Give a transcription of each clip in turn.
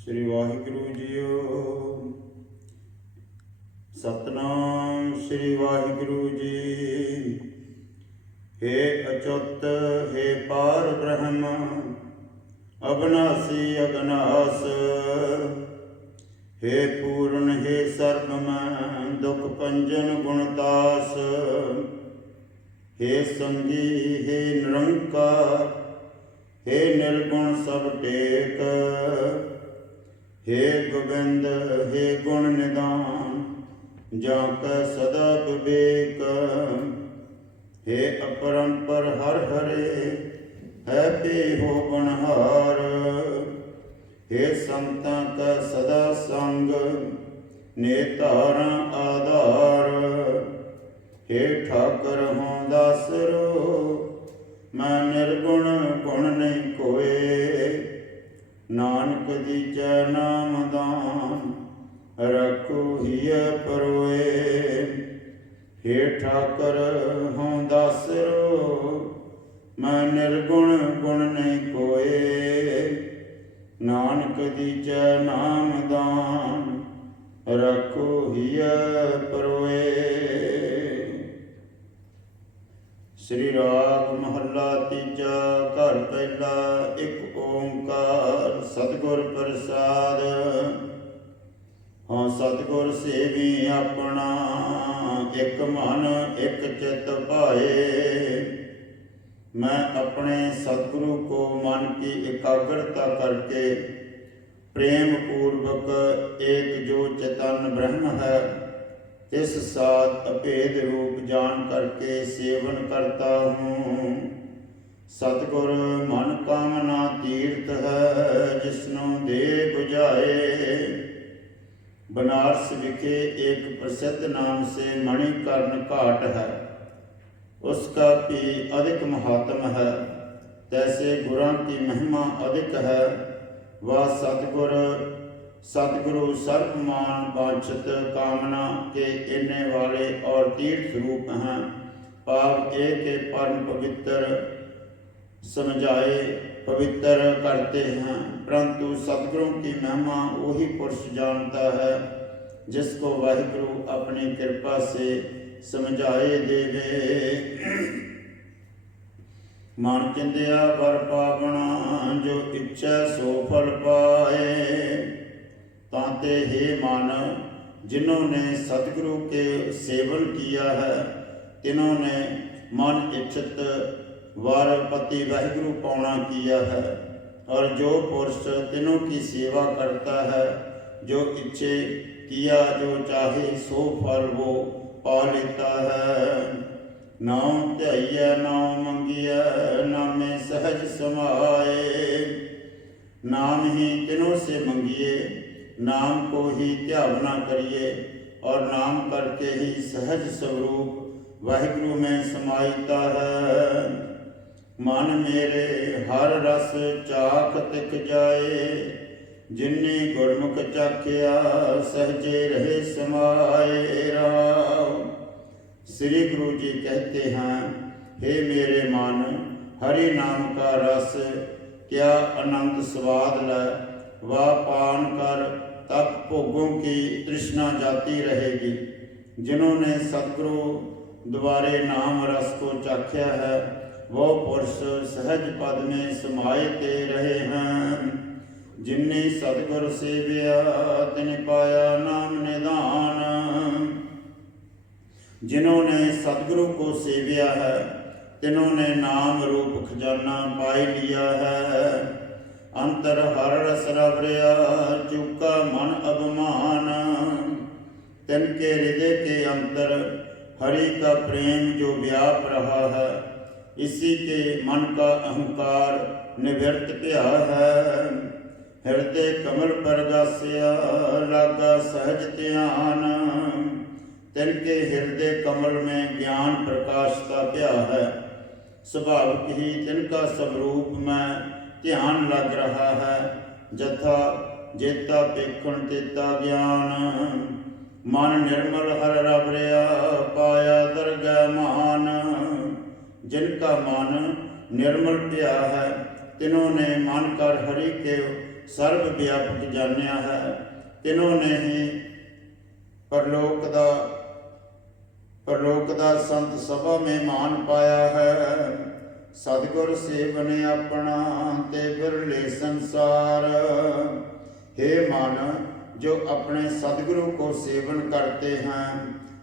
श्री वाहिगुरु जीओ। सतनाम श्री वाहिगुरु जी। हे अच्युत हे पार ब्रह्म अविनाशी अगनास, हे पूर्ण हे सर्वमय दुख पंजन गुणदास, हे संगी हे निरंकार, हे निर्गुण सब टेक, हे गोविंद हे गुण निदान जाके सदा विवेक, हे अपरंपर हर हरे है पे हो बनहार, हे संतां का सदा संग नेतारा आधार, हे ठाकर हों दासरो मैं निर्गुण गुण नहीं कोय, नानक दीजै नाम दान रखो हिय परोए, हे ठाकर हों दासरो मैं निर्गुण गुण नहीं कोय, नानक दीजै नाम दान रखो हिय परोए। श्री राग महला तीजा। घर पहला। एक ओंकार सतगुर प्रसाद। हाँ सतगुर सेवी अपना एक मन एक चित भाए। मैं अपने सतगुरु को मन की एकाग्रता करके प्रेम पूर्वक एक जो चेतन ब्रह्म है इस साथ अभेद रूप जान करके सेवन करता हूँ। सतगुर मन कामना तीर्थ है जिसनों दे बुझाए। बनारस विखे एक प्रसिद्ध नाम से मणिकर्ण घाट है, उसका भी अधिक महात्म है। तैसे गुरां की महिमा अधिक है। वह सतगुरु सर्वमान वांछित कामना के इन्ने वाले और तीर्थ रूप हैं। पाप एक के परम पवित्र समझाए पवित्र करते हैं, परंतु सतगुरु की महिमा वही पुरुष जानता है जिसको वाहिगुरु अपनी कृपा से समझाए देवे। मन चिंदिया वर पावना जो इच्छा सो फल पाए। तांते हे मन जिन्होंने सतगुरु के सेवन किया है तिन्होंने मन इच्छित वर पति वाहिगुरु पाना किया है। और जो पुरुष तीनों की सेवा करता है, जो इच्छे किया जो चाहे सो फल वो पा लेता है। नाम ध्याइया नाम मंगिया नामे सहज समाए। नाम ही तीनों से मंगिए, नाम को ही ध्यावना करिए और नाम करके ही सहज स्वरूप वाहिगुरु में समाईता है। मन मेरे हर रस चाख तिक जाए, जिन्ने गुरमुख चाखिया सहजे रहे समाए राम। श्री गुरु जी कहते हैं, हे मेरे मन हरि नाम का रस क्या अनंत स्वाद लै, वह पान कर तब भोगों की तृष्णा जाती रहेगी। जिन्होंने सतगुरु द्वारे नाम रस को चाख्या है वो पुरुष सहज पद में समाये रहे हैं। जिन्ने सतगुर सेविया तिन पाया नाम निदान। जिन्होंने सतगुरु को सेविया है तिन्होंने नाम रूप खजाना पाई लिया है। अंतर हर रस रवरिया चूका मन अभिमान। तिनके हृदय के अंतर हरि का प्रेम जो व्याप रहा है, इसी के मन का अहंकार निवृत्त किया है। हृदय कमल पर गासिया लागा सहज ध्यान। तिनके हृदय कमल में ज्ञान प्रकाशता प्या है। स्वाभाविक ही तिनका स्वरूप में ध्यान लग रहा है। जथा जेता पेखण तेता ज्ञान। मन निर्मल हर रवरिया पाया दरगह मान। जिनका मन निर्मल पिया है तिन्होंने मन कर हरि के ਸਰਬ ਵਿਆਪਕ ਜਾਣਿਆ ਹੈ। ਤਿਨੋਂ ਨੇ ਹੀ परलोक दा संत सभा में मान पाया है। सतगुर सेवन अपना ते बिरले संसार। हे मन, जो अपने सतगुरु को सेवन करते हैं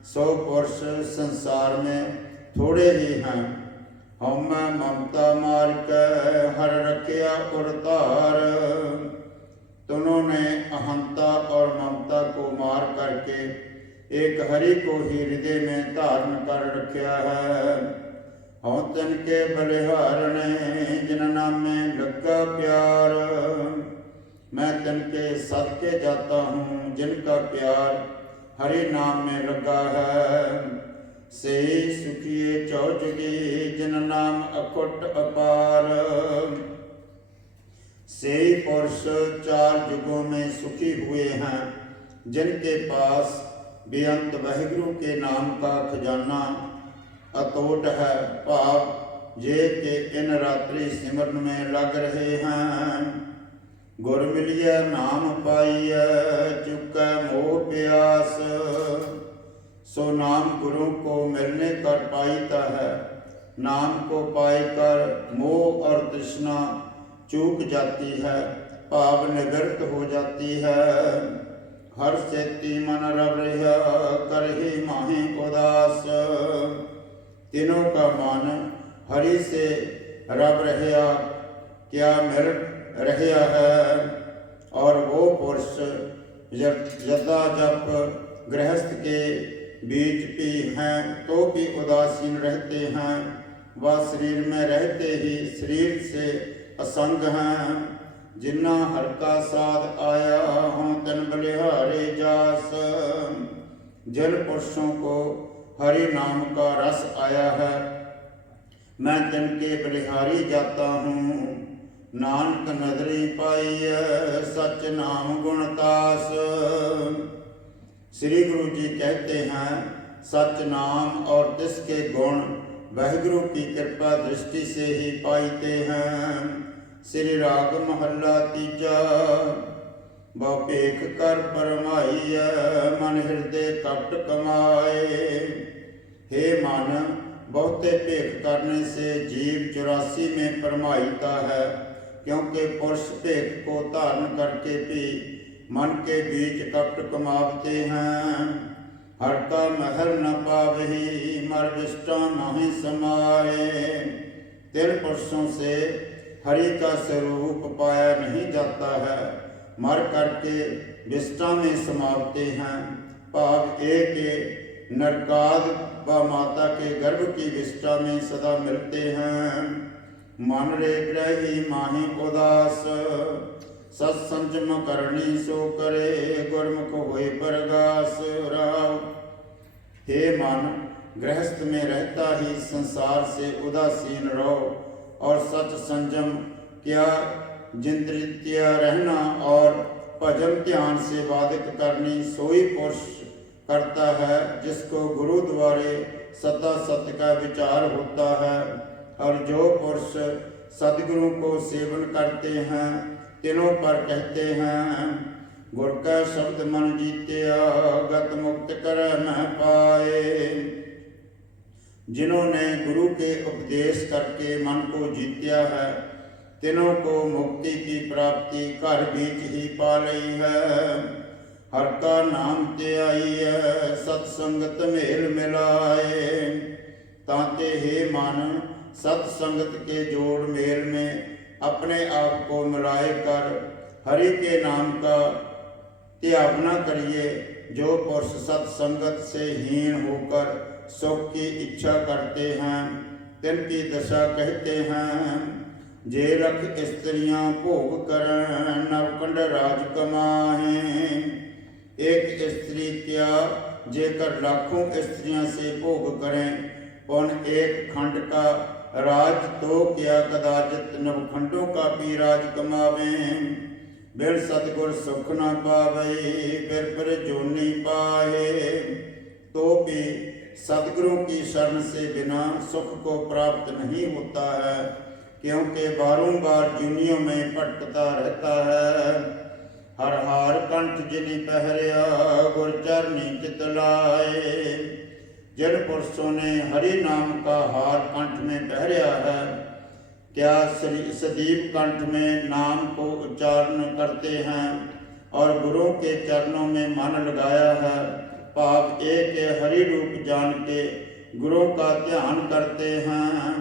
सो पुरुष संसार में थोड़े ही हैं। हम ममता मार के हर रखिया उरतार। दोनों ने अहंता और ममता को मार करके एक हरि को ही हृदय में धारण कर रखा है। हूँ तन के बलिहारने जिन नामे लगा प्यार। मैं तन के सदके जाता हूँ जिनका प्यार हरि नाम में लगा है। से सुखिए चौजगी जिन नाम अकुट अपार। से पुरुष चार युगों में सुखी हुए हैं जिनके पास बेअंत वाहिगुरु के नाम का खजाना अतोट है। भाव ये के इन रात्रि सिमरन में लग रहे हैं। गुर मिलिए नाम पाइए चुका मोह प्यास। सो नाम गुरु को मिलने कर पाईता है। नाम को पाकर मोह और तृष्णा चूक जाती है, भाव निवृत्त हो जाती है। हर सेती मन रव रहा कर ही माहे उदास। तीनों का मन हरि से रव रहा क्या मिल रहा है। और वो पुरुष यदा जप गृहस्थ के बीच भी हैं तो भी उदासीन रहते हैं। वह शरीर में रहते ही शरीर से असंग हैं। जिन्ना हर का साध आया हों तन बलिहारे जास। जिन पुरुषों को हरि नाम का रस आया है मैं तिनके बलिहारी जाता हूँ। नानक नदरी पाई सच नाम गुणतास। श्री गुरु जी कहते हैं सच नाम और तिसके गुण वाहिगुरु की कृपा दृष्टि से ही पाईते हैं। श्री राग महला तीजा। बपेख कर परमाई मन हृदय कपट कमाए। हे मन, बहुते भेख करने से जीव 84 में परमाईता है। क्योंकि पुरुष भेख को धारण करके भी मन के बीच कपट कमावते हैं। हर का महल न पावही मर विष्टा नहीं समाए। तिन पुरुषों से हरि का स्वरूप पाया नहीं जाता है, मर करके विष्टा में समावते हैं। भाव एक नरकाद व माता के गर्भ की विष्टा में सदा मिलते हैं। मन रे ग्रही माही उदास। सत्संजम करनी सो करे गुरमुख होए परगास राव। हे मन, गृहस्थ में रहता ही संसार से उदासीन रहो और सच संजम क्या जिंद्रित्य रहना और भजन ध्यान से बाधित करनी सोई पुरुष करता है जिसको गुरु द्वारे सता सत्य का विचार होता है। और जो पुरुष सदगुरु को सेवन करते हैं तीनों पर कहते हैं गुर का शब्द मन जीत्या गत मुक्त कर न पाए। जिन्होंने गुरु के उपदेश करके मन को जीत्या है तीनों को मुक्ति की प्राप्ति घर बीच ही पा ली है। हर का नाम ते आई है सत्संगत मेल मिलाए। ताते हे मन सत्संगत के जोड़ मेल में अपने आप को मिलाए कर हरि के नाम का त्याग न करिए। जो पुरुष सत्संगत से हीन होकर सुख की इच्छा करते हैं तिनकी दशा कहते हैं जे रख स्त्रियां भोग करन नवकंड राज कमाहें। एक स्त्री क्या जेकर लाखों स्त्रियां से भोग करें पुन एक खंड का राज तो क्या कदाचित नवखंडों का भी राज कमावें। बिन सतगुर सुख न पावे फिर पर जोनी पाए। तो भी सतगुरु की शरण से बिना सुख को प्राप्त नहीं होता है क्योंकि बारंबार जूनियों में भटकता रहता है। हर हार कंठ जिनि पहरिया, गुर चरनी चित लाए। जिन पुरुषों ने हरि नाम का हार कंठ में पहरिया है, क्या सदीप कंठ में नाम को उच्चारण करते हैं और गुरु के चरणों में मन लगाया है, भाव एक हरि रूप जान के गुरु का ध्यान करते हैं।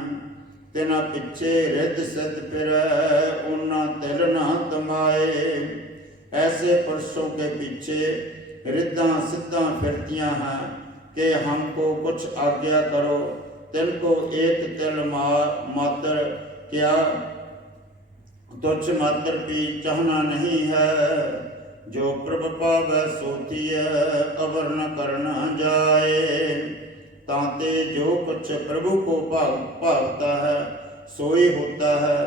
तिना पिछे रिद्ध सिद्ध फिर उन्ना तिल न तमाए। ऐसे पुरुषों के पीछे रिद्धा सिद्धा फिरतियां हैं कि हमको कुछ आज्ञा करो। तिल को एक तिल मात्र क्या तुच्छ मात्र भी चाहना नहीं है। जो प्रभ पावै सोती अवर न करना जाए। तांते जो कुछ प्रभु को भावता है सोई होता है,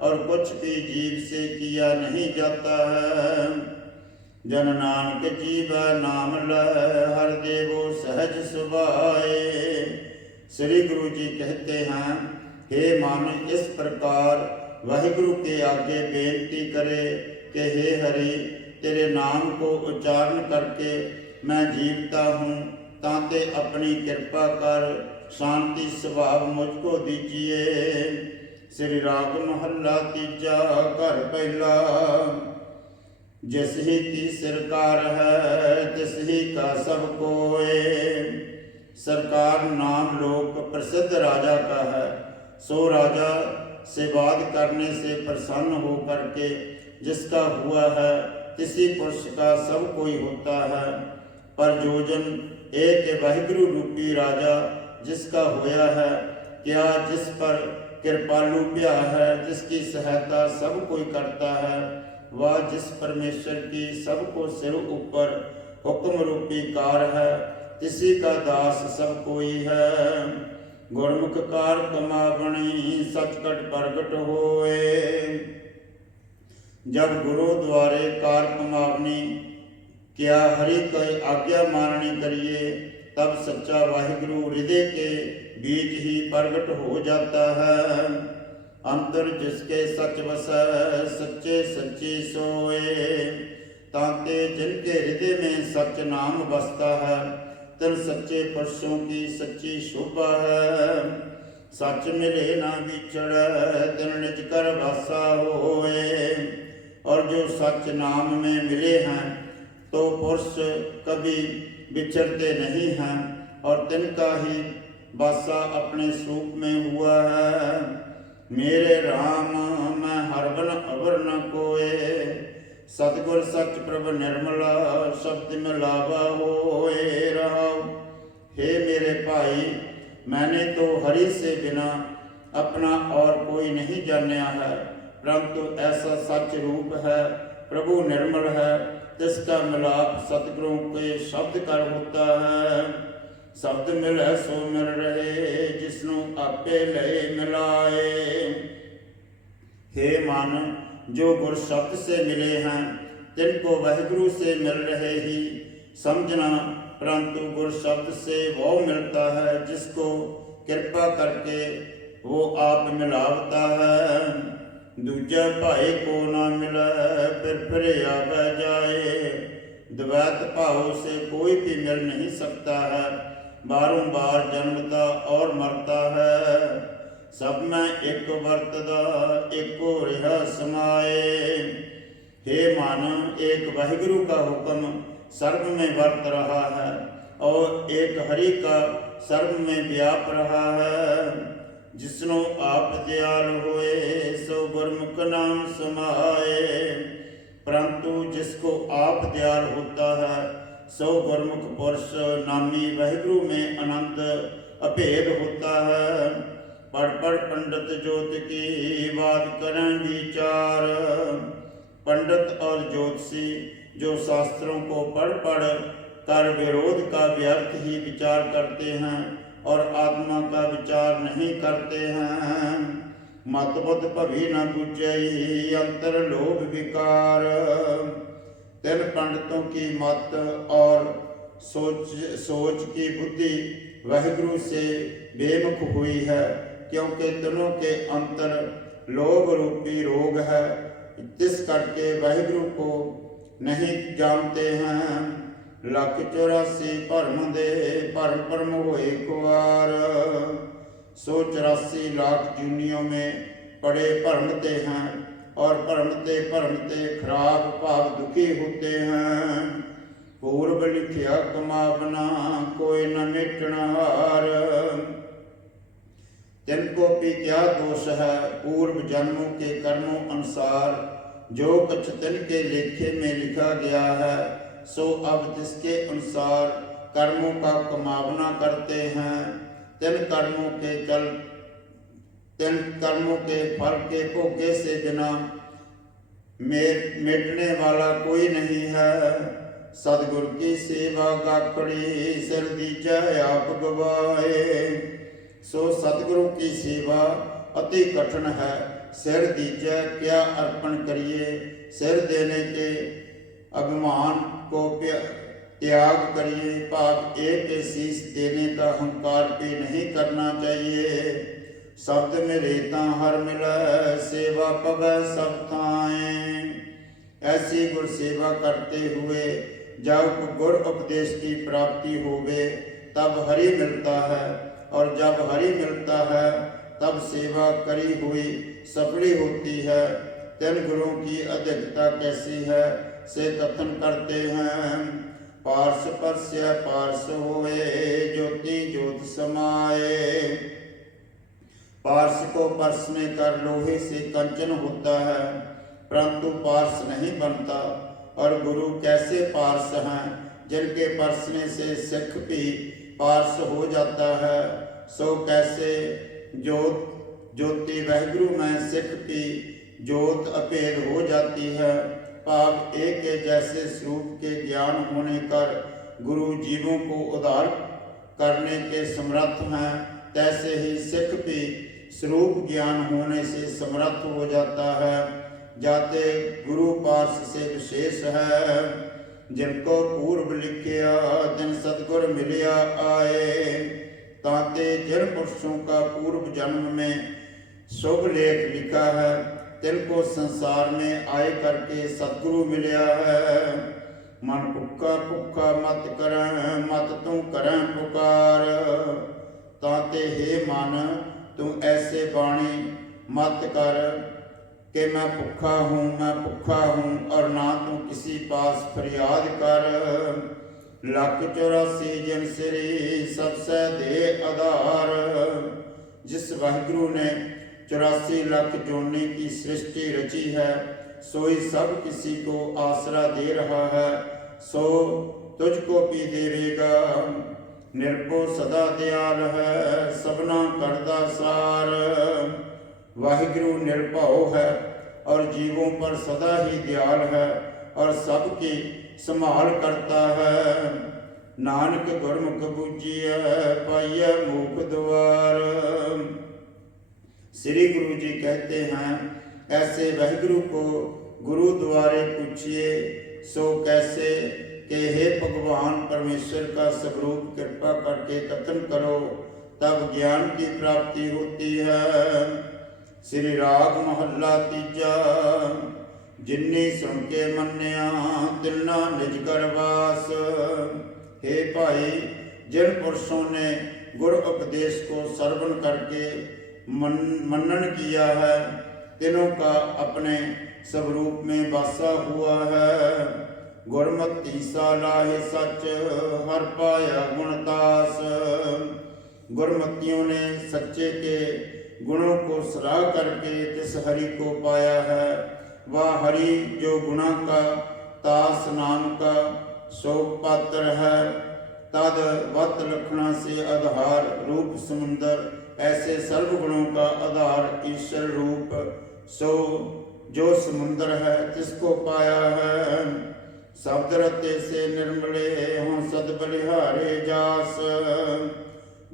और कुछ भी जीव से किया नहीं जाता है। जन नानक जीवै नाम लय, हर देवो सहज सुभाए। श्री गुरु जी कहते हैं, हे मन इस प्रकार वाहिगुरु के आगे बेनती करे कि हे हरि, तेरे नाम को उच्चारण करके मैं जीवता हूँ, तांते अपनी कृपा कर शांति स्वभाव मुझको दीजिए। श्री राग महला तीजा घर पहला। जिस ही की सरकार है, तिस ही का सब कोय। सरकार नाम लोक प्रसिद्ध राजा का है। सो राजा से वाद करने से प्रसन्न हो करके जिसका हुआ है, किसी पुरुष का सब कोई होता है। पर जो जन एक वाहिगुरु रूपी राजा जिसका होया है, क्या जिस पर कृपालु प्या है, जिसकी सहायता सब कोई करता है, वह जिस परमेश्वर की सबको सिर ऊपर हुक्म रूपी कार है, किसी का दास सब कोई है। गुरमुख कार कमावणी, सचकट प्रगट होए। जब गुरु द्वारे कार कमावनी क्या हरि की आज्ञा माननी करिए, तब सच्चा वाहिगुरु हृदय के बीच ही प्रगट हो जाता है। अंतर जिसके सच वसै, सच्चे सच्ची सोए। तांते जिनके हृदय में सच नाम बसता है, तिन सच्चे पुरुषों की सच्ची शोभा है। सच मिले ना बिछड़ै, तिन निज कर वासा होए। और जो सच नाम में मिले हैं, तो पुरुष कभी बिछड़ते नहीं हैं, और तिनका ही वासा अपने स्वरूप में हुआ है। मेरे राम मैं हरबन अवर न कोय, सतगुर सच प्रभ निर्मला, शब्द मिलावा होए रहा। हे मेरे भाई, मैंने तो हरि से बिना अपना और कोई नहीं जाना है, परंतु ऐसा सच रूप है, प्रभु निर्मल है, जिसका मिलाप सतगुरों के शब्द कर होता है। शब्द मिले सो मिल रहे, जिसनु आपे लय मिलाए। हे मन, जो गुर शब्द से मिले हैं, तिनको वाहिगुरु से मिल रहे ही समझना, परंतु गुर शब्द से वो मिलता है जिसको कृपा करके वो आप मिलावता है। दूजा भाई को ना मिले, फिर आवे जाए। द्वैत भाव से कोई भी मिल नहीं सकता है, बारंबार जन्मता और मरता है। सब में एक वर्तदा, एको रिहा समाए। हे मानो, एक वाहिगुरु का हुक्म सर्व में वर्त रहा है, और एक हरि का सर्व में व्याप रहा है। जिसनो आप दयाल होए, सो गुरमुख नाम समाए। परंतु जिसको आप दयाल होता है, सो गुरमुख पुरुष नामी वाहिगुरु में अनंत अभेद होता है। पढ़ पंडित ज्योत की बात करें विचार। पंडित और ज्योतिषी जो शास्त्रों को पढ़ कर विरोध का व्यर्थ ही विचार करते हैं और आत्मा का विचार नहीं करते हैं। मतबुद्ध भवी न बुझई, अंतर लोभ विकार। तिन पंडितों की मत और सोच की बुद्धि वाहिगुरु से बेमुख हुई है, क्योंकि तीनों के अंतर लोभ रूपी रोग है। तिस करके वाहिगुरु को नहीं जानते हैं। लख 84 भरम दे भरम भरम होए कुवार। सो 84 लाख जूनियों में पड़े भरमते हैं और भरमते खराब भाव दुखी होते हैं। पूर्व लिखिया कमावना कोई न मेटना हार। तिनको भी क्या दोष है पूर्व जन्मों के कर्मों अनुसार। जो कुछ तिनके लेखे में लिखा गया है सो अब जिसके अनुसार कर्मों का कमावना करते हैं। तिन कर्मों के फल के भोगे से बिना मिटने वाला कोई नहीं है। सतगुर की सेवा गाकड़ी सिर दीजा आप गवाए। सो सतगुरु की सेवा अति कठिन है। सिर दीजा क्या अर्पण करिए। सिर देने के अभिमान को त्याग करिए। पाप एक शीश देने का अहंकार भी नहीं करना चाहिए। शब्द में रेता हर मिला सेवा पवै सब थाएं। ऐसी गुर सेवा करते हुए जब गुर उपदेश की प्राप्ति होवे तब हरि मिलता है। और जब हरि मिलता है तब सेवा करी हुई सफली होती है। तिन गुरुओं की अधिकता कैसी है से कथन करते हैं। पार्श परस्य पार्श होए ज्योति ज्योत समाए। पार्श को पर्श में कर लोहे से कंचन होता है परंतु पार्श नहीं बनता। और गुरु कैसे पार्श हैं जिनके परसने से सिख भी पार्श हो जाता है। सो कैसे ज्योति वाहिगुरु में सिख की ज्योत अभेद हो जाती है। भाव एक के जैसे स्वरूप के ज्ञान होने कर गुरु जीवों को उद्धार करने के समर्थ हैं तैसे ही सिख भी स्वरूप ज्ञान होने से समर्थ हो जाता है। जाते गुरु पार्श से विशेष है। जिनको पूर्व लिखिया दिन सतगुर मिलिया आए। ताते जिन पुरुषों का पूर्व जन्म में शुभ लेख लिखा है तिनको संसार में आए करके सतगुरु मिलिया है। मन भुक्खा भुक्खा मत करें मत तू करें पुकार। ताते हे मन तू ऐसे बाणी मत कर कि मैं भुक्खा हूँ और ना तू किसी पास फरियाद कर। लख 84 जिन श्री सबसे दे आधार। जिस वाहिगुरु ने 84 लाख जोड़ने की सृष्टि रची है सोई सब किसी को आसरा दे रहा है। सो तुझको भी देवेगा। निर्भो सदा दयाल है सबना करदा सार। वाहिगुरु निर्भव है और जीवों पर सदा ही दयाल है और सबकी संभाल करता है। नानक गुरमुख बूझिया पाइया मुख द्वार। श्री गुरु जी कहते हैं ऐसे वाहिगुरु को गुरु द्वारे पूछिए। सो कैसे कि हे भगवान परमेश्वर का स्वरूप कृपा करके कथन करो तब ज्ञान की प्राप्ति होती है। श्री राग महला तीजा। जिन्नी सुन के मन्या तिन्ना निज करवास। हे भाई जिन पुरुषों ने गुर उपदेश को श्रवण करके मनन किया है तिनों का अपने स्वरूप में वासा हुआ है। गुरमति सालाहे सच हर पाया गुणदास। गुरमतियों ने सच्चे के गुणों को सराह करके जिस हरि को पाया है वह हरि जो गुणा का दास नाम का शोक पात्र है। तद वत लक्षणा से आधार रूप समुंदर ऐसे सर्व गुणों का आधार ईश्वर रूप। सो जो समुंदर है तिसको पाया है। शब्द रते से निर्मले हों सद बलिहारे जास।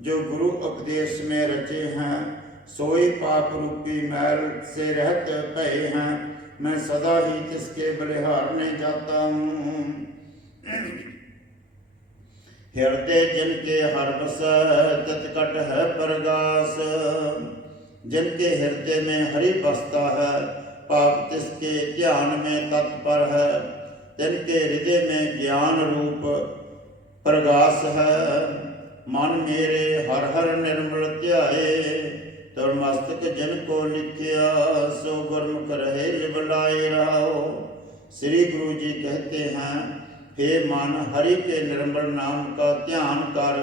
जो गुरु उपदेश में रचे हैं सोई पाप रूपी मैल से रहत भये हैं। मैं सदा ही तिसके बलिहारने जाता हूँ। हृदय जिनके हर बस तत्कट है परगास। जिनके हृदय में हरि बसता है, पाप तिसके ध्यान में तत्पर है। तिनके हृदय में ज्ञान रूप प्रकाश है। मन मेरे हर हर निर्मल ध्याए, तुर मस्तक जिनको लिखिया, सो गुरमुख रहे लिबलाए रहो। श्री गुरु जी कहते हैं, हे मन, हरि के निर्मल नाम का ध्यान कर,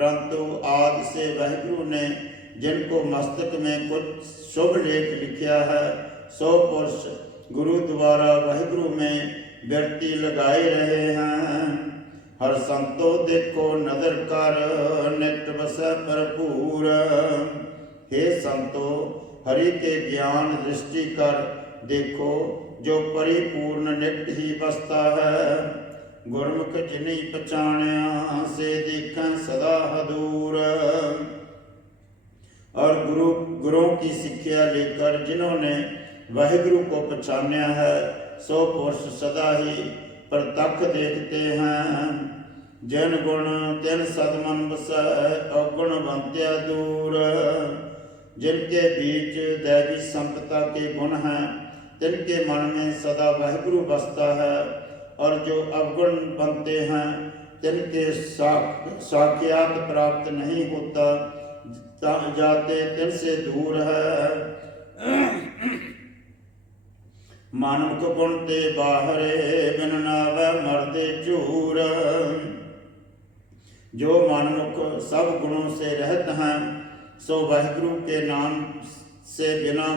परंतु आदि से वाहिगुरु ने जिनको मस्तक में कुछ शुभ लेख लिखा है, सो पुरुष गुरु द्वारा वाहिगुरु में व्यक्ति लगाए रहे हैं। हर संतो देखो नदर कर, नित बस भरपूर। हे संतो, हरि के ज्ञान दृष्टि कर देखो, जो परिपूर्ण नित ही बसता है। गुरमुख जिन्हीं पहचानिया, से देखें सदा हदूर। और गुरुओं की शिक्षा लेकर जिन्होंने वाहिगुरु को पहचाना है, सो पुरुष सदा ही प्रत्यक्ष देखते हैं। जिन गुण तिन सदमन बसै, अवगुण बंत्या दूर। जिनके बीच दैवी संपदा के गुण हैं, तिनके मन में सदा वाहिगुरु बसता है। और जो अवगुण बनते हैं, तिनके साक्षात प्राप्त नहीं होता, जाते तिनसे दूर है। मानुक गुण ते बाहरे, बिन नावै मरदे झूर। जो मानमुख सब गुणों से रहत हैं, सो वाहिगुरु के नाम से बिना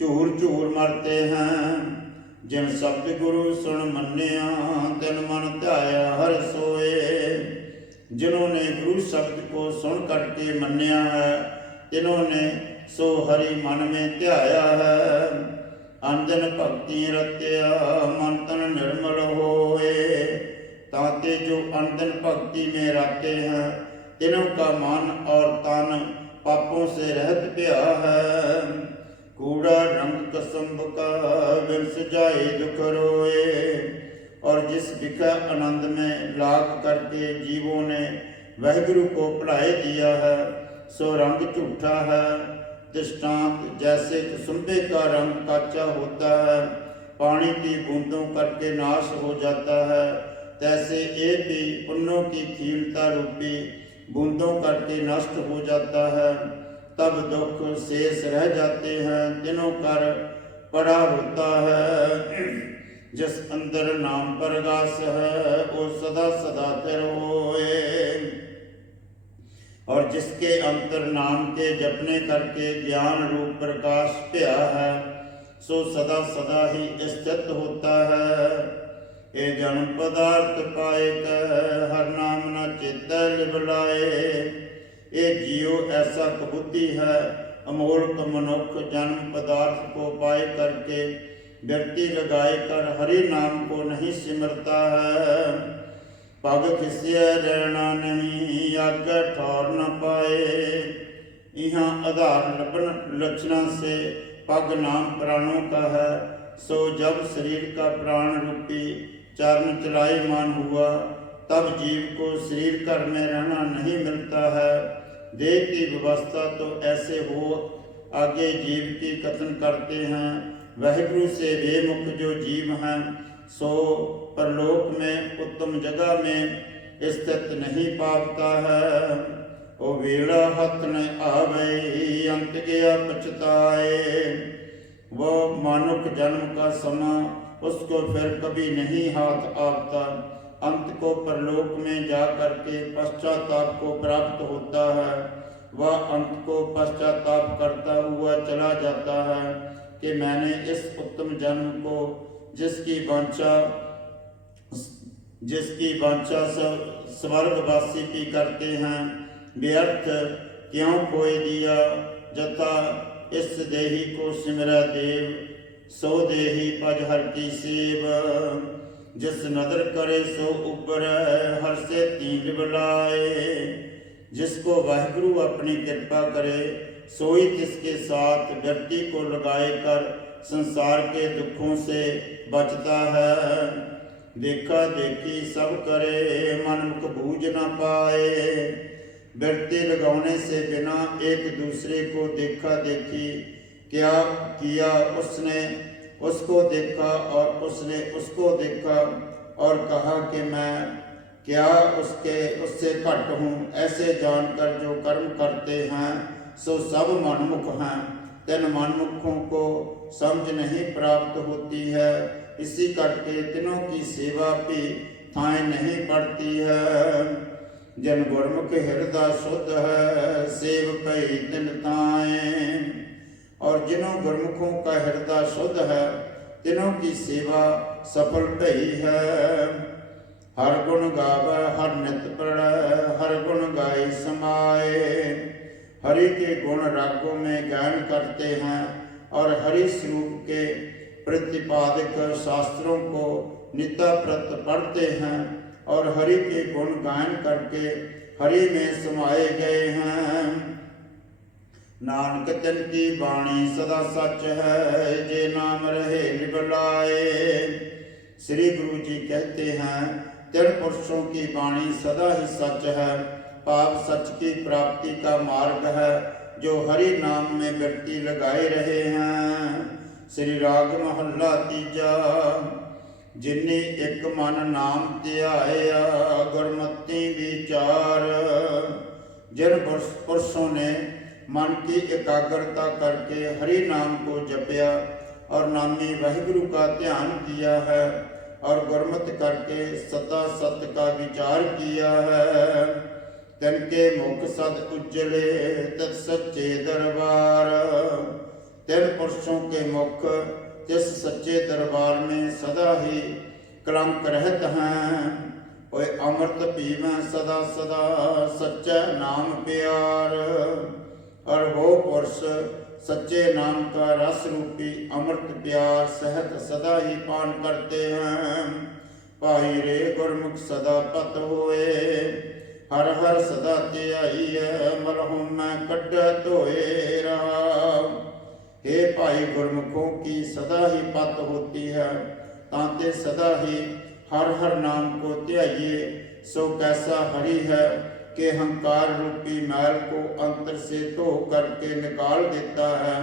झूर झूर मरते हैं। जिन शब्द गुरु सुन मन्निया, तिन मन ध्याया हर सोए। जिन्होंने गुरु शब्द को सुन करके मन्निया है, तिन्होंने सो हरि मन में ध्याया है। अंजन भक्ति रत्या, मन तन निर्मल होए। ताते जो अंजन भक्ति में रहते हैं, तिनों का मन और तन पापों से रहत पिया है। कूड़ा रंग कसम का, बिन जाए दुख रोए। और जिस विखा आनंद में लाग करके जीवों ने वाहिगुरु को भुलाए दिया है, सो रंग झूठा है। दृष्टांत जैसे कुसुम्बे का रंग काचा होता है, पानी की बूंदों करके नाश हो जाता है, तैसे ये भी पुण्यों की खीलता रूपी बूंदों करके नष्ट हो जाता है। तब दुख शेष रह जाते हैं, दिनों कर पड़ा होता है। जिस अंदर नाम प्रकाश है, वो सदा सदा फिर होए। और जिसके अंतर नाम के जपने करके ज्ञान रूप प्रकाश पिया है, सो सदा सदा ही स्थित होता है। ये जन्म पदार्थ पाए कह, हर नाम न चेत लिबलाए। ये जियो ऐसा कबूती है, अमोल्क मनुख जन्म पदार्थ को पाए करके व्यक्ति लगाए कर हरि नाम को नहीं सिमरता है। पग खिसिया रहना नहीं, आगे ठौर न पाए। यहाँ आधार लबन लक्षणा से पग नाम प्राणों का है। सो जब शरीर का प्राण रूपी चरण चलायमान हुआ, तब जीव को शरीर घर में रहना नहीं मिलता है। देह की व्यवस्था तो ऐसे हो, आगे जीव की कथन करते हैं। वाहिगुरु से बेमुख जो जीव हैं, सो परलोक में उत्तम जगह में स्थित नहीं पाता है। ओ वेला हथ न आवे, अंत गया पछताए। वो मानुक जन्म का समा उसको फिर कभी नहीं हाथ आता। अंत को परलोक में जा करके पश्चाताप को प्राप्त होता है। वह अंत को पश्चाताप करता हुआ चला जाता है कि मैंने इस उत्तम जन्म को जिसकी वांछा स्वर्गवासी भी करते हैं, व्यर्थ क्यों खोए दिया। जथा इस देही को सिमरा देव, सो देही पज हर की सेव। जिस नदर करे सो उबर, हर से तीन बुलाए। जिसको वाहिगुरु अपनी कृपा करे, सोई तिसके साथ व्यक्ति को लगाए कर संसार के दुखों से बचता है। देखा देखी सब करे, मन मुख बूझ न पाए। बिरती लगाने से बिना एक दूसरे को देखा देखी क्या किया, उसने उसको देखा और उसने उसको देखा और कहा कि मैं क्या उससे घट हूँ। ऐसे जानकर जो कर्म करते हैं सो सब मनमुख हैं। तिन मनमुखों को समझ नहीं प्राप्त होती है, इसी करके तिनों की सेवा भी थाएं नहीं पड़ती है। जन गुरमुख हृदय शुद्ध है, सेव भई तिन ताएं। और जिन्हों गुरमुखों का हृदय शुद्ध है तिनों की सेवा सफल भई है। हर गुण गावे हर नित पढ़े, हर गुण गाई समाए। हरि के गुण रागों में गायन करते हैं और हरि स्वरूप के प्रतिपादक शास्त्रों को नित्याप्रत पढ़ते हैं और हरि के गुण गायन करके हरि में समाये गए हैं। नानक तिन की बाणी सदा सच है, जे नाम रहे निबलाए। श्री गुरु जी कहते हैं तिन पुरुषों की बाणी सदा ही सच है, पाप सच की प्राप्ति का मार्ग है, जो हरि नाम में वृत्ति लगाए रहे हैं। श्री राग महला तीजा। जिन्नी एक मन नाम ध्याया, गुरमति विचार। जिन पुरुषों ने मन की एकाग्रता करके हरि नाम को जपया और नामी वाहिगुरु का ध्यान किया है और गुरमत करके सता सत्य का विचार किया है, तिनके मुख सद उज्जले तत् सच्चे दरबार। तिन पुरुषों के मुख जिस सच्चे दरबार में सदा ही कलंक रहत हैं। ओए अमृत पीवें सदा सदा, सच्चा नाम प्यार। और वो पुरुष सच्चे नाम का रस रूपी अमृत प्यार सहत सदा ही पान करते हैं। पाई रे गुरमुख सदा पत होए, हर हर सदा ध्याई मलहु मैं कड्ड धोए रहा। हे भाई, गुरमुखों की सदा ही पत होती है, तांते सदा ही हर हर नाम को ध्याइए। सो कैसा हरि है कि अहंकार रूपी मैल को अंतर से धो करके निकाल देता है,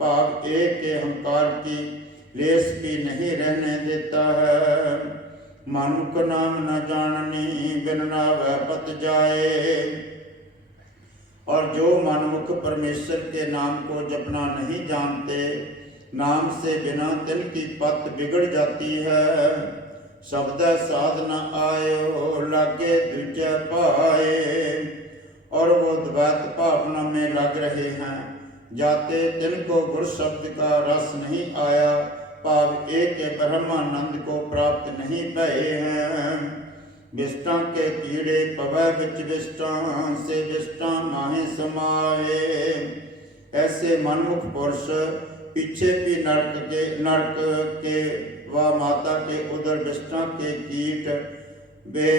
भाव एक के अहंकार की लेस भी नहीं रहने देता है। मानुक नाम न जाननी, बिन नावै पत जाए। और जो मनमुख परमेश्वर के नाम को जपना नहीं जानते, नाम से बिना तिन की पत बिगड़ जाती है। शब्द साध न आयो, लागे दूजे पाए। और वो द्वैत भावना में लग रहे हैं, जाते तिनको गुरु शब्द का रस नहीं आया, भाव एक ब्रह्मानंद को प्राप्त नहीं भये हैं। विष्टा के कीड़े पवै विच विष्टा, से विष्टा माहे समाए। ऐसे मनमुख पुरुष पीछे भी नरक के व माता के उदर विष्टा के कीट वे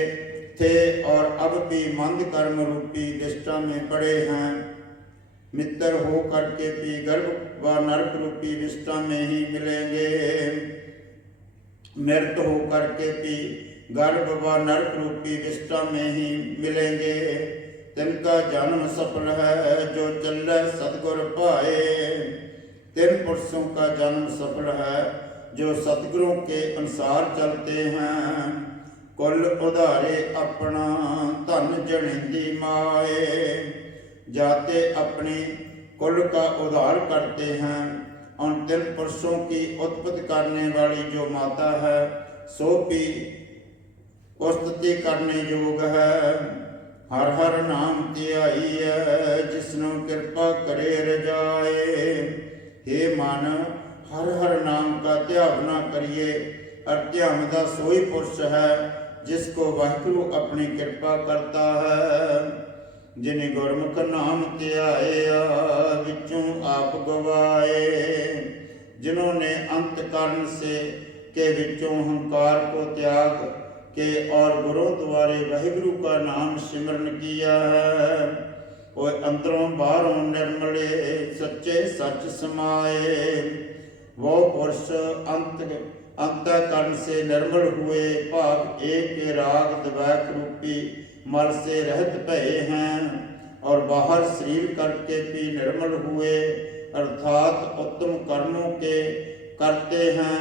थे और अब भी मंद कर्म रूपी विष्टा में पड़े हैं। मित्र हो करके भी गर्भ व नरक रूपी विष्टा में ही मिलेंगे। मृत हो करके भी गर्भ व नरक रूपी विष्टा में ही मिलेंगे। तिनका जन्म सफल है, जो चले सतगुर पाए। तिन पुरुषों का जन्म सफल है, जो सतगुरों के अनुसार चलते हैं। कुल उधारे अपना, धन जनिंदी माए। जाते अपनी कुल का उद्धार करते हैं। उन तिन पुरुषों की उत्पत्ति करने वाली जो माता है, सो भी उस्तति करने योग है। हर हर नाम ध्याई है, जिसनु कृपा करे रजाए। हे मन, हर हर नाम का त्याग न करिए। अध्यात्म सोई पुरुष है, जिसको वाहिगुरु अपनी कृपा करता है। जिन्हें गुरमुख नाम ध्याया, विचों आप गवाए। जिन्होंने अंतकरण से के विचों अहंकार को त्याग के और गुरु द्वारे वाहिगुरु का नाम सिमरन किया है, वो अंदरों बाहरों निर्मले सच्चे सच समाये। वो पुरुष अंतकरण से निर्मल हुए, भाव एक राग द्वैत रूपी मल से रहित भये हैं, और बाहर शरीर करके भी निर्मल हुए, अर्थात उत्तम कर्मों के करते हैं,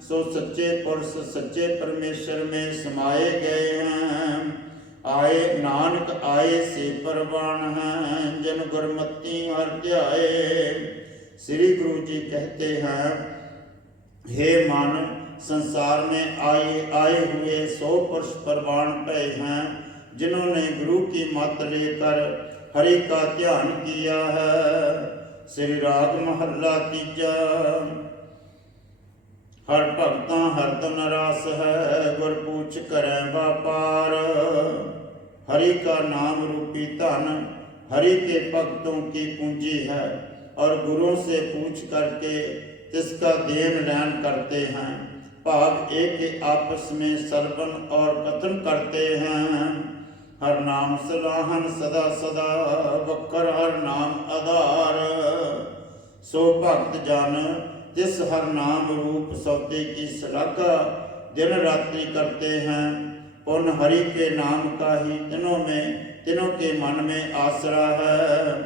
सो सच्चे पुरुष सच्चे परमेश्वर में समाये गए हैं। आए नानक आए से परवान हैं, जन गुरमति हर ध्याए। श्री गुरु जी कहते हैं, हे मन, संसार में आए हुए 100 पुरुष परवान पे हैं, जिन्होंने गुरु की मत लेकर हरि का ध्यान किया है। श्री राग महला तीजा। हर भगता हरदम रास है, गुर पूछ करें व्यापार। हरि का नाम रूपी धन हरि के भक्तों की पूंजी है, और गुरुओं से पूछ करके तिसका देन लेन करते हैं। भाव एक आपस में सरवन और कथन करते हैं। हर नाम सलाहन सदा सदा, वक्कर हर नाम आधार। सो भक्त जन जिस हर नाम रूप सौदे की सलाका दिन रात्रि करते हैं, उन हरि के नाम का ही तिनों के मन में आसरा है।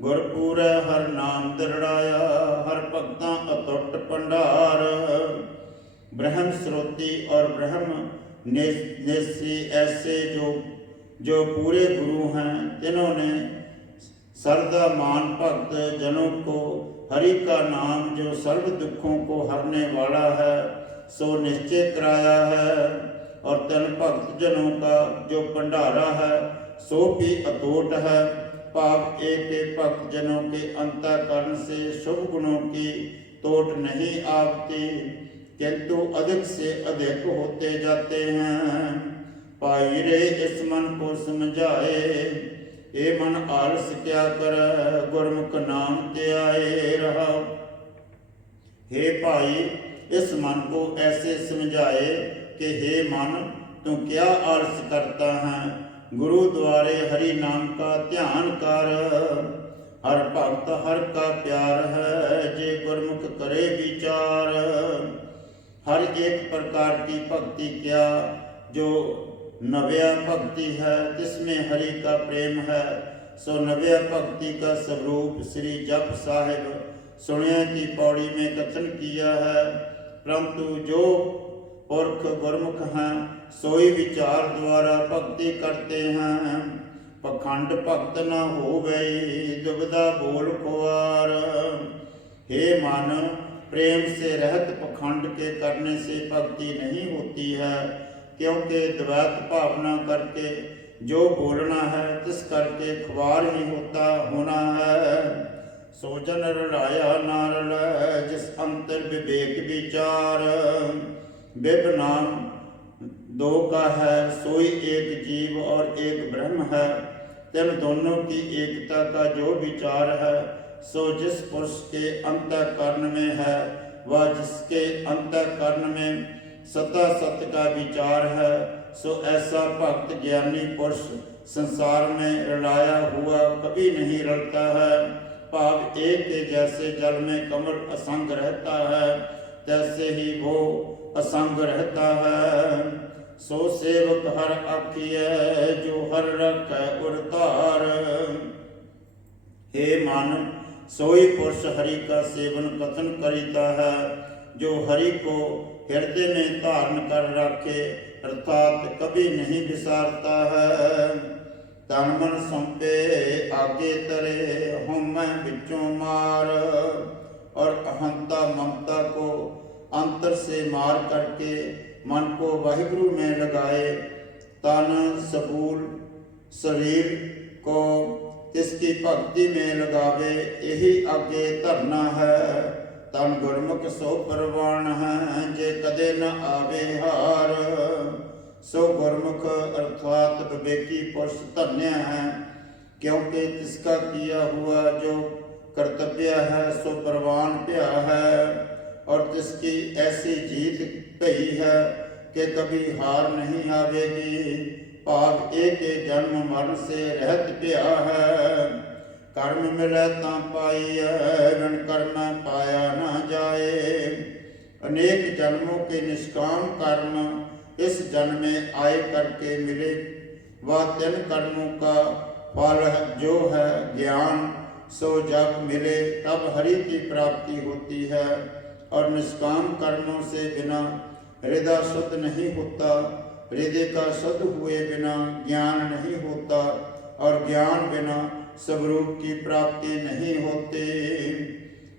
गुरपुर हर नाम दृढ़ाया, हर भक्ता अतुट भंडार। ब्रह्म स्रोती और ब्रह्म नेसी ऐसे जो पूरे गुरु हैं, जिन्होंने श्रद्धा मान भक्त जनों को हरि का नाम जो सर्व दुखों को हरने वाला है, सो निश्चय कराया है। और तन भक्त जनों का जो भंडारा है, सो भी अतोट है। भाव एक भक्त जनों के अंतःकरण से शुभ गुणों की तोट नहीं आवती, किंतु अधिक से अधिक होते जाते हैं। पाई रे इस मन को समझाए, ए मन आलस क्या कर, गुरमुख नाम त्याए रहा। हे भाई, इस मन को ऐसे समझाए कि हे मन, तू क्या आलस करता है, गुरु द्वारे हरि नाम का ध्यान कर। हर भक्त हर का प्यार है, जे गुरमुख करे विचार। हर एक प्रकार की भक्ति क्या, जो नव्या भक्ति है, जिसमें हरि का प्रेम है, सो नव्या भक्ति का स्वरूप श्री जप साहिब सुनिया की पौड़ी में कथन किया है। परंतु जो पुरख गुरमुख हैं, सोई विचार द्वारा भक्ति करते हैं। पखंड भक्त न होवे, दुविधा बोल कुवार। हे मन, प्रेम से रहत पखंड के करने से भक्ति नहीं होती है, क्योंकि द्वैत भावना करके जो बोलना है, तिस करके खुआर ही होना है। सोजन रलाया नारल, जिस अंतर विवेक विचार। विभ नाम दो का है, सोई एक जीव और एक ब्रह्म है। तिन दोनों की एकता का जो विचार है, सो जिस पुरुष के अंतःकरण में है, वह जिसके अंतःकरण में सता सत्य का विचार है, सो ऐसा भक्त ज्ञानी पुरुष संसार में रलाया हुआ कभी नहीं रलता है। भाव एक के जैसे जल में कमल असंग रहता है, तैसे ही वो असंग रहता है। सो सेवक हर आखिए, जो हर रखै उरतार। हे मन, सोई पुरुष हरि का सेवन कथन करीता है, जो हरि को हृदय में धारण कर रखे, अर्थात कभी नहीं विसारता है। तन मन सौंपे आगे तरे, हम मैं बिचों मार। और अहंता ममता को अंतर से मार करके मन को वाहिगुरु में लगाए। तन सबूल शरीर को इसकी भक्ति में लगावे, यही आगे धरना है। तन गुरमुख सो परवान है, जे कदे न आवे हार। सो गुरमुख अर्थात विवेकी पुरुष धन्य है, क्योंकि तिसका किया हुआ जो कर्तव्य है, सो परवान भया है। और तिसकी ऐसी जीत भई है कि कभी हार नहीं आवेगी। भाव एक जन्म मरण से रहत भया है। कर्म मिले ता पाइए, बिन कर्म पाया न जाए। अनेक जन्मों के निष्काम कर्म इस जन्म में आए करके मिले, वह तिन कर्मों का फल जो है ज्ञान, सो जब मिले तब हरि की प्राप्ति होती है। और निष्काम कर्मों से बिना हृदय शुद्ध नहीं होता, हृदय का शुद्ध हुए बिना ज्ञान नहीं होता, और ज्ञान बिना स्वरूप की प्राप्ति नहीं होती।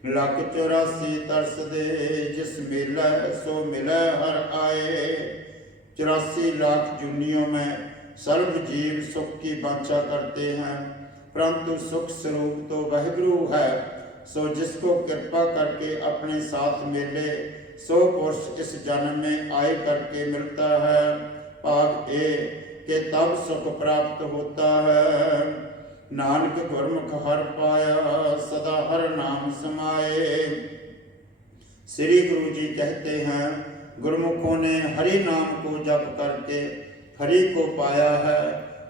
लख 84 तरस दे जिस मिलै सो मिलै हर आए। 84 लाख जूनियों में सर्व जीव सुख की वांछा करते हैं, परंतु सुख स्वरूप तो वाहिगुरु है। सो जिसको कृपा करके अपने साथ मिले, सो पुरुष इस जन्म में आए करके मिलता है। भाग ए के तब सुख प्राप्त होता है। नानक गुरमुख हर पाया, सदा हर नाम समाए। श्री गुरु जी कहते हैं, गुरुमुखों ने हरि नाम को जप करके हरि को पाया है।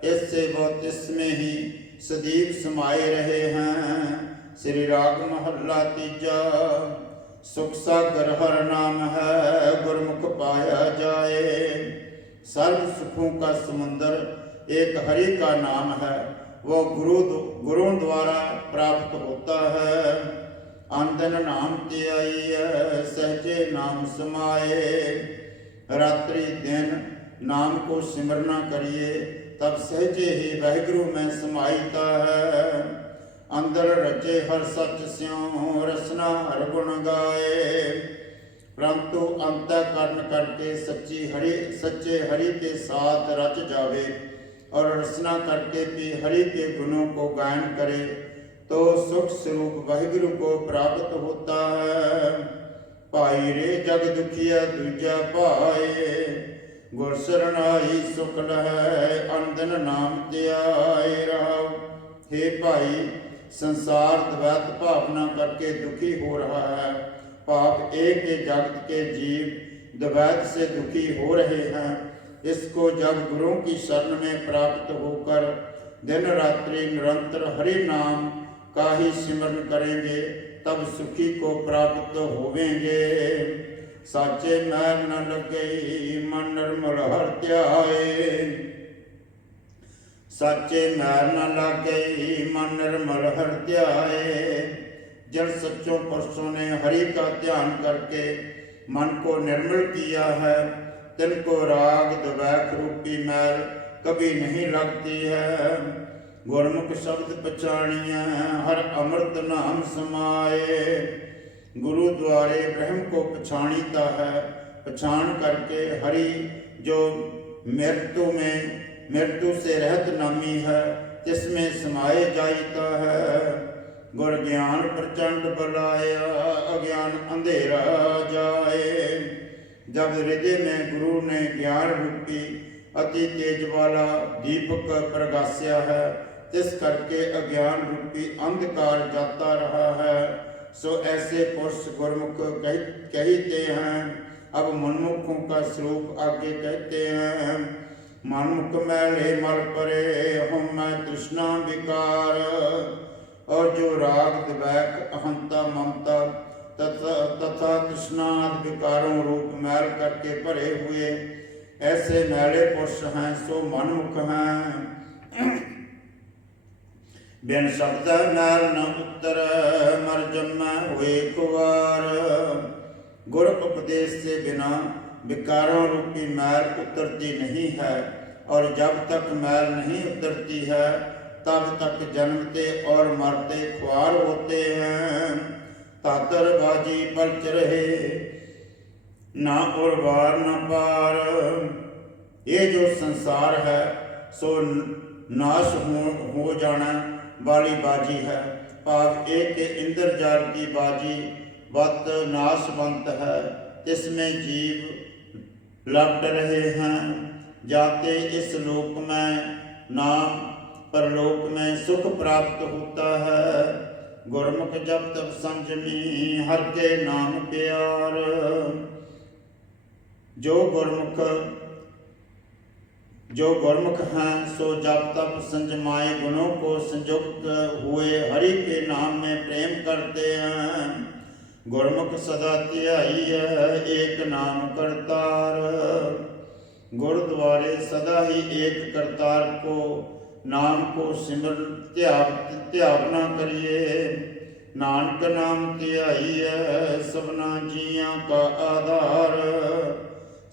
इससे वो तिसमें ही सदैव समाये रहे हैं। श्री राग महला तीजा। सुख सागर हर नाम है, गुरमुख पाया जाए। सर्व सुखों का समुंदर एक हरि का नाम है, वो गुरुओं द्वारा प्राप्त होता है। आंदन नाम त्याई सहजे नाम समाए। रात्रि दिन नाम को सिमरना करिए, तब सहजे ही वाहिगुरु में समाईता है। अंदर रचे हर सच स्यों, रसना हर गुण गाए। परंतु अंतःकरण करके सच्चे हरि के साथ रच जावे, और रचना करके भी हरि के गुणों को गायन करे, तो सुख स्वरूप वाहिगुरु को प्राप्त होता है। पाई रे जग दुखिया दूजा पाए, गुर शरणाई सुख लहै, अंदन नाम त्याय रहाओ। हे भाई, संसार द्वैत भावना करके दुखी हो रहा है। पाप एक ही जगत के जीव द्वैत से दुखी हो रहे हैं। इसको जब गुरुओं की शरण में प्राप्त होकर दिन रात्रि निरंतर हरि नाम का ही सिमरन करेंगे, तब सुखी को प्राप्त होवेंगे। साचे मैल न लगे मन निर्मल हर त्याए। साचे मैल न लगे मन निर्मल हर त्याए। जिन सच्चों पुरुषों ने हरि का ध्यान करके मन को निर्मल किया है, तिनको राग द्वैत रूपी मैल कभी नहीं लगती है। गुरमुख शब्द पछाणिया, हर अमृत नाम समाए। गुरु द्वारे ब्रह्म को पछाणीता है। पछाण करके हरि जो मृत्यु से रहत नामी है, तिसमें समाये जाईता है। गुर ज्ञान प्रचंड बलाया, अज्ञान अंधेरा जाए। जब हृदय में गुरु ने ज्ञान रूपी अति तेज वाला दीपक प्रगास्या है, तिस करके अज्ञान रूपी अंधकार जाता रहा है। सो ऐसे पुरुष गुरमुख कहते हैं। अब मनमुखों का स्वरूप आगे कहते हैं। मनमुख मैले मल परे, हम मैं तृष्णा विकार। और जो राग द्वैत अहंता ममता तथा तृष्णादि विकारों रूप मैल करके भरे हुए ऐसे मैले पुरुष हैं, सो मनमुख हैं। बिन शब्द मैल न उत्तर, मर जन्म हुए कुवार। गुरु उपदेश से बिना विकारों रूपी मैल उतरती नहीं है, और जब तक मैल नहीं उतरती है, तब तक जन्मते और मरते ख्वार होते हैं। तातरबाजी पलच रहे, ना उर्वार न पार। ये जो संसार है, सो नाश हो जाना वाली बाजी है। पाप एक के इंद्रजाल की बाजी वत नाशवंत है। इसमें जीव लपट रहे हैं। जाते इस लोक में नाम, परलोक में सुख प्राप्त होता है। गुरमुख जब तब संजमी, हर के नाम प्यार। जो गुरमुख हैं, सो जब तब संजमाए गुणों को संयुक्त हुए हरि के नाम में प्रेम करते हैं। गुरमुख सदा त्याई है, एक नाम करतार। गुरुद्वारे सदा ही एक करतार को नाम को सिमरन ध्यावना करिए। नानक नाम ध्याइए सबना जियां का आधार।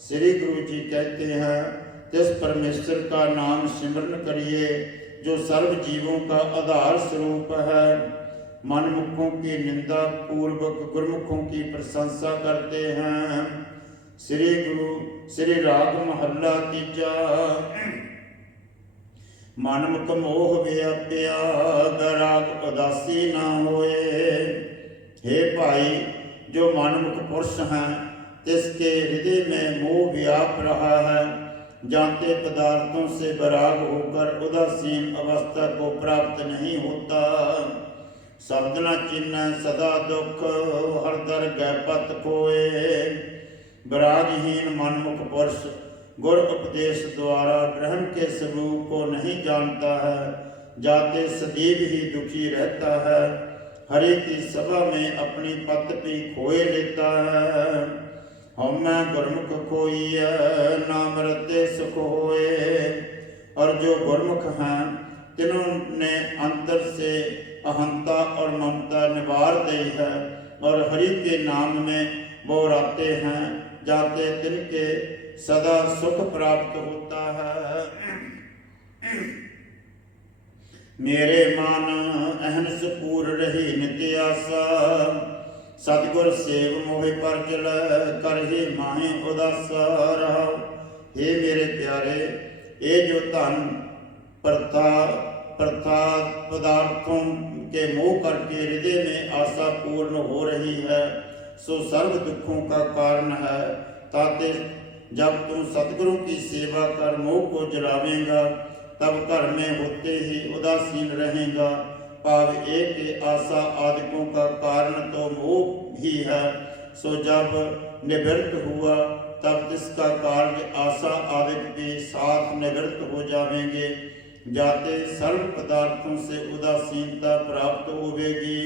श्री गुरु जी कहते हैं तिस परमेश्वर का नाम सिमरन करिए जो सर्व जीवों का आधार स्वरूप है। मनमुखों की निंदा पूर्वक गुरुमुखों की प्रशंसा करते हैं। श्री राग महला तीजा। मनमुख मोह व्याप्या बैराग उदासी ना होए। हे भाई, जो मनमुख पुरुष हैं तिसके हृदय में मोह व्याप रहा है, जानते पदार्थों से बैराग होकर उदासीन अवस्था को प्राप्त नहीं होता। शब्द न चिन्ह सदा दुख हर दर गैपत खोए। बैरागहीन मनमुख पुरुष गुर उपदेश द्वारा ब्रह्म के स्वरूप को नहीं जानता है, जाते सदैव ही दुखी रहता है। हरि की सभा में अपनी पत्ती खोए लेता है। हम गुरमुख खोइय नाम रते सुख होए। और जो गुरमुख हैं तिन्होंने अंतर से अहंता और ममता निवार दी है और हरि के नाम में वो रहते हैं, जाते तिनके सदा सुख प्राप्त होता है। मेरे मान अहनस पूर रही नित्य आशा। सतगुर सेव मोहि पर जल करहि माहि उदासा रहो। हे मेरे प्यारे, ये जो धन प्रथा पदार्थों के मोह करके हृदय में आशा पूर्ण हो रही है, सो सर्व दुखों का कारण है। ताते जब तू सतगुरु की सेवा कर मोह को जलावेगा, तब घर में होते ही उदासीन रहेगा। भाव एक आशा आदिकों का कारण तो मोह ही है, सो जब निवृत्त हुआ तब इसका कार्य आशा आदिक के साथ निवृत्त हो जाएंगे। जाते सर्व पदार्थों से उदासीनता प्राप्त होवेगी।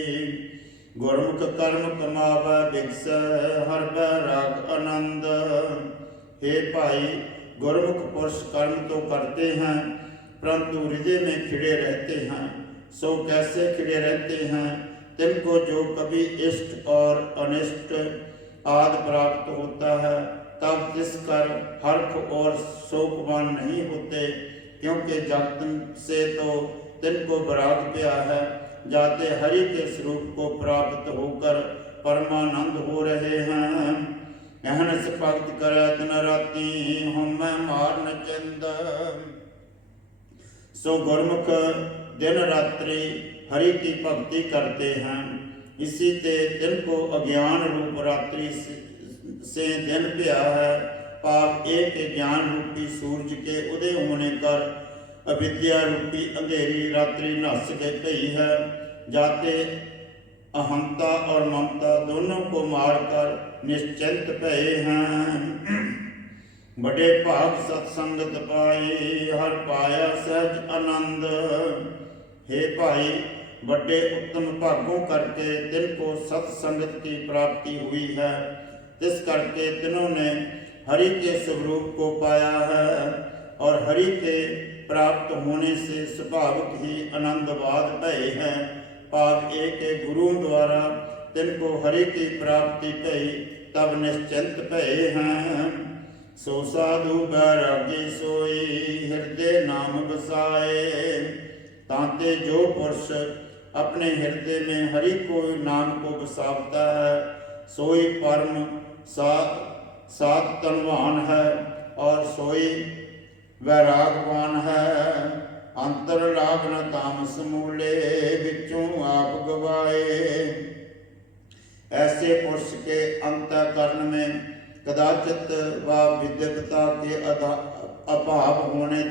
गुरमुख कर्म कमावै बिगस हर बैराग आनंद। हे भाई, गुरमुख पुरुष कर्म तो करते हैं परंतु हृदय में खिड़े रहते हैं। सो कैसे खिड़े रहते हैं? तिनको जो कभी इष्ट और अनिष्ट आदि प्राप्त होता है, तब जिस कर हर्ष और शोकवान नहीं होते, क्योंकि जगत से तो तिनको वैराग प्या है। जाते हरि के स्वरूप को प्राप्त होकर परमानंद हो रहे हैं। अहनस भक्त करे दिन राति हम मारन चंद। सो गुरमुख दिन रात्रि हरि की भक्ति करते हैं। इसी ते दिन को अज्ञान रूप रात्रि से दिन प्या है। पाप एक ज्ञान रूपी सूरज के उदय होने कर अविद्या रूपी अंधेरी रात्रि नस गई है। जाते अहंता और ममता दोनों को मारकर निश्चिंत भये हैं। बड़े भाग सत्संगत पाए हर पाया सहज आनंद। हे भाई, बड़े उत्तम भागों करके तिनको सत्संगत की प्राप्ति हुई है। इस करके तिन्होंने हरि के स्वरूप को पाया है और हरि के प्राप्त होने से स्वाभाविक ही आनंदवाद भये हैं। पाप एक गुरुओं द्वारा तिनको हरि की प्राप्ति भई, तब निश्चिंत भये हैं। सो साधु बैरागी सोई हृदय नाम बसाए। तांते जो पुरुष अपने हृदय में हरि को नाम को बसावता है, सोई परम सात तनवान है और सोई वैरागवान है। अंतर लाभ न तामस मूले बिचों आप गवाए। ऐसे पुरुष के अंतःकरण में कदाचित व विद्वता के अभाव होने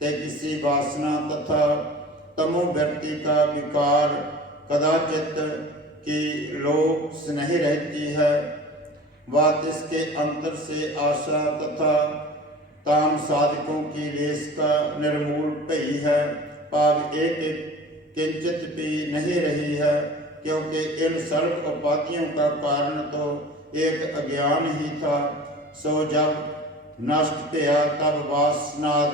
ते किसी वासना तथा तमो व्यक्ति का विकार कदाचित की लोभ नहीं रहती है। बात इसके अंतर से आशा तथा काम साधकों की रेस का निर्मूल भई है। पाव एक किंचित भी नहीं रही है, क्योंकि इन सर्व उपाधियों का कारण तो एक अज्ञान ही था। सो जब नष्ट भया तब वासनाद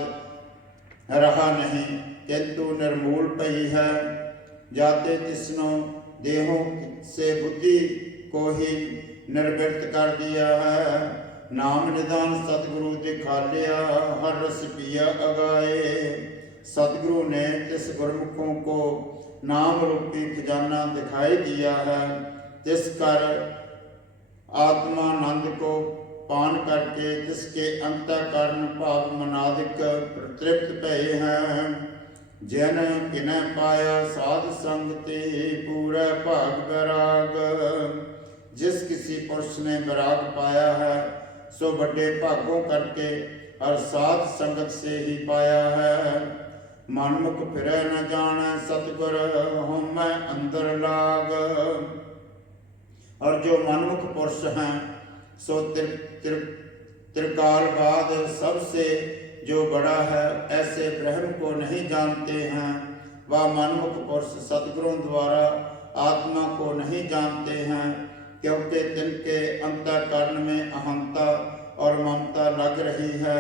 रहा नहीं, किंतु निर्मूल पई है। जाते तिसनो देहों से बुद्धि को ही निर्वृत्त कर दिया है। नाम निदान सतगुरु दिखा लिया, हर रस पिया अगाए। सतगुरु ने तिस गुरमुखों को नाम रूपी खजाना दिखाई दिया है। तिस कर आत्मानंद को पान करके तिसके अंतःकरण भाव मनादिक तृप्त भये हैं। जिन किन्ह पाया साध संग ते पूरा भाग वैराग। जिस किसी पुरुष ने वैराग पाया है सो बड़े भागों करके और साध संगत से ही पाया है। मनमुख फिरै न जाने सतगुर होमै अंदर लाग। और जो मनमुख पुरुष हैं सो त्रिकाल बाद सबसे जो बड़ा है ऐसे ब्रह्म को नहीं जानते हैं। वह मनमुख पुरुष सतगुरों द्वारा आत्मा को नहीं जानते हैं, क्योंकि तिनके अंतःकरण में अहंता और ममता लग रही है।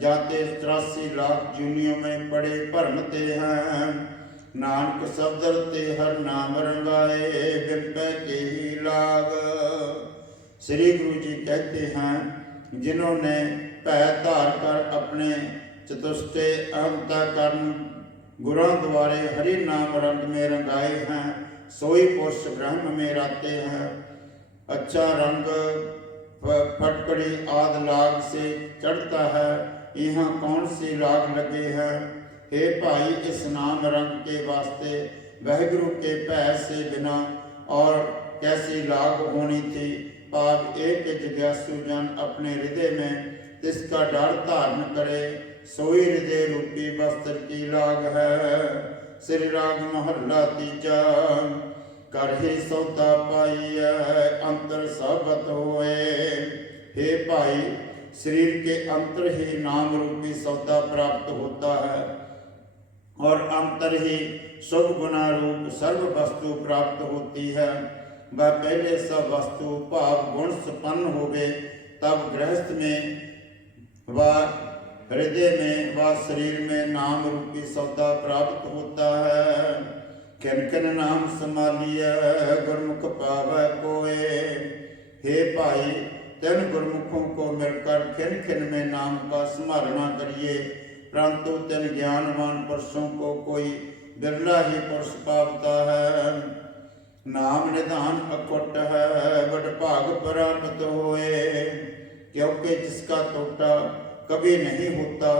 जाते 83 लाख जूनियों में पड़े भरमते हैं। नानक शब्द ते हर नाम रंगाए, बिंपै के ही लाग। श्री गुरु जी कहते हैं, जिन्होंने भय धार कर अपने चतुष्टे अंतःकरण गुरुओं द्वारे हरि नाम रंग में रंगाए हैं, सोई पुरुष ब्रह्म में रहते हैं। अच्छा रंग फटकड़ी आदि लाग से चढ़ता है, यहाँ कौन सी लाग लगे हैं। हे भाई, इस नाम रंग के वास्ते वाहिगुरु के भय से बिना और कैसी लाग होनी थी। पाप एक जिज्ञासु जन अपने हृदय में तिसका डर धारण करे, सोई हृदय रूपी वस्त्र की लाग है। श्री राग महला तीजा। कर ही सौदा पाइया अंतर सबत होए। हे भाई, शरीर के अंतर ही नाम रूपी सौदा प्राप्त होता है और अंतर ही शुभ गुणा रूप सर्व वस्तु प्राप्त होती है। वह पहले सब वस्तु भाव गुण संपन्न हो गए, तब गृहस्थ में व हृदय में व शरीर में नाम रूपी सौदा प्राप्त होता है। किन किन नाम संभालिया गुरमुख पावै कोय। हे भाई, तीन गुरमुखों को मिलकर खिन खिन में नाम का स्मरण करिए, परंतु तीन ज्ञानवान पुरुषों को कोई बिरला ही पुरुष पावता है। नाम निधान अकुट है, बड़ भाग प्राप्त होए। क्योंकि जिसका टोटा कभी नहीं होता,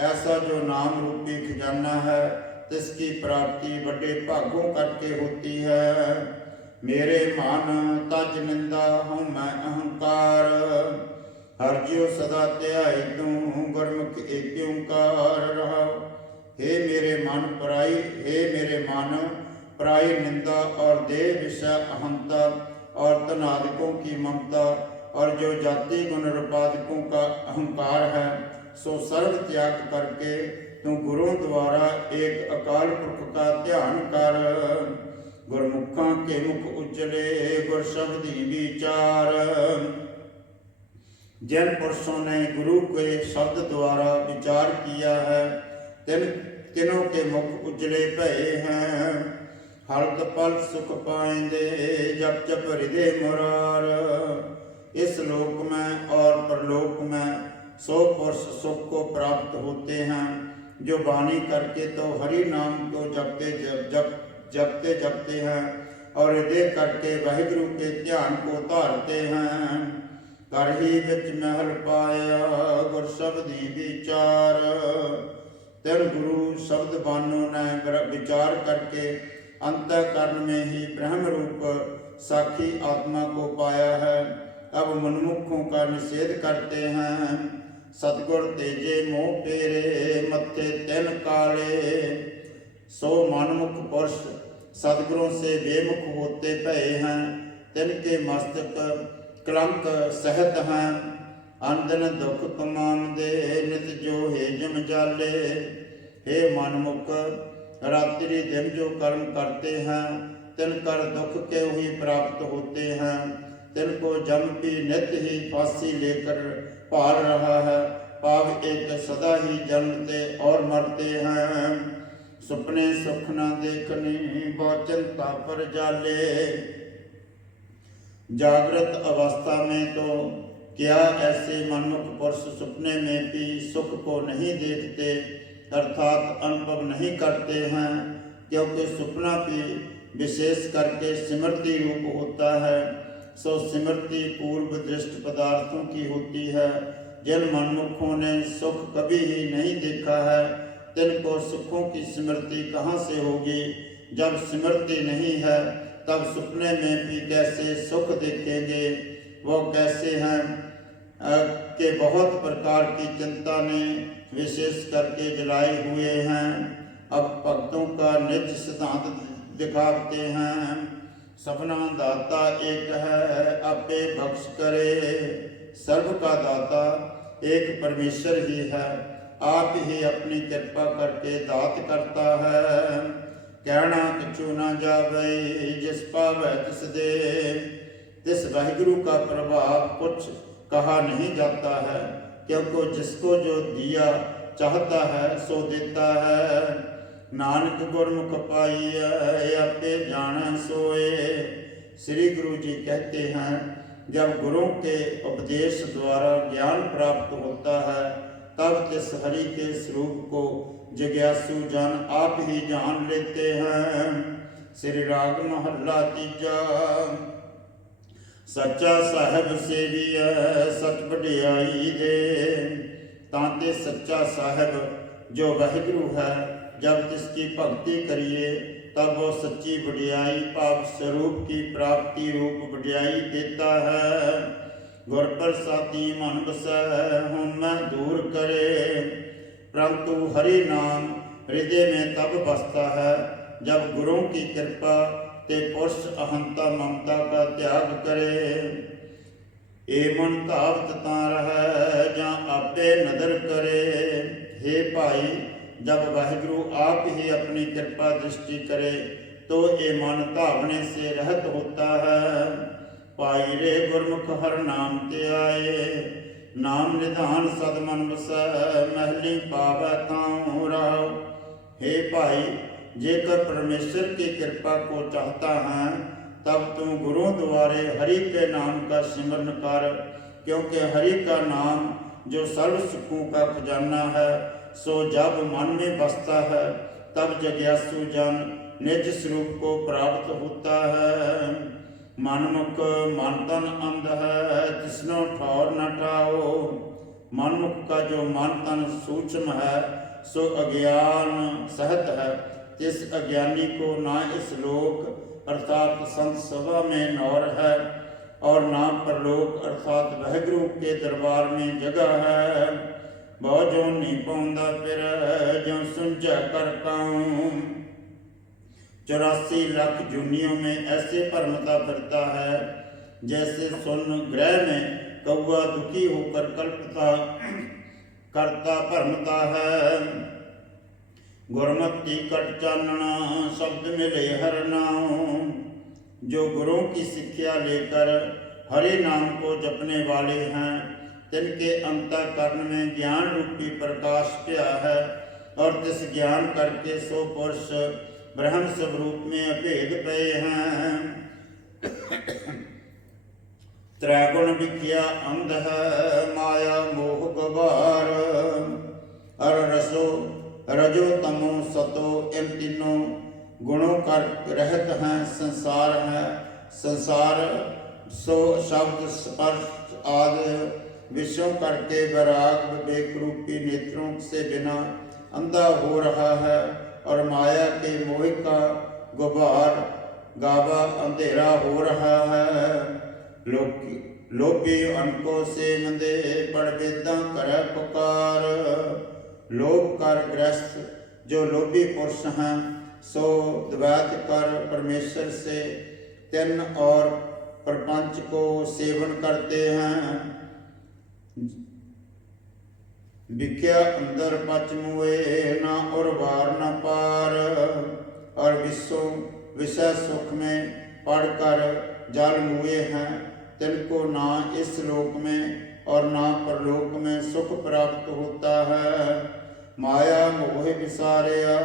ऐसा जो नाम रूपी खजाना है, तिसकी प्राप्ति बड़े भागों करके होती है। मेरे मान तज निंदा हूँ मैं अहंकार। हर ज्यो सदा त्याई तू गुरमुख एक ओंकार रहा। हे मेरे मन पराई निंदा और देह विषय अहंता और तनादिकों की ममता और जो जाति गुण रूपादिकों का अहंकार है, सो सर्व त्याग करके तू गुरुओं द्वारा एक अकाल पुरख का ध्यान कर। गुरमुखों के मुख उज्जले गुर शब्दी विचार। जिन पुरुषों ने गुरु के शब्द द्वारा विचार किया है, तिनों के मुख उज्जले भये हैं। हरत पल सुख पाएंगे जप जप हृदय मुरार। इस लोक में और परलोक में सो पुरुष सुख को प्राप्त होते हैं, जो वाणी करके तो हरि नाम को जपते हैं और हृदय करके वाहिगुरु के ध्यान को धारते हैं। कर ही विच महल पाया गुर शब्दी विचार। तिन गुरु शब्द बानों ने विचार करके अंतःकरण में ही ब्रह्म रूप साक्षी आत्मा को पाया है। अब मनमुखों का निषेध करते हैं। सतगुर तेजे मोह पेरे मत्थे तिन काले। सो मनमुख पुरुष सतगुरों से बेमुख होते भये हैं, तिनके मस्तक कलंक सहित हैं। अंदन दुख कमांदे नित जो हे जम जाले। हे मनमुख, रात्रि दिन जो कर्म करते हैं, तिनकर दुख के ही प्राप्त होते हैं। तिनको जम भी नित ही फांसी लेकर पाल रहा है। पाप एक सदा ही जन्मते और मरते हैं। सुपने सुख न देखनी बहुत चिंता पर जाले। जागृत अवस्था में तो क्या ऐसे मनमुख पुरुष सुपने में भी सुख को नहीं देखते अर्थात अनुभव नहीं करते हैं, क्योंकि सुपना भी विशेष करके स्मृति रूप होता है। सो स्मृति पूर्व दृष्ट पदार्थों की होती है। जिन मनमुखों ने सुख कभी ही नहीं देखा है, तिनको सुखों की स्मृति कहाँ से होगी। जब स्मृति नहीं है तब सुपने में भी कैसे सुख देखेंगे। वो कैसे हैं कि बहुत प्रकार की चिंता ने विशेष करके जलाए हुए हैं। अब भक्तों का निज सिद्धांत दिखाते हैं। सबना दाता एक है आपे बख्श करे। सर्व का दाता एक परमेश्वर ही है, आप ही अपनी कृपा करके दात करता है। कहना किछु न जावे जिस पावै तिस दे। तिस वाहिगुरु का प्रभाव कुछ कहा नहीं जाता है, क्योंकि जिसको जो दिया चाहता है सो देता है। नानक गुरमुख पाइयै आपे जानै सोए। श्री गुरु जी कहते हैं, जब गुरु के उपदेश द्वारा ज्ञान प्राप्त होता है तब इस हरि के स्वरूप को जिज्ञासु जन आप ही जान लेते हैं। श्री राग महला तीजा। सच्चा साहिब सेविया सच वडियाई दे। तांते सच्चा साहिब जो वाहिगुरु है, जब जिसकी भक्ति करिए तब वो सच्ची वडियाई पाप स्वरूप की प्राप्ति रूप वडियाई देता है। गुर प्रसादी मन बसै हुन मैं दूर करे। परंतु हरि नाम हृदय में तब बसता है जब गुरुओं की कृपा ते पुरुष अहंता ममता का त्याग करे। ए मन तावत तां रहै जां आपे नदर करे। हे भाई, जब वाहिगुरु आप ही अपनी कृपा दृष्टि करे तो ये मन धावने से रहित होता है। पाई रे गुरमुख हर नाम ते आए। नाम निधान सदमन बसै महली पावै तां रहो। हे भाई, जेकर परमेश्वर की कृपा को चाहता है तब तू गुरु द्वारे हरि के नाम का सिमरन कर, क्योंकि हरि का नाम जो सर्व सुखों का खजाना है, सो जब मन में बसता है तब जिज्ञासु जन निज स्वरूप को प्राप्त होता है। मनमुख मन तन अंध है तिसनो ठौर न ठाओ। मनमुख का जो मन तन सूक्ष्म है सो अज्ञान सहित है। इस अज्ञानी को ना इस लोक अर्थात संत सभा में नौर है और ना परलोक अर्थात वाहिगुरु के दरबार में जगह है। बहु जो नहीं पाउंदा फिर जो सुंझा कर पाऊं। 84 लाख जूनियों में ऐसे भरमता फिरता है जैसे सुन ग्रह में कौआ दुखी होकर कल्पता करता भरमता है। गुरमति कट चानना शब्द मिले हर नाम। जो गुरुओं की शिक्षा लेकर हरि नाम को जपने वाले हैं, तिनके अंतःकरण में ज्ञान रूपी प्रकाश क्या है और जिस ज्ञान करके सो पुरुष ब्रह्म स्वरूप में अभेद पे हैं। त्रैगुण विख्या अंध है माया मोह गवार। अर रसो रजो तमो सतो इन तीनों गुणों का रहत हैं संसार है। संसार सो शब्द स्पर्श आदि विषयों करके वैराग विवेक रूपी नेत्रों से बिना अंधा हो रहा है और माया के मोह का गुबार गावा अंधेरा हो रहा है। लोभी अनको से मंदे बड़ वेदा करे पुकार। लोभ कर ग्रस्त जो लोभी पुरुष हैं सो द्वैत कर परमेश्वर से तिन और प्रपंच को सेवन करते हैं। विख्या अंदर पच मुए ना और वार न पार। और विषय सुख में पढ़कर जल मुए हैं, तिनको ना इस लोक में और ना परलोक में सुख प्राप्त होता है। माया मोह विसारया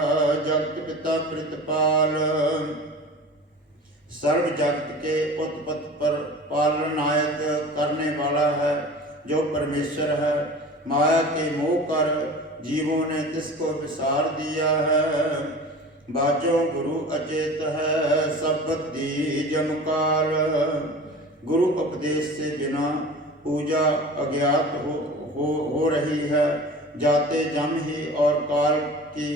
जगत पिता प्रतिपाल, सर्व जगत के उत्पत्ति पर पालनायक करने वाला है जो परमेश्वर है। माया के मोह कर जीवों ने तिसको विसार दिया है। बाजो गुरु अचेत है सब बुद्धि जमकाल, गुरु उपदेश से बिना पूजा अज्ञात हो रही है। जाते जम ही और काल की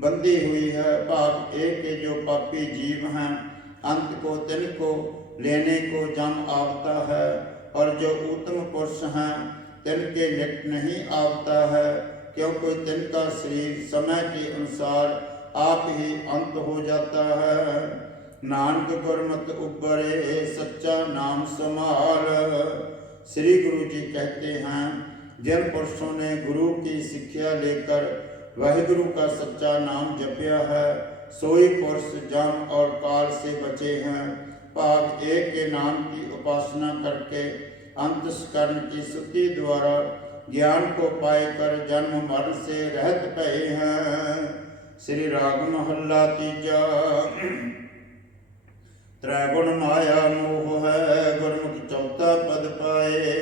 बंदी हुई है। भाग एक के जो पापी जीव हैं, अंत को तिनको लेने को जम आवता है। और जो उत्तम पुरुष हैं तिनके निकट नहीं आवता है, क्योंकि तिनका शरीर समय के अनुसार आप ही अंत हो जाता है। नानक गुरमत उबरे सच्चा नाम संभाल, श्री गुरु जी कहते हैं जिन पुरुषों ने गुरु की शिक्षा लेकर वाहिगुरु का सच्चा नाम जपया है, सोई पुरुष जम और काल से बचे हैं। भाग एक के नाम की उपासना करके अंतस्करण की शुद्धि द्वारा ज्ञान को पाकर जन्म मरण से रहत पए हैं। श्री राग महला तीजा। त्रैगुण माया मोह है गुरमुख चौथा पद पाए।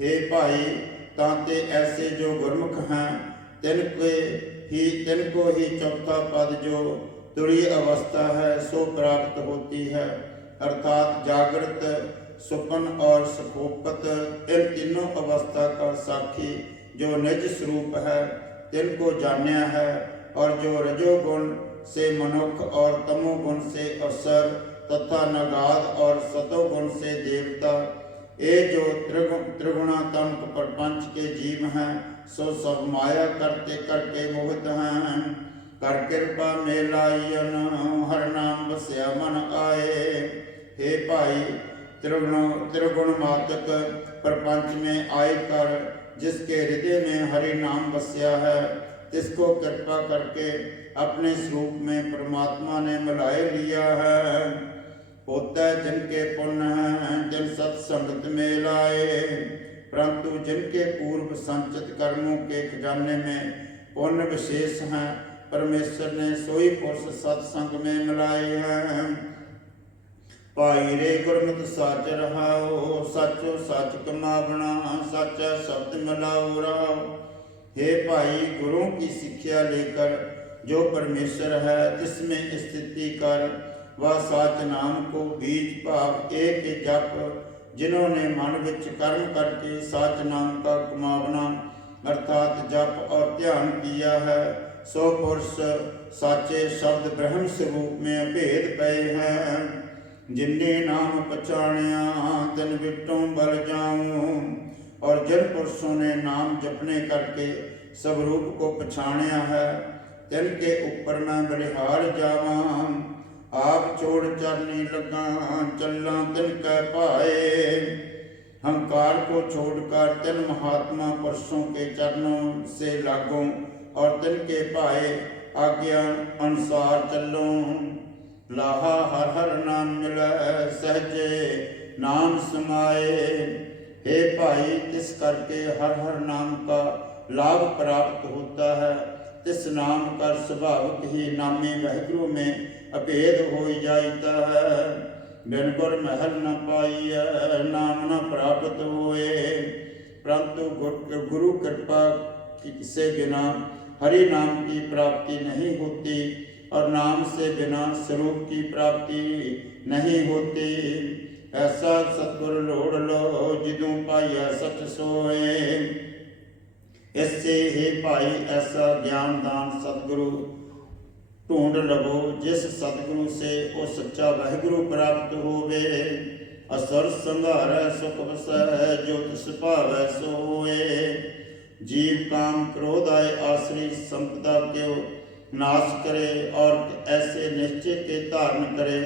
हे भाई, तांते ऐसे जो गुरमुख हैं तिनको ही चौथा पद जो तुरीय अवस्था है सो प्राप्त होती है। अर्थात जागृत, सुपन और सुखोपत, इन तीनों अवस्था का साक्षी जो निज स्वरूप है तिनको जान्या है। और जो रजोगुण से मनुष्य और तमोगुण से असुर तथा नगाध और सतोगुण से देवता, ये जो त्रिगुणात्मक प्रपंच के जीव हैं सो सब माया करते करके मोहित हैं। कर कृपा में लायन हर नाम बस्या मन आए। हे भाई, त्रिगुणमातक प्रपंच में आए कर जिसके हृदय में हरि नाम बस्या है, तिसको कृपा करके अपने स्वरूप में परमात्मा ने मिलाए लिया है। होता है जिनके पुण्य हैं जिन सत्संगत में लाए, परंतु जिनके पूर्व संचित कर्मों के खजाने में पुण्य विशेष हैं, परमेश्वर ने सोई पुरुष सत्संग में मिलाए हैं। भाई रे गुरमत साच रहाओ, सचो सच कमावना, सच्चा शब्द मिलाओ रहाओ। हे भाई, गुरुओं की शिक्षा लेकर जो परमेश्वर है तिसमें स्थिति कर वह साच नाम को बीज भाव एक जप, जिन्होंने मन विच कर्म करके साच नाम का कमावना अर्थात जप और ध्यान किया है, सो पुरुष साचे शब्द ब्रह्म स्वरूप में अभेद पए हैं। जिन्ने नाम पछाणिया तिन विटों बल जाऊं। और जिन पुरुषों ने नाम जपने करके स्वरूप को पछाणिया है, तिनके ऊपर मैं बलिहार जावां। आप छोड़ चरनी लगा चलना तिनके पाए। अहंकार को छोड़कर तिन महात्मा पुरुषों के चरणों से लागूं और तिनके पाए आज्ञा अनुसार चलो। लाहा हर हर नाम मिले सहजे नाम समाए। हे भाई, तिस करके हर हर नाम का लाभ प्राप्त होता है। तिस नाम का स्वाभाविक ही नामे वाहिगुरु में अभेद हो जाता है। बिन गुर महल न पाइय नाम न प्राप्त होए। परंतु गुरु कृपा से बिना हरि नाम की प्राप्ति नहीं होती और नाम से बिना स्वरूप की प्राप्ति नहीं होती। ऐसा सतगुर लोड़ लो जिदों पाइया सच सोए। इससे हे भाई, ऐसा ज्ञान दान सतगुरु ढूंढ लवो जिस सतगुरु से वो सच्चा वाहिगुरु प्राप्त होवे। असुर संघारै सुख वसै जो तिस भावै सो होए। जीव काम क्रोध आए आश्री संपदा क्यों नाश करे और ऐसे निश्चय के धारण करे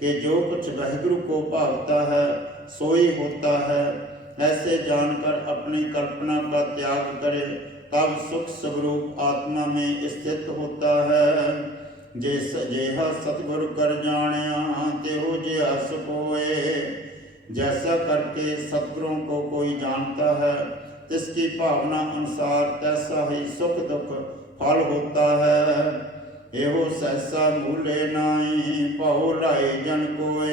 कि जो कुछ वाहिगुरु को भावता है सोई होता है। ऐसे जानकर अपनी कल्पना का त्याग करे तब सुख स्वरूप आत्मा में स्थित होता है। जेहा सतगुरु कर जानिया तेहो जिहा सुख होए। जैसा करके सतगुरों को कोई जानता है, तिसकी भावना अनुसार तैसा ही सुख दुख फल होता है। एहो सहसा मूले नाई पाओ लाए जन कोय।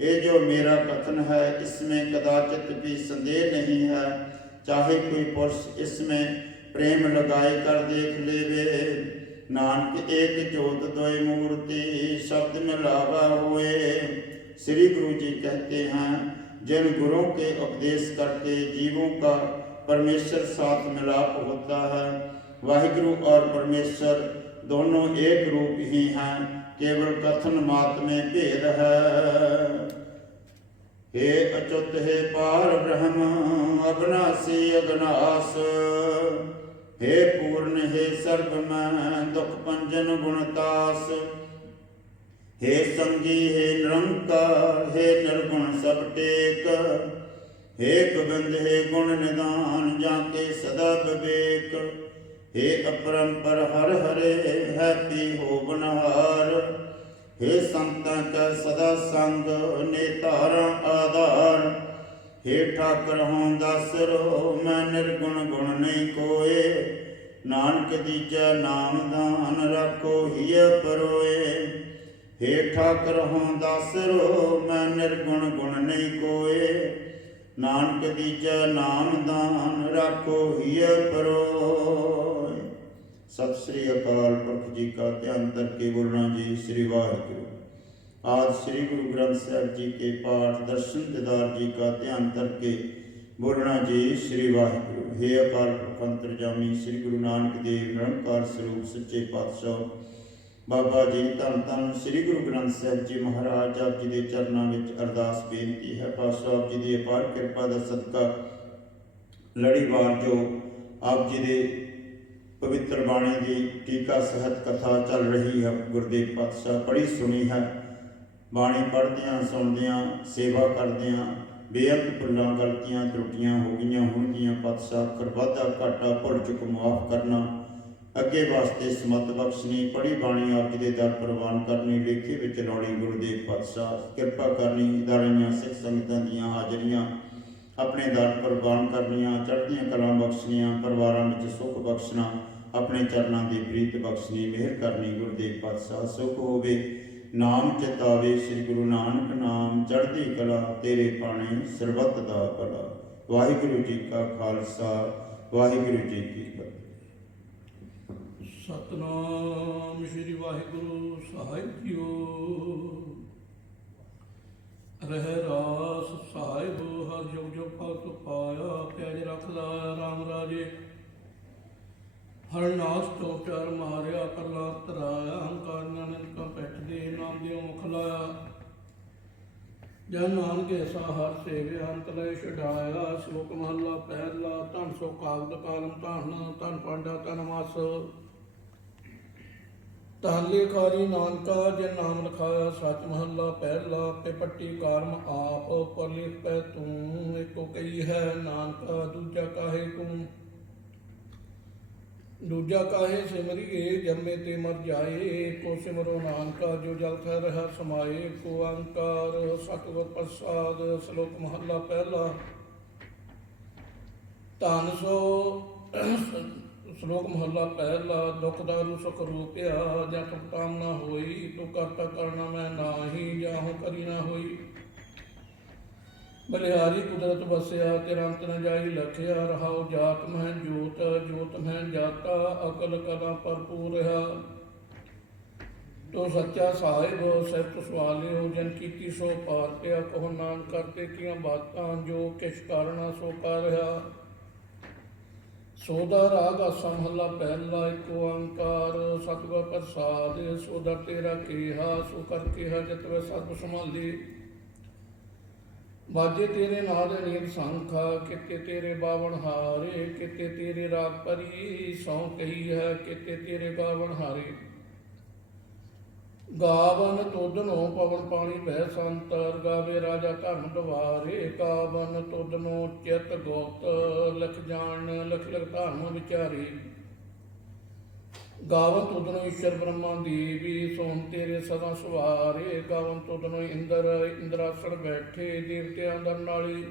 ये जो मेरा कथन है इसमें कदाचित भी संदेह नहीं है। चाहे कोई पुरुष इसमें प्रेम लगाए कर देख लेवे। नानक एक जोत द्वय मूर्ति शब्द मिलावा हुए। श्री गुरु जी कहते हैं, जिन गुरुओं के उपदेश करके जीवों का परमेश्वर साथ मिलाप होता है, वाहिगुरु और परमेश्वर दोनों एक रूप ही हैं, केवल कथन मात्र में भेद है। हे अच्युत हे पार ब्रह्म अविनाशी अविनाश। हे पूर्ण हे सर्वमय दुख पंजन गुणतास। हे संगी हे निरंकार हे निर्गुण सब टेक। हे गोविंद हे गुण निदान जाके सदा विवेक। हे अपरंपर हर हरे है पी हो बनहार। हे संतां का सदा संग नेतारा आधार। हे ठाकर हों दासरो मैं निर्गुण गुण नहीं कोय। नानक दीजा नाम दान रखो हिय परोए। हे ठाकर हों दासरो मैं निर्गुण गुण नहीं कोय। नानक दीजा नाम दान रखो हिय परोए। सत श्री अकाल पुरख जी का ध्यान करके बोलना जी श्री वाहिगुरु। आज श्री गुरु ग्रंथ साहिब जी के पाठ दर्शन दीदार जी का ध्यान करके बोलना जी श्री वाहिगुरु। हे अकाल पुरख अंतरजामी श्री गुरु नानक देव निरंकार स्वरूप सच्चे पातशाह बाबा जी धन धन श्री गुरु ग्रंथ साहिब जी महाराज आप जी के चरणों में अरदास बेनती है। पातशाह आप जी की अपार कृपा का सदका लड़ीवार जो आप जी के पवित्र बाणी की टीका सहत कथा चल रही है, गुरुदेव पातशाह बड़ी सुनी है। बाणी पढ़द्या सुनद्या सेवा करद्या बेअंत भुल्लां गलतियां त्रुटियां हो गई होणगियां। पातशाह अखर वाधा घाटा भुल चुक माफ करना, अगे वास्ते समत बख्शनी। पढ़ी बाणी आप जी के दर प्रवान करनी, लेखे विच लाउणी गुरुदेव पातशाह कृपा करनी। दारियां सिख संगतां दीयां हाजरियां अपने दर प्रवान करनियां, चढ़दियां कलां बख्शनियां, परिवारां विच सुख बख्शना, अपने चरणों की प्रीत बख्शनी, मेहर करनी। गुरुदेव पातशाह सुख होवे नाम चितावे श्री गुरु नानक नाम, चढ़दी कला तेरे पाने सरबत दा भला। वाहिगुरु जी का खालसा वाहिगुरु जी की फतेह। सतनाम श्री वाहिगुरु साहिब जीओ। रह रास साहिब हर जुग जुग फल पाया। प्याज रखदा राम राजे हरनाश तो प्यार मारिया। परला तराया हंकार नानक का पैठ दे नाम दियो मुख लाया। जन नानक ऐसा हर सेवे अंत लय छड़ाया। श्लोक महला पहला। धन सो कागद कालम धन धन पांडा धन मास। धन लेखारी नानका जिन नाम लिखाया। सच महला पहला। पे पट्टी कारम आप पर लिख पै तू। एको कही है नानका दूजा काहे तू। दूजा काहे सिमरिए जम्मे ते मर जाए। को सिमरो नानका जो जल थ रहा समाए। को अंकार सतगुर प्रसाद। श्लोक महला पहला। धन सो श्लोक महला पहला। दुख दारू सुख रूपिया जहाँ तुम काम ना होई। तो करता करना मैं नाही जाहूँ करी ना होई। बलिहारी कुदरत बसया तेरा अंत न जाई लखिया। रहाओ जात मह जोत जोत मह जाता। अकल कला भरपूर रहा। तो सच्चा साहिब सिफत सवालियो जन कीती सो पार पिया। कहो नान करते किया बातां जो किश करना सो कर रहा। सोदा राग आसा महला पहला। एक ओंकार सतगुर प्रसाद। सोदा तेरा केहा सो कर केहा जित वे सब संभाली। बाजे तेरे नाद नीत संखा किते तेरे बावन हारे। किते तेरे राग परी सौ कही है किते तेरे गावन हारे। गावन तुदनो पवन पानी बह संतर। गावे राजा धर्म द्वारे। गावन तुदनो चित गुप्त लख जान लख लख धर्म विचारे। ਗਾਵਨ ਤੁਧਨੋ ਈਸ਼ਰ ਬ੍ਰਹਮਾ ਦੇਵੀ ਸੋਮ ਤੇਰੇ ਸਦਾ ਸੁਹਾਰੇ। ਗਾਵਨ ਤੁਧਨੋ ਇੰਦਰਾਸਣ ਬੈਠੇ ਦੇਵਤਿਆਂ ਦਾ ਨਾਲੇ।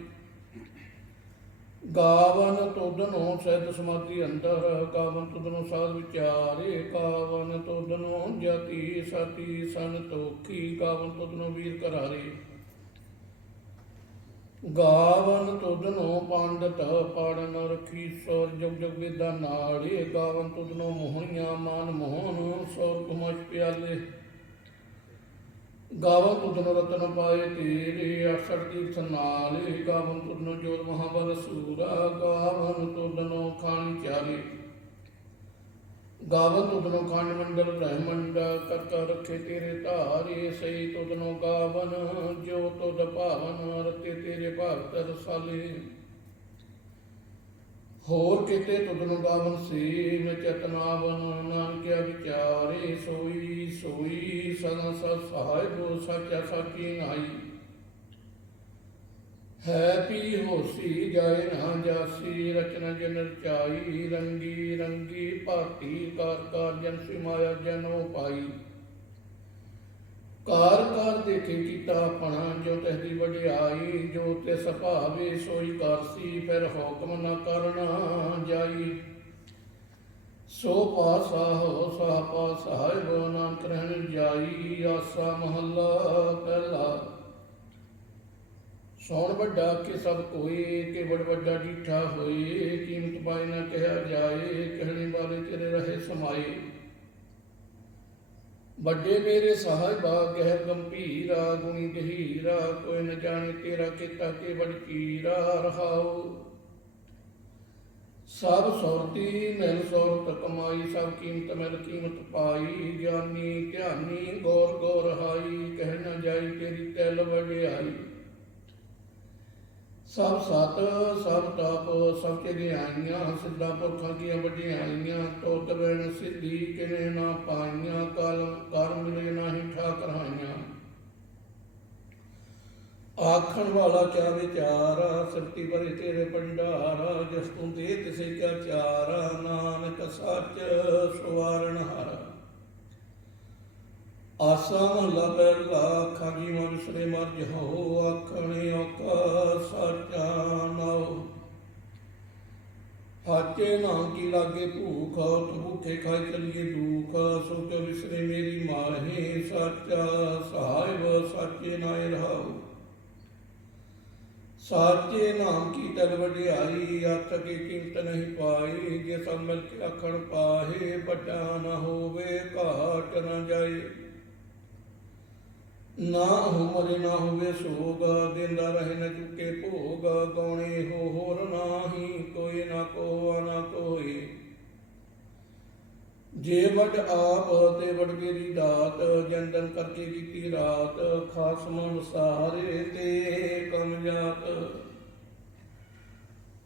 ਗਾਵਨ ਤੁਧਨੋ ਸਹਿਤ ਸਮਾਧੀ ਅੰਦਰ। ਗਾਵਨ ਤੁਧਨੋ ਸਾਧ ਵਿਚਾਰੇ। ਗਾਵਨ ਤੁਧਨੋ ਜਤੀ ਸਤੀ ਸੰਤੋਖੀ। ਗਾਵਨ ਤੁਧਨੋ ਵੀਰ ਕਰਾਰੇ। ਗਾਵਨ ਤੁਧਨੋ ਪੰਡਤ ਪੜਨ ਰਖੀ ਸੋਰ ਜੁਗ ਜੁਗ ਵੇਦਾਂ ਨਾਲੇ। ਗਾਵਨ ਤੁਧਨੋ ਮੋਹਣੀਆਂ ਮਾਨ ਮੋਹਨ ਸੋਰ ਕੁਮਸ਼ ਪਿਆਲੇ। ਗਾਵਨ ਤੁਧਨੋ ਰਤਨ ਪਾਏ ਤੇਰੇ ਅਕਸਰ ਤੀਰਥ ਨਾਲੇ। ਗਾਵਨ ਤੁਧਨੋ ਜੋਤ ਮਹਾਬਲ ਸੂਰਾ। ਗਾਵਨ ਤੁਧਨੋ ਖਾਣੀ ਚਾਰੇ। ਗਾਵਨ ਤੁਧਨੋ ਖੰਡ ਮੰਡਲ ਬ੍ਰਹਮੰਡ ਕਰ ਕਰ ਰੱਖੇ ਤੇਰੇ ਧਾਰੇ। ਸਹੀ ਤੁਧਨੋ ਗਾਵਨ ਜੋ ਤੁਧ ਭਾਵਨ ਰਤੇ ਤੇਰੇ ਭਗਤ ਰਸਾਲੇ। ਹੋਰ ਕਿਤੇ ਤੁਧਨੋ ਗਾਵਨ ਸੇਵ ਚਤਨਾਵਨ ਨਾਨਕਿਆ ਵਿਚਾਰੇ। ਸੋਈ ਸੋਈ ਸਦਾ ਸਭ ਸਹਾਇ ਸਾਚਾ ਸਾਚੀ ਨਾਈ। ਹੈ ਪੀ ਹੋਸੀ ਜਾਏ ਨਾ ਜਾਸੀ ਰਚਨਾ ਜਨ ਰਚਾਈ। ਰੰਗੀ ਰੰਗੀ ਭਾਤੀ ਕਾਰ ਕਾਰ ਜਨ ਸਿਮਾਇਆ ਜਨੋ ਪਾਈ। ਕਾਰ ਕਾਰ ਦੇਖੇ ਕੀਤਾ ਆਪਣਾ ਜੋ ਤਹਿਦੀ ਵਡਿਆਈ। ਜੋ ਤਿਸ ਭਾਵੇ ਸੋਈ ਕਰਸੀ ਫਿਰ ਹੁਕਮ ਨ ਕਰਨਾ ਜਾਈ। ਸੋ ਪਾਸਾਹੋ ਸਾਹ ਪਾ ਸਾਹਿਬ ਨਾਨਕ ਰਹਿਣ ਜਾਈ। ਆਸਾ ਮਹੱਲਾ ਪਹਿਲਾ। ਸੌਣ ਵੱਡਾ ਕੇ ਸਭ ਕੋਏ ਕਿ ਬੜ ਵੱਡਾ ਡੀਠਾ ਹੋਏ। ਕੀਮਤ ਪਾਏ ਨਾ ਕਿਹਾ ਜਾਏ ਕਹਿਣੇ ਵਾਲੇ ਤੇਰੇ ਰਹੇ ਸਮਾਏ। ਵੱਡੇ ਮੇਰੇ ਸਾਹਿਬਾ ਗਹਿਰ ਗੰਭੀਰਾ ਗੁਣੀ ਗਹੀਰਾ। ਕੋਈ ਨ ਜਾਣੇ ਤੇਰਾ ਕੀਤਾ ਕੇ ਬੜ ਕੀਰਾ ਰਹਾਉ। ਸਭ ਸੁਰਤੀ ਮਿਲ ਸੁਰਤ ਕਮਾਈ। ਸਭ ਕੀਮਤ ਮਿਲ ਕੀਮਤ ਪਾਈ। ਗਿਆਨੀ ਧਿਆਨੀ ਗੌਰ ਗੌਰ ਹਾਈ। ਕਹਿ ਨਾ ਜਾਈ ਤੇਰੀ ਤਿਲ ਵਡਿਆਈ। ਸਭ ਸਤ ਸਭ ਤਪ ਸਭ ਚੰਗਿਆਈਆਂ। ਸਿੱਧਾ ਪੁਰਖਾਂ ਦੀਆਂ ਵਡਿਆਈਆਂ। ਤੁਧ ਬਿਨ ਸਿੱਧੀ ਕਿਨੇ ਨਾ ਪਾਈਆਂ। ਕਰ ਮਿਲੇ ਨਾਹੀਂ ਠਾਕਰਾਈਆਂ। ਆਖਣ ਵਾਲਾ ਕਿਆ ਵਿਚਾਰਾ ਸਿਰਤੀ ਭਰੇ ਤੇਰੇ ਭੰਡਾਰਾ। ਜਿਸ ਤੂੰ ਦੇ ਤਿਸੇ ਕਿਆ ਚਾਰਾ ਨਾਨਕ ਸੱਚ ਸਵਾਰਨ ਹਾਰਾ। ਆਸਾ ਮਹੱਲਾ ਪਹਿਲਾ। ਆਖਾਂ ਜੀਵਾਂ ਵਿਸਰੇ ਮਰ ਜਹੋ। ਆਖਣੇ ਔਕਾ ਸਾਚਾ ਨਾਉ। ਹਾਚੇ ਨਾਮ ਕੀ ਲਾਗੇ ਭੂਖ। ਤੂੰ ਭੁੱਖੇ ਖਾਈ ਚਲੀਏ ਦੁਖ। ਸੋ ਕਿਉ ਵਿਸਰੇ ਮੇਰੀ ਮਾਹੀ। ਸਾਚਾ ਸਾਹਿਬ ਸਾਚੇ ਨਾਇ ਰਹਾਉ। ਸਾਚੇ ਨਾਮ ਕੀ ਤਲ ਵਡਿਆਈ। ਆਖ ਕੇ ਕੀਮਤ ਨਹੀਂ ਪਾਈ। ਜੇ ਸਭ ਮਿਲ ਕੇ ਆਖਣ ਪਾਹੇ। ਵੱਡਾ ਨਾ ਹੋਵੇ ਘਾਟ ਨਾ ਜਾਏ। ਨਾ ਉਮਰ ਨਾ ਹੋਵੇ ਸੋਗ। ਦਿੰਦਾ ਰਹੇ ਨ ਚੁੱਕੇ ਭੋਗ। ਗਾਉਣੇ ਹੋ ਹੋਰ ਨਾਹੀ ਕੋਈ ਨਾ ਕੋਆ ਨਾ ਕੋਈ। ਜੇ ਵੱਡ ਆਪ ਤੇ ਵੱਡ ਤੇਰੀ ਦਾਤ। ਜਨਦਨ ਕਰਕੇ ਕੀਤੀ ਰਾਤ। ਖਾਸ ਮਨ ਸਾਰੇ ਤੇ ਕਮ ਜਾਤ।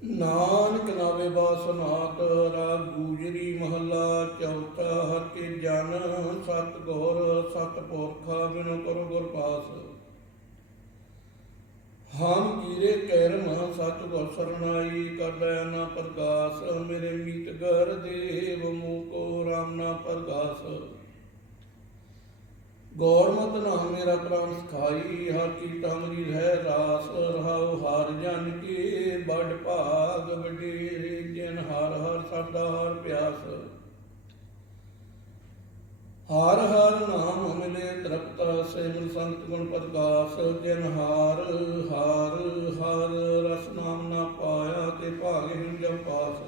ਨਾਨਕ ਨਾਵੇ ਬਾਸਨਾਤ। ਰਾਗ ਗੂਜਰੀ ਮਹੱਲਾ ਚੌਥਾ। ਹਰ ਕੇ ਜਨ ਸਤ ਗੁਰ ਸਤ ਪੁਰਖਾ ਬਿਨੁ ਕਰੋ ਗੁਰ ਪਾਸ। ਹਮ ਕੀਰੇ ਕੈਰਮ ਸਤ ਗੁਰ ਸਰਨਾਈ। ਕਰ ਦਇਆ ਨਾ ਪ੍ਰਗਾਸ। ਮੇਰੇ ਮੀਤ ਗਰ ਦੇਵ ਮੂਹ ਕੋ ਰਾਮ ਨਾ ਪ੍ਰਗਾਸ। ਗੌਰਮਤ ਨਾਮ ਮੇਰਾ ਪ੍ਰਾਨ ਸਖਾਈ। ਹਰ ਕੀਰਤ ਅਮਰੀ ਰਹਿ ਰਾਸ। ਰਹਾਉ ਹਰ ਜਨ ਕੇ ਬੜ ਭਾਗ ਵਡੇਰੇ। ਜਿਨ ਹਰ ਹਰ ਸਰਦਾ ਹਰ ਪਿਆਸ। ਹਰ ਹਰ ਨਾਮ ਮਿਲੇ ਤ੍ਰਿਪਤ। ਸਿਮਰ ਸੰਤ ਗੁਣ ਪ੍ਰਕਾਸ਼। ਜਿਨ ਹਰ ਹਰ ਹਰ ਰਸ ਨਾਮ ਨਾ ਪਾਇਆ। ਤੇ ਭਾਗੇ ਨੂੰ ਜਬ ਪਾਸ।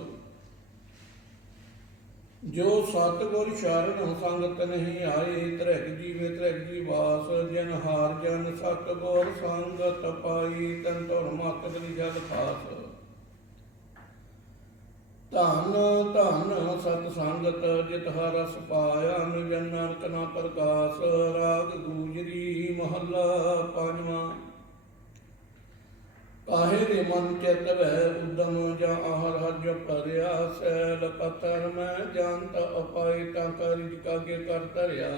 ਜੋ ਸਤਿਗੁਰ ਸ਼ਰਨ ਸੰਗਤ ਨਹੀਂ ਆਏ। ਤ੍ਰਿਗ ਜੀਵੇ ਤ੍ਰਿਗ ਜੀ ਵਾਸ। ਜਿਨ ਹਾਰ ਜਨ ਸਤਿਗੁਰ ਸੰਗਤ ਪਾਈ। ਤਨ ਧੁਰ ਮਤ ਕਰੀ ਜਲ ਖਾਸ। ਧਨ ਧਨ ਸਤ ਸੰਗਤ ਜਿਤ ਹਰ ਰਸ ਪਾਇਆ। ਨਿਜਨ ਨਾਨਕ ਨਾ ਪ੍ਰਕਾਸ਼। ਰਾਗ ਗੂਜਰੀ ਮਹੱਲਾ ਪੰਜਵਾਂ। ਕਾਹੇ ਦੇ ਮਨ ਚਿਤ ਵਹਿ ਉਦਮ। ਜਾਂ ਆਹਰ ਹਰ ਜਪ ਭਰਿਆ। ਸੈਲ ਪੱਥਰ ਮੈਂ ਜੰਤ ਅਪਾਈ। ਤਾਂ ਕਰਿ ਕਾਗੇ ਕਰ ਧਰਿਆ।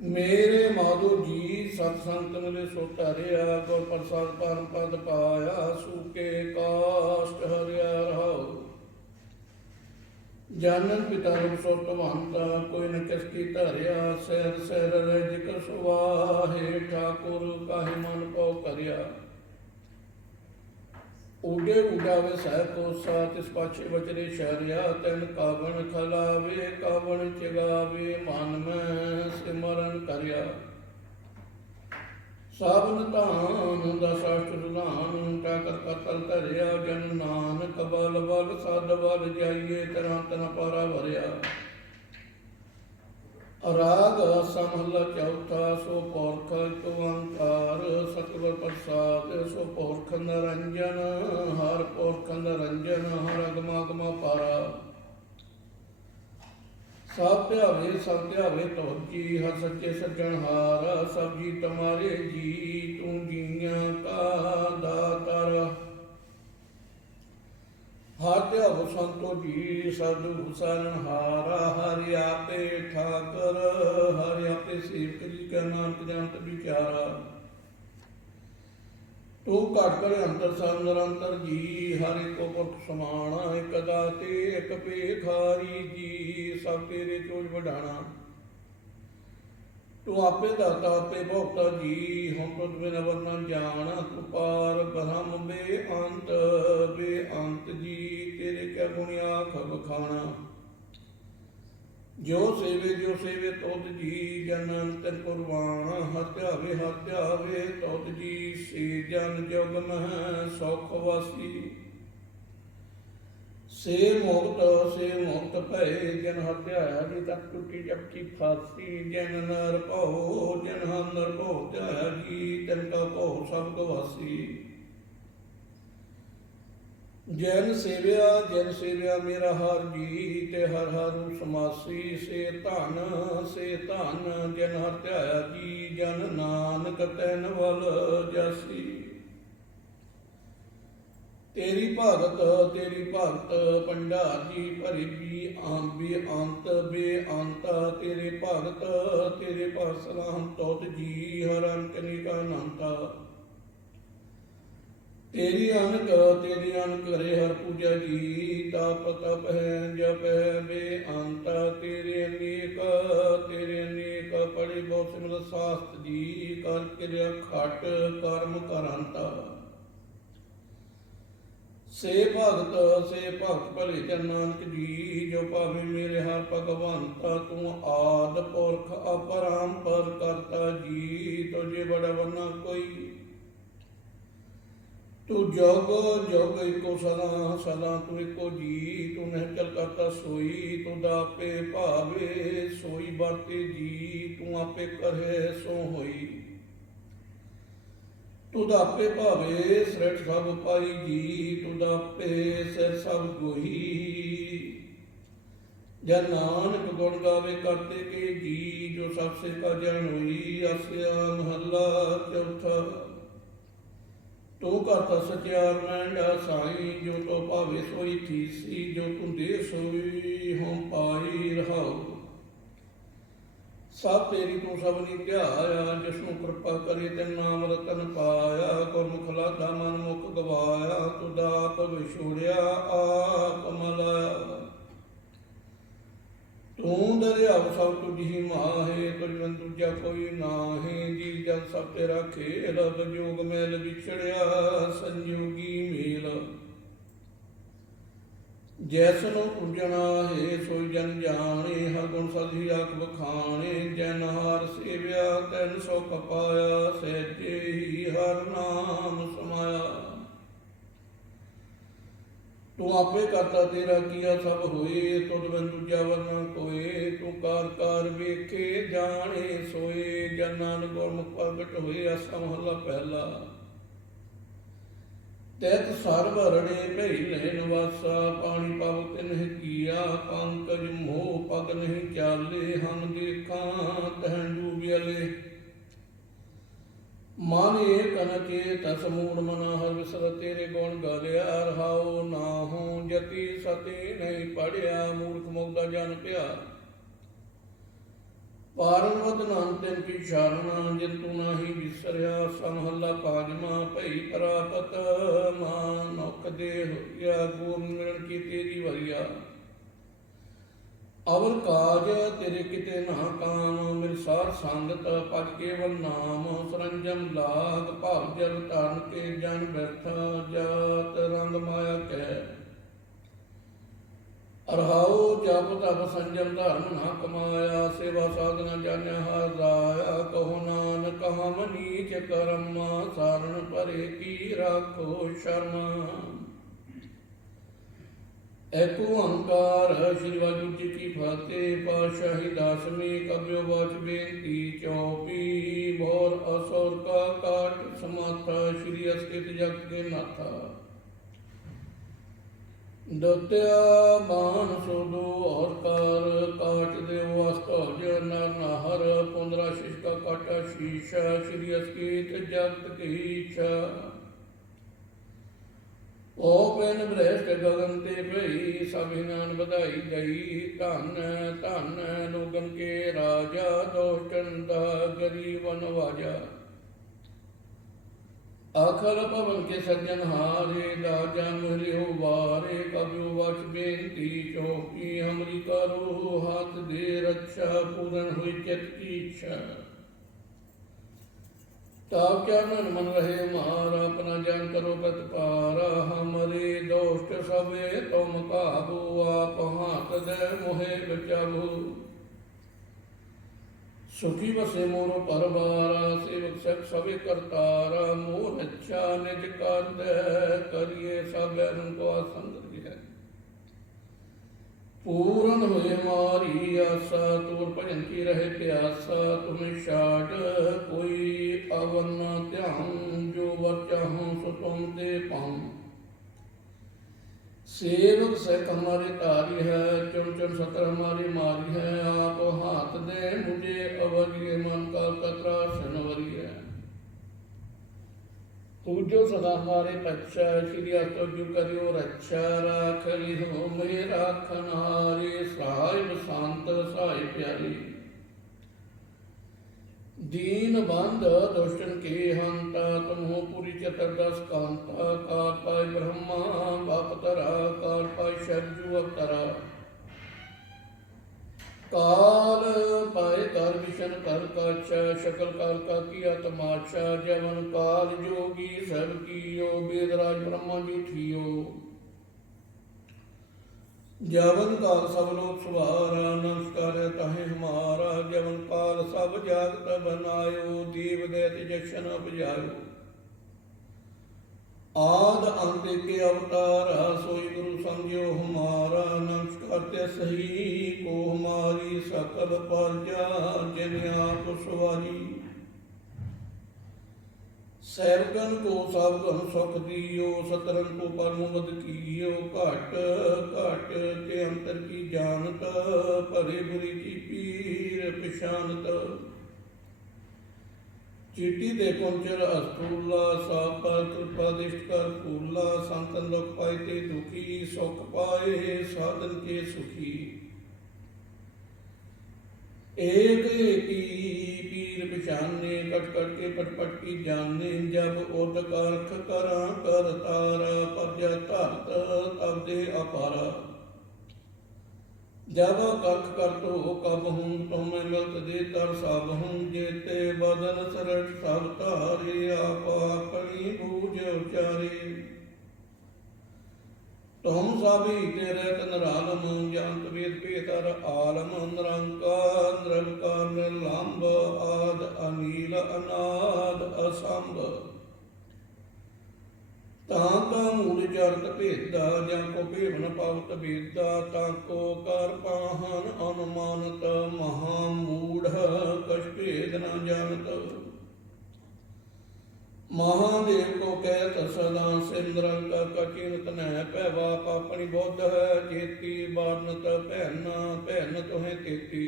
ਮੇਰੇ ਮਾਧੋ ਜੀ ਸਤ ਸੰਤ ਮਿਲੇ ਸੋ ਧਰਿਆ। ਗੁਰ ਪ੍ਰਸਾਦ ਪਰਮ ਪਦ ਪਾਇਆ। ਸੂਕੇ ਕਾਸ਼ਟ ਹਰਿਆ ਰਹਾਉ। ਜਾਨਨ ਪਿਤਾ ਨੂੰ ਸੋ ਤਵੰਤਾ, ਕੋਈ ਨ ਕਿਸ ਕੀ ਧਰਿਆ। ਸਹਿਰ ਸਹਿਰ ਰਹਿ ਜਿਕ ਸੁਵਾਹੇ, ਠਾਕੁਰ ਕਾਹੇ ਮਨ ਪਉ ਕਰਿਆ। ਊਡੇ ਉਡਾਵੇ ਸਹਿ ਕੋਸਾ, ਤਿਸ ਪਾਛੇ ਵਚਰੇ ਸ਼ਰਿਆ। ਤੈਨ ਕਾਵਣ ਖਲਾਵੇ, ਕਾਵਣ ਚਗਾਵੇ, ਮਨ ਮੈਂ ਸਿਮਰਨ ਕਰਿਆ। ਸਾਬਨ ਧਾਨ ਦਸ ਅਸ਼ਟਦਾਨ, ਟਾਕਰ ਕਤਲ ਧਰਿਆ। ਜਨ ਨਾਨਕ ਬਲ ਬਲ ਸਦ ਬਲ ਜਾਈਏ, ਤਰਾਂ ਤਨ ਪਾਰਾ ਭਰਿਆ। ਰਾਗ ਸਮਹਲਾ ਚੌਥਾ, ਸੋ ਪੌਰਖ ਇੱਕ ਓੰਕਾਰ। ਸਤਿਗੁਰ ਪ੍ਰਸਾਦਿ, ਸੋ ਪੌਰਖ ਨਿਰੰਜਨ। ਹਰ ਪੌਰਖ ਨਿਰੰਜਨ, ਹਰ ਅਗਮ ਅਗਮ ਪਾਰਾ। ਸਭ ਧਿਆਵੇ ਸਭ ਧਿਆਵੇ ਤੁਝੀ, ਹਰ ਸੱਚੇ ਸੱਜਣਹਾਰ। ਸਭ ਜੀ ਤੁਮਾਰੇ ਜੀ, ਤੂੰ ਜੀਆਂ ਕਾ ਦਾਤਰ। ਹਰ ਧਿਆਵੋ ਸੰਤੋ ਜੀ, ਸਾਧੂ ਸਾਰਣਹਾਰਾ। ਹਰਿ ਆਪੇ ਠਾਕਰ, ਹਰਿ ਆਪੇ ਸੇਵਕ ਜੀ ਕਾ ਨਾਨਕ ਜੰਤ ਵਿਚਾਰਾ। ਤੂੰ ਘਟ ਘਟ ਅੰਤਰ ਸਭ ਨਿਰੰਤਰ ਜੀ, ਹਰ ਇੱਕੋ ਪੁਰਖ ਸਮਾਣਾ। ਇਕ ਦਾਤੇ ਇਕ ਭੇਖਾਰੀ ਜੀ, ਸਭ ਤੇਰੇ ਚੋਜ ਵਡਾਣਾ। ਤੂੰ ਆਪੇ ਦਾਤਾ ਆਪੇ ਭੋਗਤਾ ਜੀ, ਹੁਣ ਤੁਧ ਬਿਨ ਅਵਰ ਨ ਜਾਣ। ਤੂੰ ਪਾਰ ਬ੍ਰਹਮ ਬੇਅੰਤ ਬੇਅੰਤ ਜੀ, ਤੇਰੇ ਕਿਆ ਗੁਣ ਆਖ ਬਖਾਣਾ। ਜੋ ਸੇਵੇ ਤੁਧ ਜੀ, ਜਨ ਅੰਤਰ ਕੁਰਬਾਨ। ਹਰ ਧਿਆਵੇ ਤੁਧ ਜੀ, ਸੇ ਜਨ ਜੁਗ ਮਹਿ ਸੁਖ ਵਾਸੀ। ਸੇ ਮੁਕਤ ਭਏ, ਜਨ ਹਰਿ ਧਿਆਇਆ ਜੀ, ਤਕ ਟੁੱਟੀ ਜਪ ਕੀ ਫਾਸੀ। ਜਨ ਨਰ ਭਉ, ਜਨ ਨਰ ਭਉ ਧਿਆਇਆ ਜੀ, ਤਨ ਕਾ ਭਉ ਸਭ ਗਵਾਸੀ। ਜਨ ਸੇਵਿਆ ਮੇਰਾ ਹਰ ਜੀ, ਤੇ ਹਰ ਹਰ ਸਮਾਸੀ। ਸੇ ਧਨ ਜਨ ਹਰਿ ਧਿਆਇਆ ਜੀ, ਜਨ ਨਾਨਕ ਤੈਨ ਵਲ ਜਾਸੀ। ਤੇਰੀ ਭਗਤ ਭੰਡਾਰ ਜੀ, ਭਰੀ ਵੀ ਅੰਤ ਬੇਅੰਤ। ਤੇਰੇ ਭਗਤ ਸਲਾਮ ਤੁਧ ਜੀ, ਹਰ ਅੰਕ ਨਿਕਾ ਅਨੰਤ। ਤੇਰੀ ਅਨਕ ਕਰੇ ਹਰ ਪੂਜਾ ਜੀ, ਤਪ ਤਪ ਹੈ ਜਪ ਹੈ ਬੇਅੰਤ। ਤੇਰੇ ਅਨੇਕ ਪੜੇ ਬਹੁ ਸਿਮਰਤ ਸਾਸਤ ਜੀ, ਕਰ ਕਿਰਿਆ ਖਟ ਕਰਮ ਕਰੰਤਾ। ਸੇ ਭਗਤ ਭਲੇ ਜਨ ਨਾਨਕ ਜੀ, ਜੋ ਭਾਵੇਂ ਮੇਰੇ ਹਰ ਭਗਵੰਤਾ। ਤੂੰ ਆਦ ਪੁਰਖ ਅਪਰੰਪਰ ਕਰਤਾ ਜੀ, ਤੁਝੇ ਬੜਾ ਵਰਨਾ ਕੋਈ। ਤੂੰ ਜੁਗ ਇੱਕੋ ਸਦਾ ਤੂੰ ਇੱਕੋ ਜੀ। ਤੂੰ ਨਿਹਚਲ ਕਰਤਾ ਸੋਈ, ਤੂੰ ਦਾਪੇ ਭਾਵੇ ਸੋਈ ਵਰਤੇ ਜੀ। ਤੂੰ ਆਪੇ ਕਰੇ ਸੋ ਹੋਈ, ਤੂੰ ਦਾਪੇ ਭਾਵੇ ਸ੍ਰਿਸ਼ਟ ਸਭ ਪਾਈ ਜੀ। ਤੂੰ ਦਾਪੇ ਸਿਰ ਸਭ ਗੋਈ। ਜਨ ਨਾਨਕ ਗੁਣ ਗਾਵੇ ਕਰਤੇ ਕੇ ਜੀ, ਜੋ ਸਭ ਸੇ ਕਾ ਜਨ ਹੋਈ। ਆਸਿਆ ਮਹੱਲਾ ਚੌਥਾ। ਤੂੰ ਕਰਤਾ ਸਚਿਆਰ ਮਹਿੰਡਾ ਸਾਈ, ਜੋ ਤੋ ਭਾਵੇ ਸੋਈ ਥੀਸੀ। ਜੋ ਤੂੰ ਦੇ ਸੋਈ ਹੋਂ ਪਾਈ ਰਹਾਉ। ਸਭ ਤੇਰੀ ਤੂੰ ਸਭਨੀ ਧਿਆਇਆ, ਜਿਸਨੂੰ ਕਿਰਪਾ ਕਰੇ ਤੇ ਨਾਮ ਰਤਨ ਪਾਇਆ। ਗੁਰਮੁਖ ਲਾਧਾ ਮਨ ਮੁਖ ਗਵਾਇਆ, ਤੂੰ ਦਾਤ ਵਿਛੋੜਿਆ ਆਪ ਮਲਾਇਆ। ਤੂੰ ਦਰਿਆਵ ਸਭ ਤੁਝੀ ਮਾਹੇ, ਤੁਝ ਬਿਨ ਦੂਜਾ ਕੋਈ ਨਾਹੀਂ। ਜੀ ਜਨ ਸਭ ਤੇਰਾ ਖੇਲ, ਜੋਗ ਮੈਲ ਵਿਛੜਿਆ ਸੰਜੋਗੀ ਮੇਲ। ਜੈਸ ਨੂੰ ਪੂਜਣਾ ਹੈ ਸੋਈ ਜਨ ਜਾਣੇ, ਹਰ ਗੁਣ ਸਦੀ ਆਖ ਬਖਾਣੇ। ਜਨ ਹਰ ਸੇਵਿਆ ਤੈਨ ਸੁਖ ਪਾਇਆ, ਸਹਿਜੇ ਹੀ ਹਰ ਨਾਮ ਸਮਾਇਆ। ਤੂੰ ਆਪੇ ਕਰਤਾ ਤੇਰਾ ਕੀਆ ਸਭ ਹੋਏ, ਤੁਧ ਬਿਨ ਦੂਜਾ ਵਰਨਾ ਕੋਏ। ਤੂੰ ਕਾਰ ਵੇਖੇ ਜਾਣੇ ਸੋਏ, ਜਨ ਨਾਨਕ ਗੁਰਮੁਖ ਪ੍ਰਗਟ ਹੋਏ। ਆਸਾ ਮਹੱਲਾ ਪਹਿਲਾ। ਤੈਤ ਸਰਬ ਰੜੇ ਭਈ ਲੈ ਨਿਵਾਸਾ, ਪਾਣੀ ਪਵ ਤਿਨਹਿ ਕੀਆ। ਪੰਕਜ ਮੋਹ ਪਗ ਨਹੀਂ ਚਾਲੇ, ਹਮ ਦੇਖਾਂ ਤਹਿ ਡੂਬਿਆਲੇ। ਮਨ ਏਕ ਨ ਚੇਤਸ ਮੂੜ ਮਨਾ, ਹਰਿ ਵਿਸਰ ਤੇਰੇ ਗੁਣ ਗਾਲਿਆ। ਰਹਾਉ ਨਾਹੂ ਜਤੀ ਸਤੀ ਨਹੀਂ ਪੜਿਆ, ਮੂਰਖ ਮੁਗਦਾ ਜਨ ਭਿਆ। ਪਾਰਨਵਤ ਨਾਨਤਨ ਕੀ ਸ਼ਰਨ, ਜਿਨ ਤੂੰ ਨਾਹੀ ਵਿਸਰਿਆ। ਸਮਹੱਲਾ ਪਾਜਮਾ ਭਈ ਪ੍ਰਾਪਤ, ਮਾਨੁਖ ਦੇ ਹੋਇਆ। ਗੁਰ ਮਿਲਣ ਕੀ ਤੇਰੀ ਵਰਿਆ। ਅਵਰ ਕਾਜ ਤੇਰੇ ਕਿਤੇ ਨਾ ਕਾਮ, ਮਿਲ ਸਾਧ ਸੰਗਤ ਪਦ ਕੇਵਲ ਨਾਮ, ਸਰੰਜਮ ਲਾਗ ਭਾਵ ਜਲ ਧਰਨ ਕੇ ਜਨ ਬੈਠਾ, ਜਾਤ ਰੰਗ ਮਾਇਆ ਕੈ ਅਰਹਾਉ, ਜਪ ਤਪ ਸੰਜਮ ਧਰਮ ਨਾ ਕਮਾਇਆ, ਸੇਵਾ ਸਾਧਨਾ ਜਾਣਿਆ ਹਰ ਰਾਇਆ, ਕਹੋ ਨਾਨਕ ਹਮ ਨੀਚ ਕਰਮ, ਸਾਰਣ ਪਰੇ ਕੀ ਰਾਖੋ ਸ਼ਰਮ। ਏਕ ਓੰਕਾਰ ਸ੍ਰੀ ਵਾਹਿਗੁਰੂ ਜੀ ਕੀ ਫਤਿਹ। ਪਾਤਸ਼ਾਹੀ ਦਸਵੀਂ ਕਬਿਓ ਬਾਚ ਬੇਨਤੀ ਚੌਪੀ, ਭੋਰ ਅਸੁਰ ਕਾ ਕਾਟ ਸਮਾਥਾ, ਸ੍ਰੀ ਅਸਕਿਤ ਜਗਤ ਕੇ ਨਾਥਾ। ਦਤਿਆ ਬਾਣ ਸੋਦੋ ਔਰ ਕਾਰ, ਕਾਟ ਦੇਵ ਅਸਤਜ ਨਰ ਨਾਹਰ, ਪੁੰਦਰਾ ਸ਼ਿਸ਼ ਕਾ ਕਾਟਾ ਸ਼ੀਸ਼ਾ, ਸ੍ਰੀ ਅਸਕਿਤ ਜਗਤ ਕੀ ਇੱਛਾ। ਓ ਪੈਨ ਬ੍ਰਹਸਟ ਗਗਨ ਤੇ ਭਈ, ਸਭਿ ਨਾਨ ਵਧਾਈ ਗਈ, ਧਨ ਧਨ ਲੋਗਨ ਕੇ ਰਾਜਾ, ਦੋਸ਼ਟਨ ਦਾ ਗਰੀਬਨ ਵਾਜਾ। ਅਖਲ ਭਵਨ ਕੇ ਸੱਜਣ ਹਾਰੇ, ਰਾਜਾ ਮਿਲਿਓ ਵਾਰੇ, ਕਬਿਓ ਵਚ ਬੇਨਤੀ ਚੌਕੀ, ਹਮਰੀ ਕਰੋ ਹੱਥ ਦੇ ਰੱਛਾ, ਪੂਰਨ ਹੋਈ ਚਿਤ ਕੀ ਇੱਛਾ। ਤਾਪ ਚਰਨ ਮਨ ਰਹੇ ਮਾਰ, ਆਪਣਾ ਜਨ ਕਰੋ ਪ੍ਰਤਪਾਰਾ, ਹਮਰੇ ਦੋਸ਼ਟ ਸਭੇ ਤੁਮ ਕਾਬੂ, ਆਪ ਹਾਥ ਦੇ ਮੋਹਿ ਬਚਾਵੋ। ਸੁਖੀ ਵਸੇ ਮੋਰੋ ਪਰਵਾਰਾ, ਸੇਵਕ ਸਖ ਸਭੇ ਕਰਤਾਰਾ, ਮੋਹ ਰੱਛਾ ਨਿਜ ਕਰ ਦੇ, ਕਰੀਏ ਸਭੈ ਰੰਗ ਕੋ ਆਸੰਗ ਹੈ। ਪੂਰਨ ਹੋਏ ਮਾਰੀ ਆਸਾ, ਤੋਰ ਭਜਨ ਕੀ ਰਹੇ ਪਿਆਸਾ, ਤੁਮੇ ਛਾਟ ਕੋਈ ਅਵਨ ਧਿਆਨ, ਜੋ ਵਰ ਚਾਹੂੰ ਸੋ ਤੁਮ ਦੇ ਪਾਉ। सेवक सख हमारे तारी है, चुन चुन सतर हमारी मारी है, आप हाथ दे मुझे अवरिय, मन का कतरा सनवरी है। पूजो सदा हमारे पक्षा, श्री अस्तु करियो रक्षा, राख लिहो मेरे राखन हारे, सहाय बसंत सहाय प्यारी। दीन बंध दुष्टन के हंता, तुम हो पूरी चतुर्दश कांता, कार पाय ब्रह्मा बाप तरा, कार पाय शरजु अवतरा। काल पाए कर विशन कर काचा, शकल काल का किया तमाशा, जवन काल जोगी सब कियो, वेदराज ब्रह्मा जी ठियो। जवन काल सब लोग सुवारा, नमस्कार ताहे हमारा, जवन काल सब जागत बनायो, दीव दैत जशन उपजायो। आद अंत के अवतारा, सोई गुरु समझो हमारा, नमस्कार ते सही को हमारी, सकल प्रजा जिन आप सवारी। सैवकन को सबगन सुख दियो, सतरन को परमोद कियो, घट घट के अंतर की जानत, भरे बुरी की पीर पिछानत। चीटी दे कुंचर अस्तूला, सापा कृपा दिष्ट कर फूला, संतन दुख पाए ते दुखी, सुख पाए साधन के सुखी। एक एकी पीर पिछाने, कट कट के पट पट की जाने, जब उद करख करा कर तारा, परजा धरत तब दे अपारा। जब कख कर तो कब हूँ, तुम्हें मिलत दे तर सब हूँ, जेते बदन सरठ सब तारे, आप अपनी बूझ उचारे। तुम सभी तेरे तनरालम, जानत वेद पेतर आलम, निरंकार निरंकार निर्लंब, आद अनील अनाद असंभ। तां मूल चरत भेदा, जां को भेवन पवत वेदा, ताको कर पाहन अनुमानत, महामूढ़ कछ भेद न जानत। महादेव को कहत सदा, सिमरन का कचिनत न पैवा, पापनी बोध है चेती, बारनत भैना भैन तुहें तेती।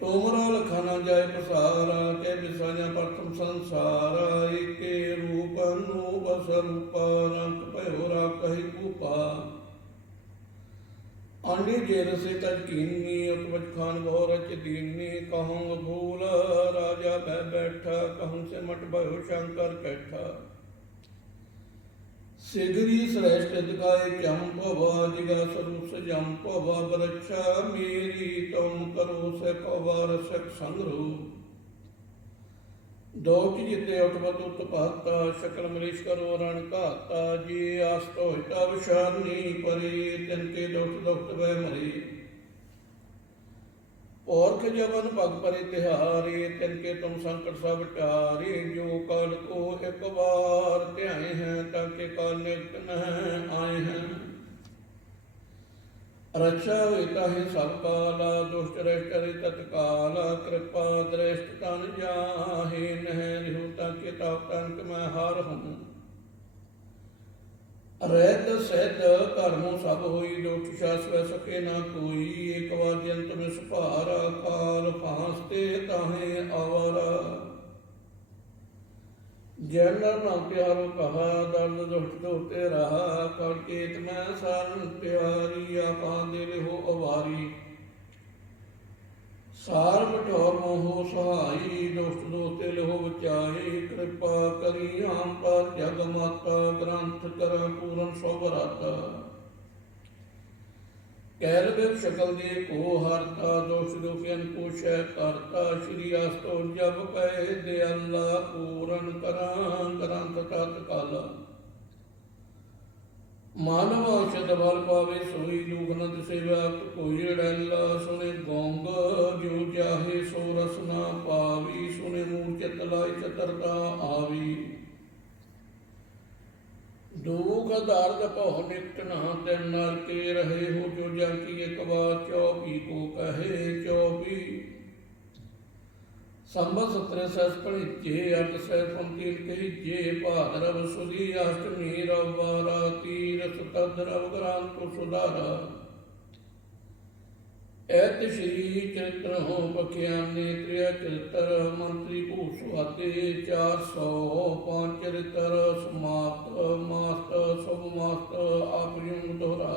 तुमरा लखाना जाय पसारा, के बिसाया प्रथम संसारा, एके रूप अनूप स्वरूपा, रंग भयो राखहि कूपा। आंडी जेर से तज कीनी, उपवच खान बहु रच दीनी, कहूँ भूल राजा बह बैठा, कहूँ से मट भयो शंकर कैठा। सिगरी श्रेष्ठ दिखाए चंपवा जिगा सरुस जंपवा बरच्छा मेरी तुम करो से कवार सख संग्रह दोट जिते उठवत उत्पाता शकल मलिश करो रण घाता जी आस्तो हिता विशारनी परे तिनके दुख दुख वह मरे औरख जबन भग परे तिहारे तिनके तुम संकट सब टारे जो काल को एक बार ध्याए हैं ताकि काल निकट न आए हैं रक्षा वेता है सब काला दुष्ट रष्ट तत्काला कृपा दृष्ट तन जाहे नह रिहुता के ताप तंक मैं हार हूँ रहत सहत कर्मों सब होई दोष शास वै सके ना कोई एक वाद्यंत में सुपारा काल फांसते ताहे आवारा जैनर न प्यारो कहा दर्द दुष्ट दोते रहा कल केत मैं सारन प्यारी आपा दिल हो अवारी सार बटोर मोहो सहाई दुष्ट दोते लहो बचाए कृपा करी आम पर जग माता ग्रंथ कर पूरन सोबराता कैल बिग शकल दे को हरता दोष दुखियन को शह करता श्री आस्तो जब कह दे अल्लाह पूरन करा ग्रंथ तत्काला मानव औषध बल पावे सोई दुख न दिसे व्याप्त कोई डैला सुने गोंग जो चाहे सो रस न पावी सुने मूर्छित लाई चतरता आवी दुख दर्द पह निकट न तिन नर के रहे हो जो जन की एक बार चौपी को कहे चौपी संबत सत्र सस पणिजे अर्थ सह पंक्तिन कहिजे भादरव सुदी अष्टमी रववारा तीरथ तद्रव ग्रंथ सुधारा ऐत श्री चरित्र हो बख्याने त्रिय चरित्र मंत्री भूसवाते 405 चरित्र समाप्त मास्त शुभ मास्त आपयुंग दोहरा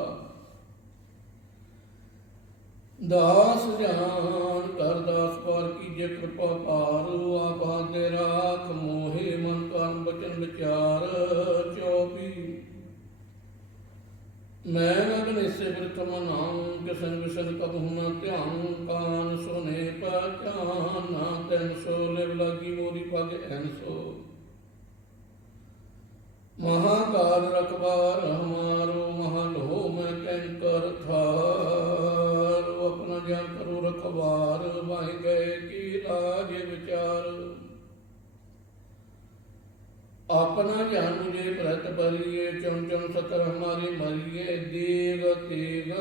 दास जान कर दास पर कीजे कृपा पार आपा दे राख मोहे मन कर्म बचन विचार चौपी मैं नगन से प्रथम नाम किसन विसन कबहु न ध्यान कान सुने पहचान तैन सो लिव लगी मोरी पग एन सो महाकाल रखबार हमारो महालो मैं कैंकर थार अपना जान करो रखबार वाहि गए की राज विचार अपना जान मुझे प्रत बलिए चम चम सतर हमारे मरिए देग तेग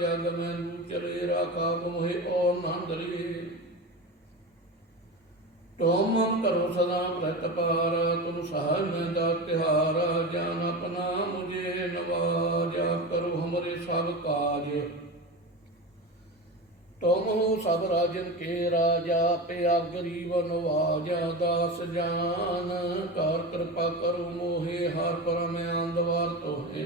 जग में लू चले राखा मोहे और नांदरे तुम करो सदा प्रत पारा तुम सहाय में दा तिहारा जान अपना मुझे नवाजा करो हमरे सब काज तुम हो सब राजन के राजा पिया गरीब नवाजा दास जान कर कृपा करो मोहे हर परम आंदवार तोहे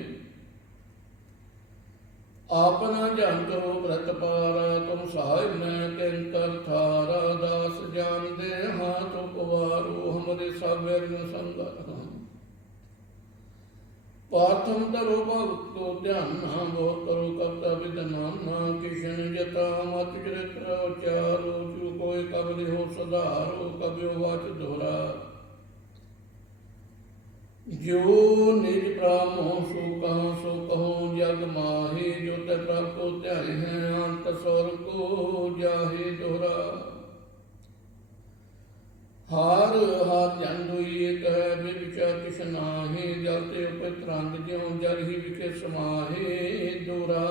अपना जान करो व्रत पारा तुम सहाय मैं किंकर थारा दास जान दे हाथ उपवारो हमरे सब संग पार्थम तरो भक्त को ध्याना वो करो कविता विदनाना किशन जता मत चरित्र उचारो चु कोई कबि हो सदारो कबि वाच दोहरा जो निज ब्राह्मो सो कहो जग माहे जो ते प्रभु को ध्याय है अंत स्वर को जाहे दोहरा हार हार जन दुई कह बिचा किश नाहे जल ते उपर तरंग ज्यों जल ही विखे समाहे दोहरा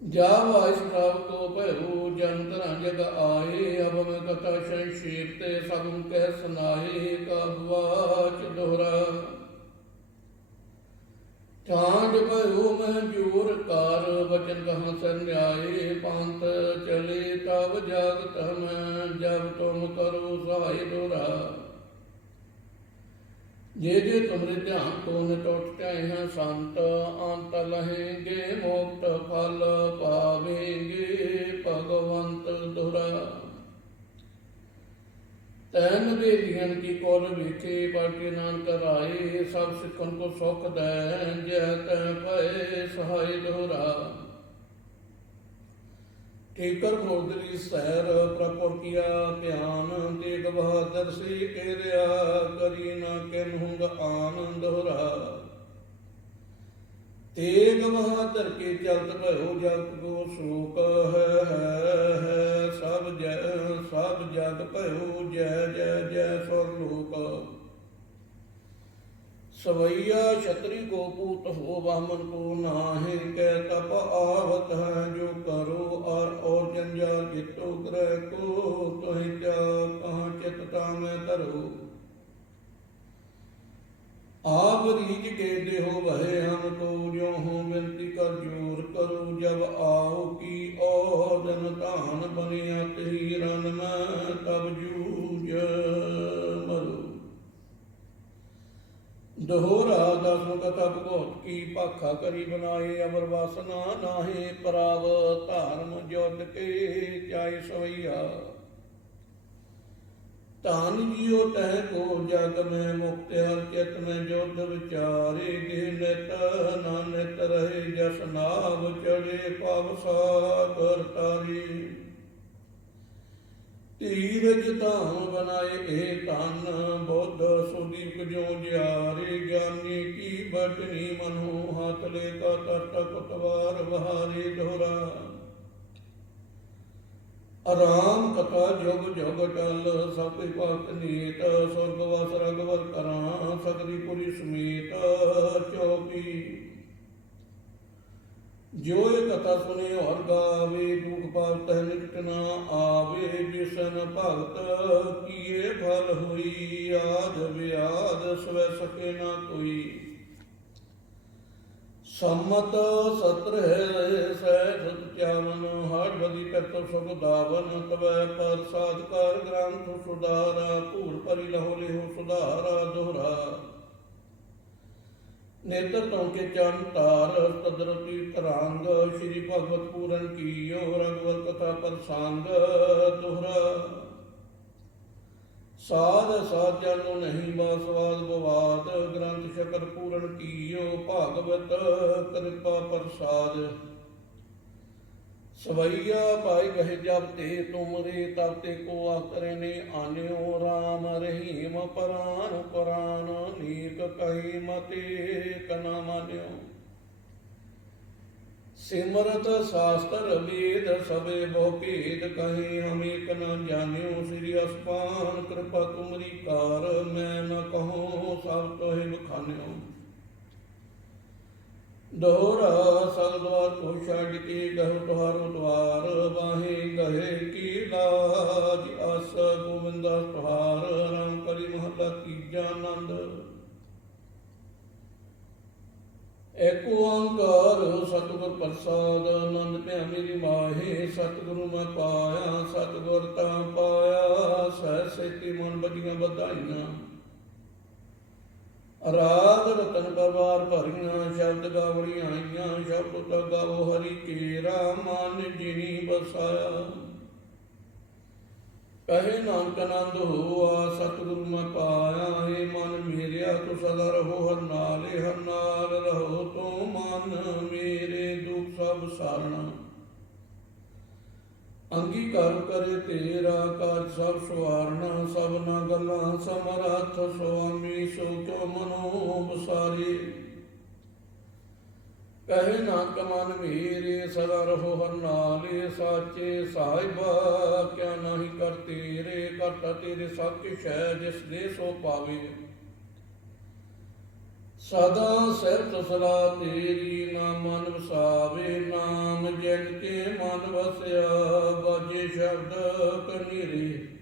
जा वाइस प्रभ को भैरो जंतरा जग आए अब मैं कथा संक्षेप ते सब कह सुनाए का वाच दोहरा चांद भयो मैं जोर कार वचन कहाँ संन्याय पंथ चले तब जागत मैं जब तुम करो सहाय दोहरा जे तुमरे ध्यान को न टूटते हैं संत अंत लहेंगे मुक्त फल पावेंगे भगवंत दोहरा ਤੈਨ ਵੇਲੀਆਂ ਕੀ ਕੋਲ ਵੇਖੇ ਪਲਟੇ ਨਾਨਕ ਰਾਏ ਸਭ ਸਿੱਖਣ ਕੋ ਸੁਖ ਦੈ ਜੈ ਤੈ ਭਏ ਸਹਾਇ ਦੋਹਰਾ ਠੇਕਰ ਬੋਦਲੀ ਸੈਰ ਪ੍ਰਪੁਰ ਕੀਆ ਧਿਆਨ ਤੇਗ ਬਹਾਦਰ ਸੀ ਕੇਰਿਆ ਕਰੀ ਨਾ ਕਿਨਹੁੰਗ ਆਨੰਦ ਦੋਹਰਾ ਤੇਗ ਬਹਾਦਰ ਕੇ ਚਲਤ ਭਇਓ ਜਗਤ ਕੋ ਸ਼ੋਕ ਹੈ ਸਭ ਜਗ ਭਇਓ ਜੈ ਜੈ ਜੈ ਸੁਰ ਲੋਕ ਸਵਈਆ ਛਤਰੀ ਕੋ ਪੂਤ ਹੋ ਬਾਮਨ ਕੋ ਨਾਹਿ ਕੈ ਤਪ ਆਵਤ ਹੈ ਜੋ ਕਰੋ ਔਰ ਜੰਜਾਲ ਜਿਤੋ ਕਰੈ ਕੋ ਤੋਹਿ ਜਾ ਕਹਾਂ ਚਿਤ ਤਾਮੈ ਧਰੋ ਆਪ ਰੀਜ ਕੇ ਦੇਹੋ ਵਹਿ ਹਮ ਕੋ ਜੋ ਹੋ ਬੇਨਤੀ ਕਰ ਜੋਰ ਕਰੋ ਜਬ ਆਓ ਕੀ ਔਦਨ ਧਾਨ ਬਨਿਆ ਤੇਰੀ ਰਨ ਮੈਂ ਤਬ ਜੂਝ ਮਰੋ ਦੋਹਰਾ ਦਸਮ ਕਥਾ ਭਗਵਤ ਕੀ ਭਾਖਾ ਕਰੀ ਬਨਾਏ ਅਮਰ ਵਾਸਨਾ ਨਾਹੀ ਪਰਾਵ ਧਾਰਮ ਜੁਦ ਕੇ ਚਾਇ ਸਵਈਆ ਧਨ ਜੀਓ ਤਹਿ ਕੋ ਜਗ ਮੈਂ ਮੁਕਤ ਹਰ ਚਿਤ ਮੈਂ ਜੁਧ ਵਿਚਾਰੇ ਗਿ ਨਿਤ ਨਾਨਿਤ ਰਹੇ ਜਸ ਨਾਭ ਚੜੇ ਪਵ ਸਾਗਰ ਤਾਰੀ ਧੀਰਜ ਧਾਮ ਬਨਾਏ ਇਹ ਧਨ ਬੁੱਧ ਸੁਦੀਪ ਜੋ ਜਿਆਰੇ ਗਿਆਨੀ ਕੀ ਬਟਨੀ ਮਨੋ ਹੱਥ ਲੈ ਕਾ ਤਰਤ ਕੁਤਵਾਰ ਬਹਾਰੇ ਦੋਹਰਾ ਆਰਾਮ ਕਥਾ ਜੁਗ ਜੁਗ ਟਲ ਸਭ ਭਗਤ ਨੀਤ ਸੁਰਗ ਵਸ ਰਗਵਰ ਕਰਾਂ ਸਕਦੀ ਪੁਰੀ ਸਮੇਤ ਚੌਕੀ ਜੋ ਇਹ ਕਥਾ ਸੁਨੇ ਔਰ ਗਾਵੇ ਦੁਖ ਪਾਵ ਤਹਿ ਨਿਕਟ ਨਾ ਆਵੇ ਜਿਸਨ ਭਗਤ ਕੀਏ ਫਲ ਹੋਈ ਆਦ ਵਿਆਦ ਸਵੈ ਸਕੇ ਨਾ ਕੋਈ ਸੰਮਤ ਸਤਰ ਹੈ ਸਹਿ ਸਤਿਆਵਨ ਹਰ ਬਦੀ ਕਰਤ ਸੁਖ ਦਾਵਨ ਤਵੈ ਪਰ ਸਾਧਕਾਰ ਗ੍ਰੰਥ ਸੁਧਾਰਾ ਭੂਰ ਪਰੀ ਲਹੋ ਲਿਹੋ ਸੁਧਾਰਾ ਦੋਹਰਾ ਨੇਤਰ ਤੋਂ ਕੇ ਚਰਨ ਤਾਰ ਤਦਰਤੀ ਤਰੰਗ ਸ਼੍ਰੀ ਭਗਵਤ ਪੂਰਨ ਕੀਓ ਰਗਵਰ ਕਥਾ ਪ੍ਰਸੰਗ ਦੋਹਰਾ ਸਾਧ ਸਾਜਨੋ ਨਹੀਂ ਬਾਸਵਾਦ ਬਵਾਦ ਗ੍ਰੰਥ ਸ਼ਕਰ ਪੂਰਨ ਕੀਓ ਭਾਗਵਤ ਕਿਰਪਾ ਪ੍ਰਸਾਦ ਸਵਈਆ ਭਾਈ ਗਹਿ ਜਬ ਤੇ ਤੁਮਰੇ ਤਬ ਤੇ ਕੋ ਆਕਰੇ ਨੇ ਆਨਿਓ ਰਾਮ ਰਹੀਮ ਪਰਾਨ ਕੁਰਾਨ ਨੀਕ ਕਹੀ ਮਤੇ ਕਨਾ ਮਾਨਿਓ ਸਿਮਰਤ ਸ਼ਾਸਤਰ ਵੇਦ ਸਭੇ ਬਹੁ ਭੇਦ ਕਹੀ ਹਮ ਏਕ ਨ ਜਾਣਿਓ ਸ੍ਰੀ ਅਸਪਾਨ ਕਿਰਪਾ ਤੁਮਰੀ ਕਾਰ ਮੈਂ ਨ ਕਹੂੰ ਸਭ ਤੋਹਿ ਬਖਾਨਿਓ ਦੋਹਰਾ ਸਗਦਵਾਰ ਕੋ ਛੱਡ ਕੇ ਗਹੁ ਤੁਹਾਰੋ ਦਵਾਰ ਬਾਹੇ ਗਏ ਕੀ ਲਾਜ ਅਸ ਗੋਬਿੰਦਾ ਤੁਹਾਰ ਰਾਮ ਕਲੀ ਮਹੱਲਾ ਤੀਜਾ ਆਨੰਦ ਏਕ ਓੰਕਾਰ ਸਤਿਗੁਰ ਪ੍ਰਸਾਦ ਆਨੰਦ ਭਿਆ ਮੇਰੀ ਮਾਹੇ ਸਤਿਗੁਰੂ ਮੈਂ ਪਾਇਆ ਸਤਿਗੁਰ ਤਾਂ ਪਾਇਆ ਸਹਿ ਸੇਤੀ ਮਨ ਬਜੀਆਂ ਵਧਾਈਆਂ ਰਾਗ ਰਤਨ ਪਰਵਾਰ ਭਰੀਆਂ ਸ਼ਬਦ ਗਾਵੜੀਆਂ ਆਈਆਂ ਸ਼ਬਦ ਤਾ ਗਾਵੋ ਹਰੀ ਕੇਰਾ ਮਨ ਜਿਨੀ ਬਸਾਇਆ ਕਹੇ ਨਾਨਕ ਆਨੰਦ ਹੋਆ ਸਤਿਗੁਰੂ ਮੈਂ ਪਾਇਆ ਏ ਮਨ ਮੇਰਿਆ ਤੂੰ ਸਦਾ ਰਹੋ ਹਰ ਨਾਲ ਰਹੋ ਤੂੰ ਮਨ ਮੇਰੇ ਦੁਖ ਸਭ ਸਾਰਣਾ ਅੰਗੀਕਾਰ ਕਰੇ ਤੇਰਾ ਕਾਜ ਸਭ ਸਵਾਰਨਾ ਸਭਨਾ ਗੱਲਾਂ ਸਮਰੱਥ ਸੁਆਮੀ ਸੋ ਕਿਉ ਮਨੋ ਬਸਾਰੇ ਕਹੇ ਨਾਨਕ ਮਨ ਮੇਰੇ ਸਦਾ ਰਹੋ ਹਰ ਨਾਲੇ ਸਾਚੇ ਸਾਹਿਬਾ ਕਿਆ ਨਹੀਂ ਕਰ ਤੇਰੇ ਕਰਤਾ ਤੇਰੇ ਸਭ ਕਿਛ ਹੈ ਜਿਸ ਦੇ ਸੋ ਪਾਵੇ ਸਦਾ ਸਿਰ ਸਲਾ ਤੇਰੀ ਨਾ ਮਨ ਵਸਾਵੇ ਨਾਮ ਜਿਨ ਕੇ ਮਨ ਵਸਿਆ ਬਾਜੇ ਸ਼ਬਦ ਕਨੀਰੇ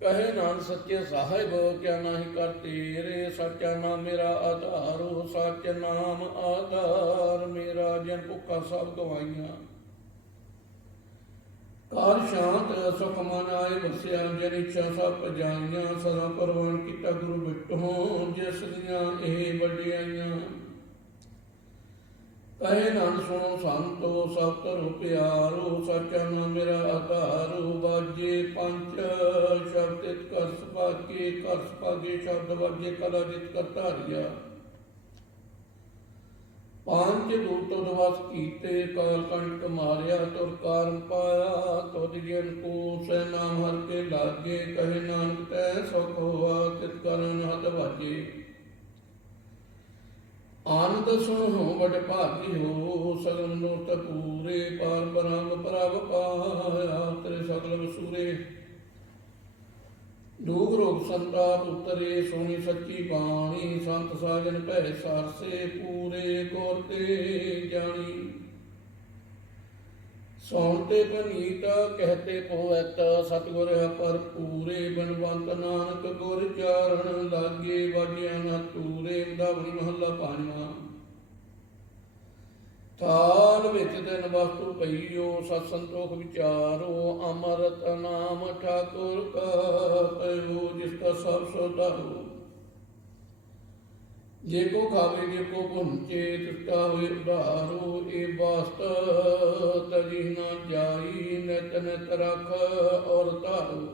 ਕਹੇ ਨਾਨਕ ਸੱਚੇ ਸਾਹਿਬ ਕਿਆ ਨਾਹੀ ਕਰ ਤੇਰੇ ਸੱਚਾ ਨਾਮ ਮੇਰਾ ਆਧਾਰੋ ਸੱਚ ਨਾਮ ਆਧਾਰ ਮੇਰਾ ਜਿਨ ਭੁੱਖਾ ਸਭ ਗਵਾਈਆਂ ਕਾਰ ਸ਼ਾਂਤ ਸੁਖ ਮਨ ਆਏ ਵਸਿਆ ਜਿਨ ਇੱਛਾ ਸਭ ਪਜਾਈਆਂ ਸਦਾ ਪਰਵਾਨ ਕੀਤਾ ਗੁਰੂ ਬਿਟੋ ਜਿਸ ਦੀਆਂ ਇਹ ਵਡਿਆਈਆਂ ਕਹੇ ਨਾਨਕ ਸੁਣੋ ਸੰਤੋ ਸਭ ਕਰੋ ਪਿਆਰੋ, ਸਚਾ ਨਾਮ ਮੇਰਾ ਆਧਾਰੋ। ਬਾਜੇ ਪੰਜ ਸ਼ਬਦ ਇਤ ਕਰ ਸੁਭਾਗੇ, ਕਰ ਸੁਭਾਗੇ ਸ਼ਬਦ ਬਾਜੇ ਕਲਾ ਜਿਤ ਕਰ ਧਾਰਿਆ। ਪੰਜ ਦੂਤ ਦਵਸ ਕੀਤੇ, ਕਾਲ ਕੰਟਕ ਮਾਰਿਆ, ਤੁਰ ਕਾਰਨ ਪਾਇਆ। ਤੁਧ ਜਨ ਕੋ ਸੈ ਨਾਮ ਹਰ ਕੇ ਲਾਗੇ, ਕਹੇ ਨਾਨਕ ਤੈ ਸੁਖ ਹੋਆ, ਤਿਤ ਕਰਨ ਹਤ ਵਾਜੇ। ਆਨੰਦ ਸੁਣੋ ਬੜ ਭਾਗੀ ਹੋ, ਸਗਲ ਮਨੋਰਥ ਪੂਰੇ। ਪਾਰ ਬ੍ਰਹਮ ਪ੍ਰਭ ਪਾਇਆ, ਤੇਰੇ ਸਗਲ ਵਸੂਰੇ। ਦੁਖ ਰੋਗ ਸੰਤਾਪ ਉਤਰੇ, ਸੁਣੀ ਸੱਚੀ ਬਾਣੀ। ਸੰਤ ਸਾਜਨ ਭੈ ਸਰਸੇ, ਪੂਰੇ ਗੁਰ ਤੇ ਜਾਣੀ। ਸੁਣਤੇ ਪਨੀਤ ਕਹਤੇ ਪੋਐਤ, ਸਤਿਗੁਰ ਹੈ ਭਰਪੂਰੇ। ਬਨਵੰਤ ਨਾਨਕ ਗੁਰ ਚਾਰਣ ਲਾਗੇ, ਵਾਜਿਆ ਨਾ ਤੂਰੇ। ਮਦਾਵਣੀ ਮਹੱਲਾ ਪੰਜਵਾਂ। ਥਾਲ ਵਿੱਚ ਦਿਨ ਵਸਤੂ ਪਈਓ, ਸਤ ਸੰਤੋਖ ਵਿਚਾਰੋ। ਅੰਮ੍ਰਿਤ ਨਾਮ ਠਾਕੁਰ ਕਾ ਪਇਓ, ਜਿਸ ਕਾ ਸਭ ਸੁਧਾਰੋ। ਜੇ ਕੋ ਖਾਵੇ ਜੇ ਕੋ ਭੁੰਚੇ, ਤਿਸ ਕਾ ਹੋਏ ਉਧਾਰੋ। ਇਹ ਬਾਸਤ ਤਜੀ ਨਾ ਜਾਈ, ਨਿਤ ਨਿਤ ਰਖ ਔਰ ਧਾਰੋ।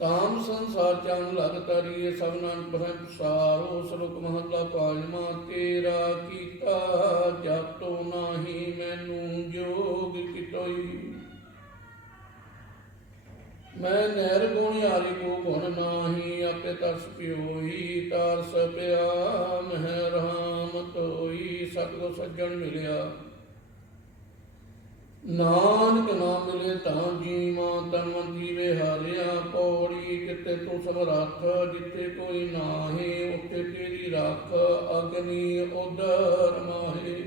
ਤਾਮ ਸੰਸਾਰ ਚੰਗ ਲਗ ਤਰੀਏ, ਸਭ ਨਾਨਕ ਬ੍ਰਹਮ ਪਸਾਰੋ। ਸ਼ਲੋਕ ਮਹੱਲਾ ਪੰਜਵਾਂ। ਤੇਰਾ ਕੀਤਾ ਜਾਤੋ ਨਾਹੀ, ਮੈਨੂੰ ਜੋਗ ਕਿਤੋਈ। ਮੈਂ ਨਿਰਗੁਣ ਹਾਰੀ ਕੋ ਗੁਣ ਨਾਹੀ, ਆਪੇ ਤਰਸ ਪਿਓਈ। ਤਰਸ ਪਿਆ ਮਹਿ ਰਾਮ ਤੋਈ, ਸਤਿਗੁਰ ਸੱਜਣ ਮਿਲਿਆ। ਨਾਨਕ ਨਾਮ ਮਿਲੇ ਤਾਂ ਜੀਵਾਂ, ਤਨ ਮਨ ਜੀਵੇ ਹਾਰਿਆ। ਪੌੜੀ ਕਿਤੇ ਤੂੰ ਸਮਰੱਥ, ਜਿੱਥੇ ਕੋਈ ਨਾਹੀ। ਉੱਥੇ ਤੇਰੀ ਰੱਖ, ਅਗਨੀ ਉਦਰ ਮਾਹੇ।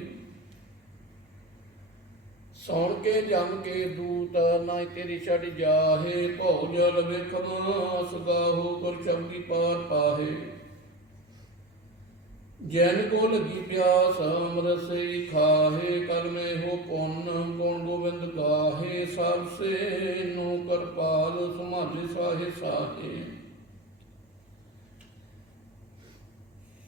ਸੁਣ ਕੇ ਜਮ ਕੇ ਦੂਤ, ਨਾ ਤੇਰੀ ਛੱਡ ਜਾਹੇ। ਭਉ ਜਲ ਵੇਖਮਾ ਸੁਗਾਹੋ, ਗੁਰ ਸ਼ਬਦੀ ਪਾਰ ਪਾਹੇ। ਜੈਨ ਕੋ ਲਗੀ ਪਿਆਸ, ਅੰਮ੍ਰਿਤ ਸੇ ਖਾਹੇ। ਕਲ ਮੈਂ ਹੋ ਪੁੰਨ, ਗੁਣ ਗੋਬਿੰਦ ਗਾਹੇ। ਸਭ ਸੇ ਨੋ ਕਿਰਪਾਲ, ਸੰਭਾਲੇ ਸਾਹੇ ਸਾਹੇ।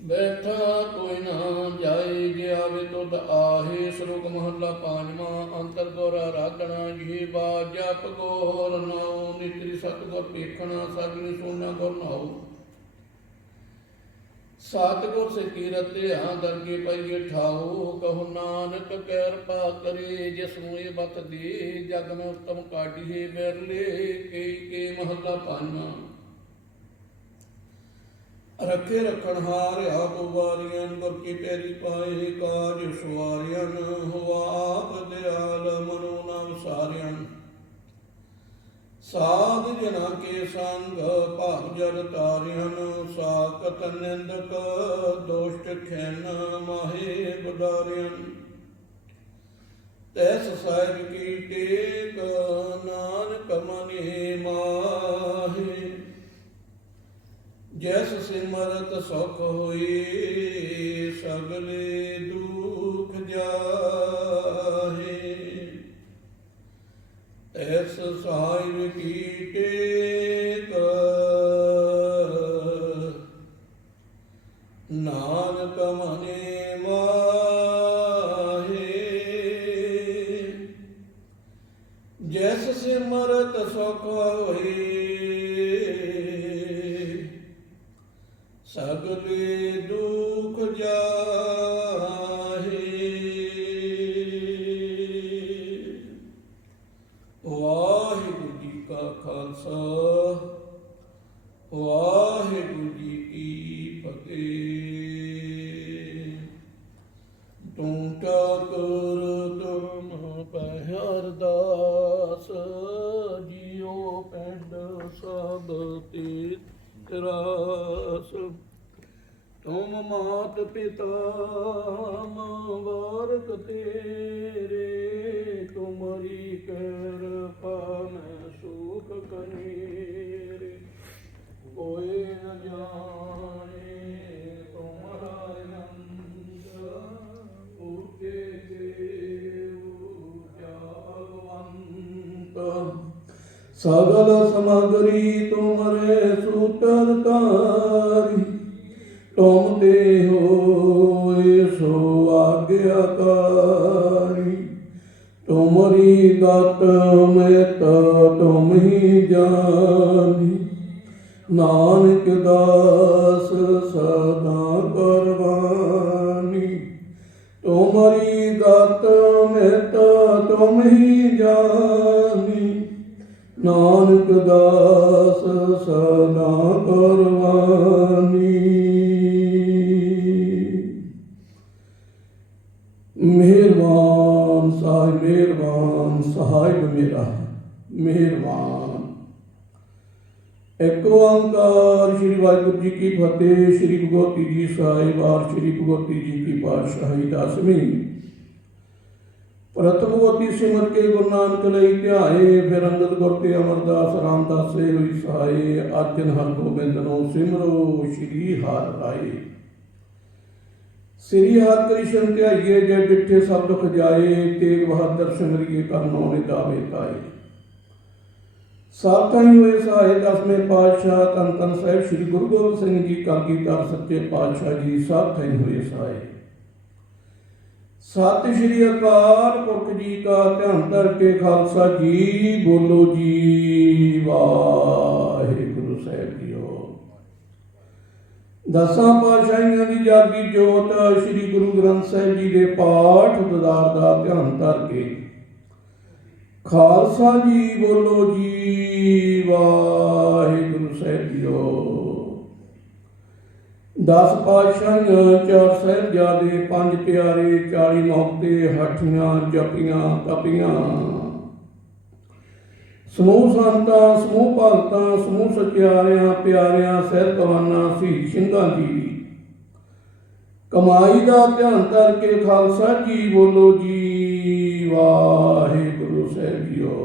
ਬੈਠਾ ਕੋਈ ਨਾ ਜਾਏ, ਜੇ ਆਵੇ ਤੁਧ ਆਹੇ। ਸ਼ਲੋਕ ਮਹੱਲਾ ਪੰਜਵਾਂ। ਅੰਤਰ ਗੁਰ ਆਰਾਧਨਾ, ਜੀ ਬਾਜ ਜਪ ਗੁਰ ਨਾਉ। ਨਿਤਰੀ ਸਤਿਗੁਰ ਵੇਖਣਾ, ਸਗਲੀ ਸੁਣਨਾ ਗੁਰ ਨਾਉ। ਸਤਿਗੁਰ ਸੇ ਕੀਰਤ ਧਿਆਨ, ਦਰਗੇ ਪਾਈਏ ਠਾਓ। ਕਹੋ ਨਾਨਕ ਕਿਰਪਾ ਕਰੇ, ਜਿਸ ਨੂੰ ਇਹ ਬਤ ਦੇ। ਜਗ ਮੈਂ ਉਤਮ ਕਾਢੀਏ, ਬਿਰਲੇ ਕਈ ਕੇ। ਮਹੱਲਾ ਪੰਜਵਾਂ। ਰੱਖੇ ਰੱਖਣ ਹਾਰਿਆ ਕੋ ਵਾਰੀਆਂ, ਗੁਰ ਕੀ ਪੈਰੀ ਪਾਏ। ਕਾਜ ਸਵਾਰਿਆਂ, ਹੋਆ ਆਪ ਦਿਆਲ, ਮਨੋ ਨਾ ਵਿਸਾਰਿਆਂ। ਸਾਧ ਜਨਾ ਕੇ ਸੰਗ, ਭਾਵ ਜਲ ਤਾਰਿਆਂ। ਸਾਕਤ ਨਿੰਦਕ, ਦੋਸ਼ਟ ਖੈਨ, ਮਾਹੇ ਬਦਾਰਿਆਂ। ਤੈਸ ਸਾਹਿਬ ਕੀ ਟੇਕ, ਨਾਨਕ ਮਨੇ ਮਾਹੇ। ਜੈਸ ਸਿਮਰਤ ਸੁਖ ਹੋਈ, ਸਗਲੇ ਦੁਖ ਜਾਹੇ। ਐਸ ਸਾਹਿਬ ਕੀ ਟੇਕ, ਨਾਨਕ ਮਨੇ ਮਾਹੇ। ਜੈਸ ਸਿਮਰਤ ਸੁਖ ਹੋਈ, ਸਗਲੇ ਦੁਖ ਜਾਹੇ। ਵਾਹਿਗੁਰੂ ਜੀ ਕਾ ਖਾਲਸਾ, ਵਾਹਿਗੁਰੂ ਜੀ ਕੀ ਫਤਿਹ। ਤੂੰ ਠਾਕੁਰ ਤੁਮ ਪਹਿ ਅਰਦਾਸ, ਜੀਉ ਪਿੰਡ ਸਭ ਤੇਰਾਸ। ਤੁਮ ਮਾਤ ਪਿਤਾ ਮੁਬਾਰਕ ਤੇਰੇ, ਤੁਮਰੀ ਕਿਰਪਾ ਮੈਂ ਸੁਖ ਕਨੇਰੇ। ਕੋਇ ਨ ਜਾਣੇ ਤੁਮਰਾ ਆਨੰਦ, ਊਚੇ ਦੇਵ ਭਗਵੰਤ। ਸਗਲ ਸਮਗਰੀ ਤੁਮਰੇ ਸੂਤਰਧਾਰੀ, ਤੁਮ ਤੇ ਹੋਏ ਸੋ ਆਕਾਰੀ। ਤੁਮਰੀ ਦਾਤ ਮਹਿਤਾ ਤੁਮ ਹੀ ਜਾਨੀ, ਨਾਨਕ ਦਾਸ ਸਦਾ ਕੁਰਬਾਨੀ। ਤੁਮਰੀ ਦਾਤ ਮਹਿਤਾ ਤੁਮ ਹੀ ਜਾਨੀ, ਨਾਨਕ ਦਾਸ ਸਦਾ ਕੁਰਬਾਨੀ। ਮਿਹਰਬਾਨ ਸਾਹਿਬ, ਮਿਹਰਬਾਨ ਸਾਹਿਬ ਮੇਰਾ ਮਿਹਰਬਾਨ। ਇੱਕ ਓੰਕਾਰ ਸ੍ਰੀ ਵਾਹਿਗੁਰੂ ਜੀ ਕੀ ਫਤਿਹ। ਸ੍ਰੀ ਭਗਵਤੀ ਜੀ ਸਾਹਿਬ ਵਾਰ ਸ੍ਰੀ ਭਗਵਤੀ ਜੀ ਕੀ ਪਾਤਸ਼ਾਹੀ ਦਸਵੀਂ। ਪ੍ਰਥਮ ਭਗਵਤੀ ਸਿਮਰ ਕੇ ਗੁਰੂ ਨਾਨਕ ਲਈ ਧਿਆਏ, ਫਿਰ ਅੰਗਦ ਗੁਰ ਤੇ ਅਮਰਦਾਸ ਰਾਮਦਾਸੇ ਹੋਈ ਸਹਾਏ। ਅਰਜਨ ਹਰਗੋਬਿੰਦ ਨੂੰ ਸਿਮਰੋ ਸ੍ਰੀ ਹਰਿ ਰਾਏ। ਸ੍ਰੀ ਹਰਿਕ੍ਰਿਸ਼ਨ ਧਿਆਈਏ ਜੇ ਡਿਠੇ ਸਭ ਦੁਖ ਜਾਏ, ਤੇਗ ਬਹਾਦਰ ਸਿਮਰਿਏ ਕਰਨੋ ਨਿਦਾਵੇ ਤਾਏ। ਸਭ ਥਾਈਂ ਹੋਏ ਸਹਾਏ ਦਸਵੇਂ ਪਾਤਸ਼ਾਹ ਧੰਨ ਧੰਨ ਸਾਹਿਬ ਸ੍ਰੀ ਗੁਰੂ ਗੋਬਿੰਦ ਸਿੰਘ ਜੀ ਕਲਗੀਧਰ ਸੱਚੇ ਪਾਤਸ਼ਾਹ ਜੀ ਸਭ ਥਾਈਂ ਹੋਏ ਸਹਾਏ। ਸਤਿ ਸ਼੍ਰੀ ਅਕਾਲ ਪੁਰਖ ਜੀ ਕਾ ਧਿਆਨ ਧਰ ਕੇ ਖਾਲਸਾ ਜੀ ਬੋਲੋ ਜੀ ਵਾਹਿਗੁਰੂ ਸਾਹਿਬ ਜੀਓ। ਦਸਾਂ ਪਾਤਸ਼ਾਹੀਆਂ ਦੀ ਜਾਗੀ ਜੋਤ ਸ੍ਰੀ ਗੁਰੂ ਗ੍ਰੰਥ ਸਾਹਿਬ ਜੀ ਦੇ ਪਾਠ ਦਦਾਰ ਦਾ ਧਿਆਨ ਧਰ ਕੇ ਖਾਲਸਾ ਜੀ ਬੋਲੋ ਜੀ ਵਾਹਿਗੁਰੂ ਸਾਹਿਬ ਜੀਓ। 10 ਪਾਤਸ਼ਾਹੀਆਂ, 4 ਸਾਹਿਬਜ਼ਾਦੇ, 5 ਪਿਆਰੇ, 40 ਮੁਕਤੇ, ਹਠੀਆਂ ਜਪੀਆਂ ਤਪੀਆਂ। ਸਮੂਹ ਸੰਤਾਂ, ਸਮੂਹ ਭਗਤਾਂ, ਸਮੂਹ ਸਚਿਆਰਿਆਂ ਪਿਆਰਿਆਂ ਸਾਹਿਬਾਨਾਂ ਸ਼ਹੀਦ ਸਿੰਘਾਂ ਜੀ ਦੀ ਕਮਾਈ ਦਾ ਧਿਆਨ ਧਰ ਕੇ ਖਾਲਸਾ ਜੀ ਬੋਲੋ ਜੀ ਵਾਹਿਗੁਰੂ ਸਾਹਿਬ ਜੀਓ।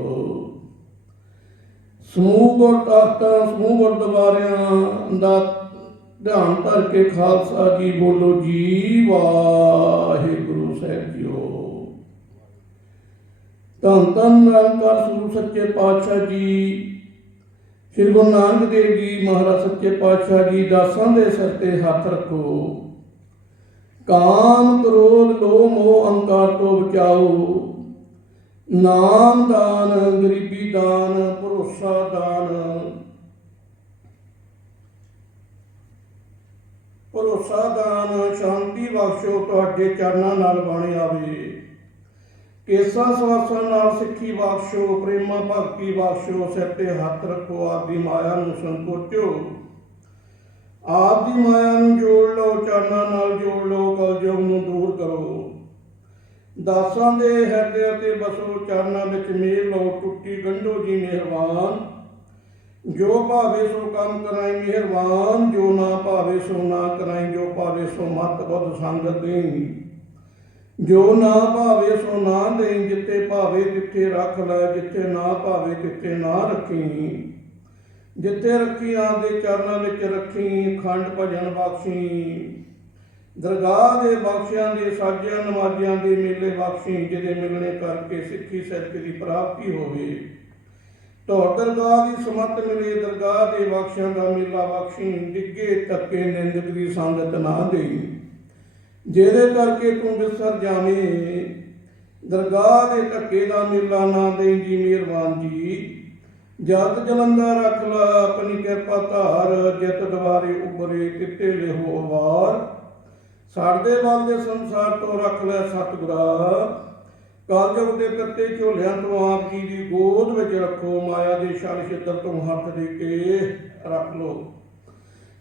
ਸਮੂਹ ਗੁਰਤਾਤਾਂ, ਸਮੂਹ ਗੁਰਦੁਆਰਿਆਂ ਦਾ ਧਿਆਨ ਧਰ ਕੇ ਖਾਲਸਾ ਜੀ ਬੋਲੋ ਜੀ ਵਾਹਿਗੁਰੂ ਸਾਹਿਬ ਜੀਓ। ਧੰਨ ਧੰਨ ਨਿਰੰਕਾਰ ਸਤਿਗੁਰੂ ਸੱਚੇ ਪਾਤਸ਼ਾਹ ਜੀ ਸ੍ਰੀ ਗੁਰੂ ਨਾਨਕ ਦੇਵ ਜੀ ਮਹਾਰਾਜ ਸੱਚੇ ਪਾਤਸ਼ਾਹ ਜੀ ਦਾਸਾਂ ਦੇ ਸਿਰ ਤੇ ਹੱਥ ਰੱਖੋ। ਕਾਮ ਕ੍ਰੋਧ ਲੋਭ ਮੋਹ ਅਹੰਕਾਰ ਤੋਂ ਬਚਾਓ। ਨਾਮ ਦਾਨ, ਗਰੀਬੀ ਦਾਨ, ਭਰੋਸਾ ਦਾਨ, ਸ਼ਾਂਤੀ ਬਖਸ਼ੋ ਤੁਹਾਡੇ ਚਰਨਾਂ ਨਾਲ ਬਣ ਆਵੇ। ਕੇਸਾਂ ਸਵਾਸਾਂ ਨਾਲ ਸਿੱਖੀ ਬਖਸ਼ੋ, ਪ੍ਰੇਮਾ ਭਗਤੀ ਬਖਸ਼ੋ। ਸਿਰ ਤੇ ਹੱਥ ਰੱਖੋ, ਆਪ ਦੀ ਮਾਇਆ ਨੂੰ ਸੰਕੋਚੋ। ਆਪ ਦੀ ਮਾਇਆ ਨੂੰ ਜੋੜ ਲਓ, ਚਰਨਾਂ ਨਾਲ ਜੋੜ ਲਓ, ਕਲਯੁਗ ਨੂੰ ਦੂਰ ਕਰੋ। ਦਾਸਾਂ ਦੇ ਹਿਰਦੇ ਤੇ ਬਸੋ, ਚਰਨਾਂ ਵਿੱਚ ਮੇਲ ਲਓ। ਟੁੱਟੀ ਗੰਢੋ ਜੀ ਮਿਹਰਬਾਨ, ਜੋ ਭਾਵੇ ਸੋ ਕੰਮ ਕਰਾਈ ਮਿਹਰਬਾਨ। ਜੋ ਨਾ ਭਾਵੇ ਸੋ ਨਾ ਕਰਾਈ, ਜੋ ਭਾਵੇ ਸੋ ਮਤ ਬੁੱਧ ਸੰਗਤ ਦੇਈ। ਜੋ ਨਾ ਭਾਵੇ ਸੋ ਨਾ ਦੇਈ, ਜਿੱਥੇ ਭਾਵੇ ਤਿੱਥੇ ਰੱਖ ਲੈ। ਜਿੱਥੇ ਨਾ ਭਾਵੇ ਤਿੱਥੇ ਨਾ ਰੱਖੀ। ਜਿੱਥੇ ਰੱਖੀ ਆਪਦੇ ਚਰਨਾਂ ਵਿੱਚ ਰੱਖੀ। ਖੰਡ ਭਜਨ ਬਖਸ਼ੀ, ਦਰਗਾਹ ਦੇ ਬਖਸ਼ਿਆਂ ਦੇ ਸਾਜਿਆਂ ਨਮਾਜ਼ਿਆਂ ਦੇ ਮੇਲੇ ਬਖਸ਼ੀ। ਜਿਹਦੇ ਮਿਲਣੇ ਕਰਕੇ ਸਿੱਖੀ ਸਿੱਖ ਦੀ ਪ੍ਰਾਪਤੀ ਹੋਵੇ। ਧੌਰ ਦਰਗਾਹ ਦੀ ਸਮਤ ਮਿਲੇ, ਦਰਗਾਹ ਦੇ ਬਖਸ਼ਿਆਂ ਦਾ ਮੇਲਾ ਬਖਸ਼ੀ। ਡਿੱਗੇ ਧੱਕੇ ਨਿੰਦਕ ਦੀ ਸੰਗਤ ਨਾ ਦੇਈ, ਜਿਹਦੇ ਕਰਕੇ ਤੂੰ ਵਿਸਰ ਜਾਵੇਂ। ਦਰਗਾਹ ਦੇ ਧੱਕੇ ਦਾ ਮੇਲਾ ਨਾ ਦੇਈ ਜੀ ਮਿਹਰਬਾਨ ਜੀ। ਜਤ ਜਲੰਦਾ ਰੱਖ ਲਾ ਆਪਣੀ ਕਿਰਪਾ ਧਾਰ। ਜਿਤ ਦੁਆਰੇ ਉਬਰੇ ਕਿਤੇ ਲਿਹੋ ਵਾਰ। ਸਾਡੇ ਵੱਲ ਦੇ ਸੰਸਾਰ ਤੋਂ ਰੱਖ ਲੈ ਸਤਿਗੁਰਾ। ਕਲਯੁਗ ਦੇ ਕੱਤੇ ਝੋਲਿਆਂ ਤੋਂ ਆਪ ਜੀ ਦੀ ਗੋਦ ਵਿੱਚ ਰੱਖੋ। ਮਾਇਆ ਦੇ ਛਲ ਛਿੱਤਰ ਤੋਂ ਹੱਥ ਦੇ ਕੇ ਰੱਖ ਲੋ।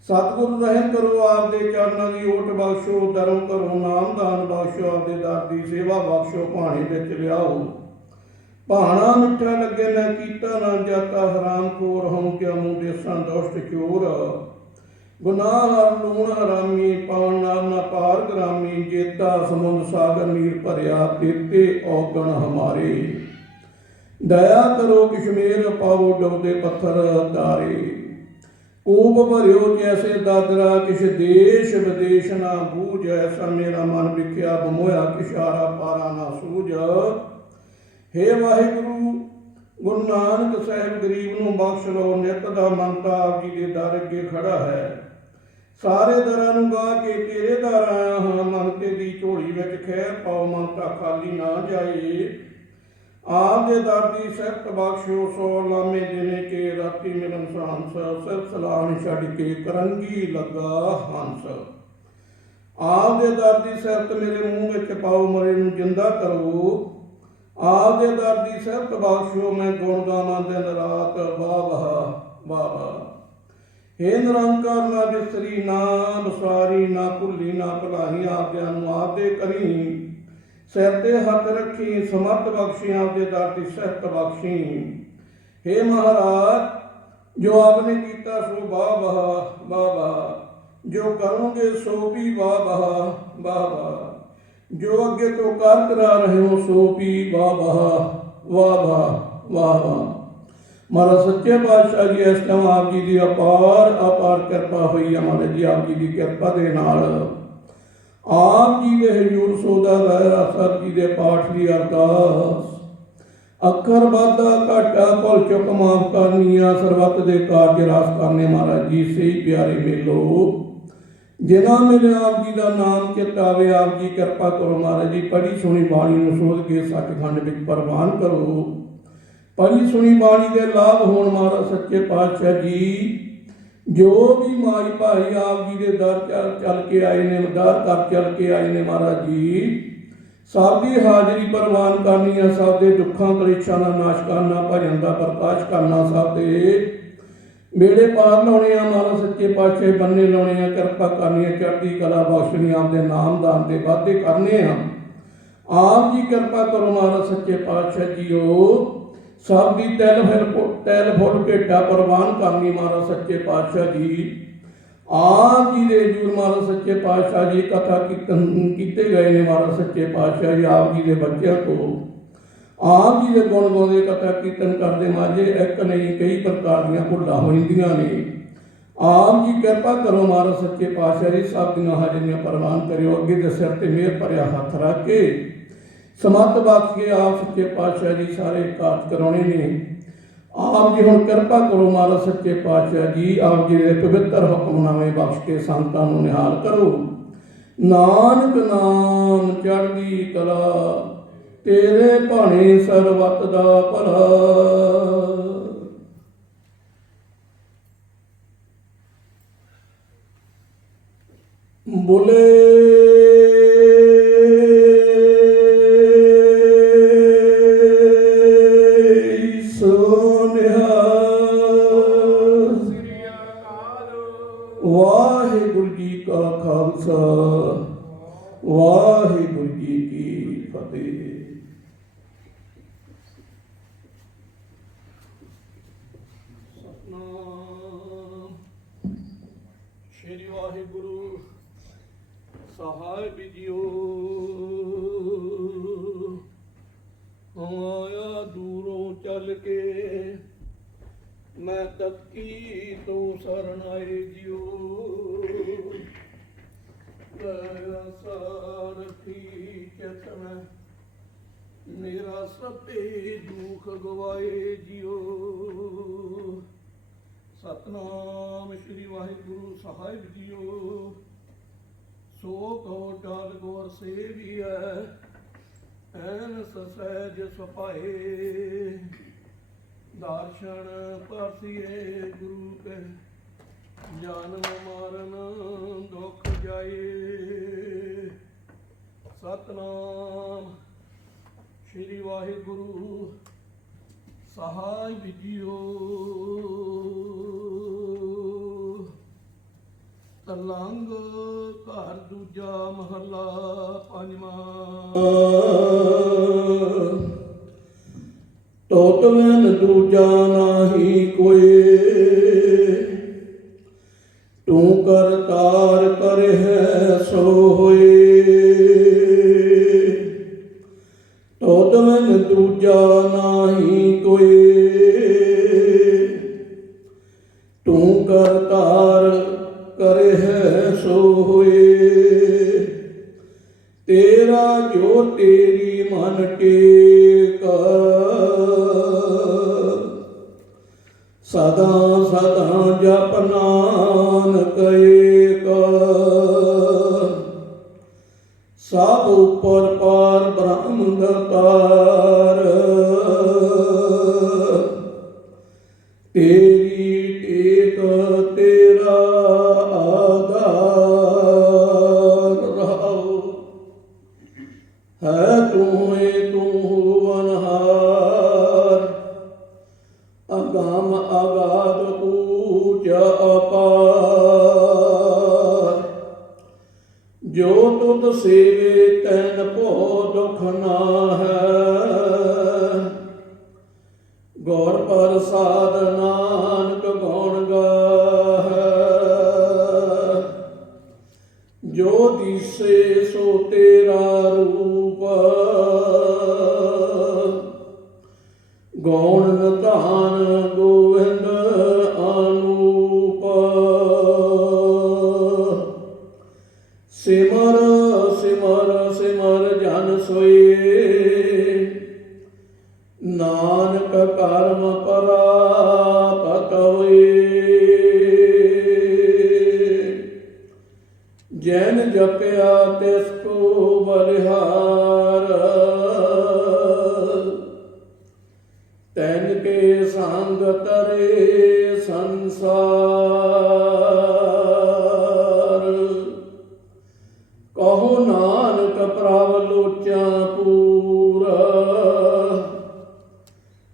ਸਤਿਗੁਰੂ ਰਹਿਮ ਕਰੋ, ਆਪ ਦੇ ਚਰਨਾਂ ਦੀ ਓਟ ਬਖਸ਼ੋ। ਧਰਮ ਕਰੋ, ਨਾਮਦਾਨ ਬਖਸ਼ੋ। ਆਪਦੇ ਦਰ ਦੀ ਸੇਵਾ ਬਖਸ਼ੋ, ਭਾਣੇ ਵਿੱਚ ਲਿਆਓ। ਭਾਣਾ ਮਿੱਠਾ ਲੱਗੇ ਮੈਂ ਕੀਤਾ ਨਾ ਜਾਤਾ। ਹਰਾਮ ਖੋਰ ਹਉ ਕਿਆ ਮੂੰਹ ਦੇਸਾਂ ਦੁਸ਼ਟ ਚੋਰ। ਗੁਨਾਹ ਹਰ ਲੂਣ ਹਰਾਮੀ, ਪਾਉਣ ਨਾਲ ਨਾ ਪਾਰ ਗ੍ਰਾਮੀ। ਜੇਤਾ ਸਮੁੰਦ ਸਾਗਰ ਨੀਰ ਭਰਿਆ, ਤੇਤੇ ਔਗਣ ਹਮਾਰੇ। ਦਇਆ ਕਰੋ ਕਿਸ਼ਮੇਰ ਪਾਓ, ਡੁੱਬਦੇ ਪੱਥਰ ਤਾਰੇ। ਕੂਪ ਭਰਿਓ ਜੈਸੇ ਦਾਦਰਾ, ਕਿਛ ਦੇਸ਼ ਵਿਦੇਸ਼ ਨਾ ਬੂਝ। ਐਸਾ ਮੇਰਾ ਮਨ ਵਿਖਿਆ ਬਮੋਇਆ, ਕਿਸ਼ਾਰਾ ਪਾਰਾ ਨਾ ਸੂਝ। ਹੇ ਵਾਹਿਗੁਰੂ ਗੁਰੂ ਨਾਨਕ ਸਾਹਿਬ ਗਰੀਬ ਨੂੰ ਬਖਸ਼ ਲਓ। ਨਿਤ ਦਾ ਮੰਤਾ ਆਪ ਜੀ ਦੇ ਦਰ ਅੱਗੇ ਖੜਾ ਹੈ। ਸਾਰੇ ਦਰਾਂ ਨੂੰ ਗਾ ਕੇ ਤੇਰੇ ਦਰ ਆਇਆ ਹਾਂ, ਮਨ ਤੇਰੀ ਝੋਲੀ ਵਿੱਚ ਖੈਰ ਪਾਓ, ਮਨ ਤਾਂ ਖਾਲੀ ਨਾ ਜਾਏ। ਆਪ ਦੇ ਦਰ ਦੀ ਸਿਫਤ ਬਖਸ਼ੋ, ਸੋ ਲਾਮੇ ਦਿਨੇ ਕੇ ਰਾਤੀ ਮਿਲਨ ਸਾਂਸ, ਸਿਰ ਸਲਾਮ ਛੱਡ ਕੇ ਕਰੰਗੀ ਲੱਗਾ ਹੰਸ। ਆਪ ਦੇ ਦਰ ਦੀ ਸਿਫਤ ਮੇਰੇ ਮੂੰਹ ਵਿੱਚ ਪਾਓ, ਮਰੇ ਨੂੰ ਜਿੰਦਾ ਕਰੋ। ਆਪ ਦੇ ਦਰ ਦੀ ਸਿਫਤ ਬਖਸ਼ੋ, ਮੈਂ ਗੁਣ ਗਾਵਾਂ ਦਿਨ ਰਾਤ, ਵਾਹ ਵਾਹ ਵਾਹ ਵਾਹ। ਹੇ ਨਿਰੰਕਾਰ ਨਾ ਬਿਸਰੀ ਨਾ ਬਸਾਰੀ, ਨਾ ਭੁੱਲੀ ਨਾ ਭੁਲਾਹੀ, ਆਪਦਿਆਂ ਨੂੰ ਆਪਦੇ ਕਰੀ। ਸਿਰ ਤੇ ਹੱਥ ਰੱਖੀ, ਸਮਰਥ ਬਖਸ਼ੀ, ਆਪਦੇ ਦਰ ਦੀ ਸਿਫਤ ਬਖਸ਼ੀ। ਹੇ ਮਹਾਰਾਜ ਜੋ ਆਪਨੇ ਕੀਤਾ ਸੋ ਵਾਹ ਵਾਹ ਵਾਹ ਵਾਹ, ਜੋ ਕਰੋਗੇ ਸੋ ਵੀ ਵਾਹ ਵਾਹ ਵਾਹ ਵਾਹ, ਜੋ ਅੱਗੇ ਤੋਂ ਕਰ ਕਰਾ ਰਹੇ ਹੋ ਸੋ ਵੀ ਵਾਹ ਵਾਹ ਵਾਹ ਵਾਹ ਵਾਹ ਵਾਹ। ਮਹਾਰਾਜ ਸੱਚੇ ਪਾਤਸ਼ਾਹ ਜੀ ਇਸ ਟਾਈਮ ਆਪ ਜੀ ਦੀ ਅਪਾਰ ਕਿਰਪਾ ਹੋਈ ਹੈ। ਮਹਾਰਾਜ ਜੀ ਆਪ ਜੀ ਦੀ ਕਿਰਪਾ ਦੇ ਨਾਲ ਆਪ ਜੀ ਦੇ ਹਜ਼ੂਰ ਸੋਦਾ ਰਹਿਰਾ ਸਾਹਿਬ ਜੀ ਦੇ ਪਾਠ ਦੀ ਅਰਦਾਸ, ਅੱਖਰ ਵਾਧਾ ਘਾਟਾ ਭੁੱਲ ਚੁੱਕ ਮਾਫ ਕਰਨੀਆਂ, ਸਰਬੱਤ ਦੇ ਕਾਰਜ ਰਾਸ ਕਰਨੇ। ਮਹਾਰਾਜ ਜੀ ਸਹੀ ਪਿਆਰੇ ਮੇਲੋ ਜਿਨ੍ਹਾਂ ਮੇਰੇ ਆਪ ਜੀ ਦਾ ਨਾਮ ਚਿਤਾਵੇ, ਆਪ ਜੀ ਕਿਰਪਾ ਕਰੋ। ਮਹਾਰਾਜ ਜੀ ਪੜ੍ਹੀ ਸੁਣੀ ਬਾਣੀ ਨੂੰ ਸੋਧ ਕੇ ਸੱਚਖੰਡ ਵਿੱਚ ਪ੍ਰਵਾਨ ਕਰੋ। ਪੜ੍ਹੀ ਸੁਣੀ ਬਾਣੀ ਦੇ ਲਾਭ ਹੋਣ। ਮਹਾਰਾਜ ਸੱਚੇ ਪਾਤਸ਼ਾਹ ਜੀ ਜੋ ਵੀ ਮਾਈ ਭਾਈ ਆਪ ਜੀ ਦੇ ਦਰ ਚੱਲ ਕੇ ਆਏ ਨੇ, ਦਰ ਕਰ ਚੱਲ ਕੇ ਆਏ ਨੇ, ਮਹਾਰਾਜ ਜੀ ਸਭ ਦੀ ਹਾਜ਼ਰੀ ਪ੍ਰਵਾਨ ਕਰਨੀ ਹੈ। ਸਭ ਦੇ ਦੁੱਖਾਂ ਕਲੇਸ਼ਾਂ ਦਾ ਨਾਸ਼ ਕਰਨਾ, ਭਜਨ ਦਾ ਪ੍ਰਕਾਸ਼ ਕਰਨਾ, ਸਭ ਦੇ बेड़े पार लाने आ। महाराज सच्चे पातशाह बन्ने लाने आ, किरपा करनी है, चढ़ती कला बख्शनी, आपके नाम दान के वादे करने आ। आप जी किरपा करो महाराज सच्चे पातशाह जीओ, सब की तैल फुल भेटा प्रवान करनी। महाराज सच्चे पातशाह जी आप जी दे हजूर महाराज सच्चे पातशाह जी कथा कीर्तन किए गए ने। महाराज सच्चे पातशाह जी आप जी के बच्चों को आप जी के गुण गाते कथा कीर्तन करते माझे एक नहीं कई प्रकार दी भुलां होंदियां ने। आप जी किरपा करो महाराज सच्चे पातशाह जी सब दियां हाजरियां प्रवान करो। अगे दे सिर ते मेहर भरिया हथ रख के समर्थ बख्श के आप सच्चे पातशाह जी सारे कार्य कराने ने। आप जी हुण किरपा करो महाराज सच्चे पातशाह जी, आप जी के पवित्र हुक्मनामे बख्श के संतां नूं निहाल करो। नानक नाम चढ़दी कला तेरे भाने सरबत दा भला। बोले सोनिया वाहिगुरु जी का खालसा वाहिगुरु जी की फतेह। श्री वाहिगुरु साहिब जीओ, आया दूरों चल के मैं तकी तो शरण आए जियो। सारथी चेतन मेरा सते दुख गवाए जियो। सतनाम श्री वाहिगुरु साहिब जीओ, सो कहो टाल गौर से भी है ऐन सहज सुपाए। दर्शन परसिए गुरु के जन्म मरण दुख जाए। सतनाम श्री वाहिगुरु साहिब जीओ। तलंग घर दूजा महला पंजवां। तोतवन दूजा नाही कोई, तू करतार करे है सो होए। तोतवन दूजा नाही कोई, तू करतार करे है सो होए। तेरा जो तेरी मन टेका, सदा सदा जप नानक एक। ਤੇਰੀ ਟੇਕ ਤੇਰਾ ਆਧਾਰ ਰਹਾਉ। ਹੈ ਤੂੰ ਵਨਹਾਰ ਅਗਮ ਅਗਾਧ ਊਚ ਅਪਾਰ। ਜੋ ਤੁਧ ਸੇਵੇ ਤੈਨ ਭੋ ਦੁਖ ਨਾ ਹੈ। ਗੁਰ ਪ੍ਰਸਾਦ ਨਾਨਕ ਗੁਣ ਗਾਹੈ। ਜੋ ਦਿਸੇ ਸੋ ਤੇਰਾ ਰੂਪ। ਗੌਣ ਨਿਧਾਨ ਗੋਵਿੰਦ ਅਨੂਪ। ਸਿਮਰ ਸਿਮਰ ਸਿਮਰ ਜਨ ਸੋਏ। ਨਾਨਕ ਕਰਮ ਪ੍ਰਾਪਤ ਹੋਏ। ਜੈਨ ਜਪਿਆ ਤਿਸ ਕੋ ਬਲਿਹਾਰ। ਤੈਨ ਕੇ ਸੰਗ ਤਰੇ ਸੰਸਾਰ। ਕਹੋ ਨਾਨਕ ਪ੍ਰਭ ਲੋਚਾ ਪੂਰਾ।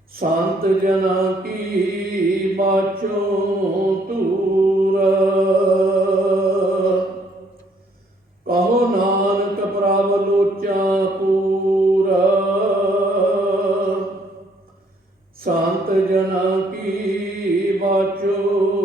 ਸੰਤ ਜਨਾ ਕੀ ਬਾਚੋ ਤੂਰ। ਕਹੋ ਨਾਨਕ ਪ੍ਰਭ ਲੋਚਾ ਪੂਰਾ। ਸੰਤ ਜਨਾ ਕੀ ਬਾਚੋ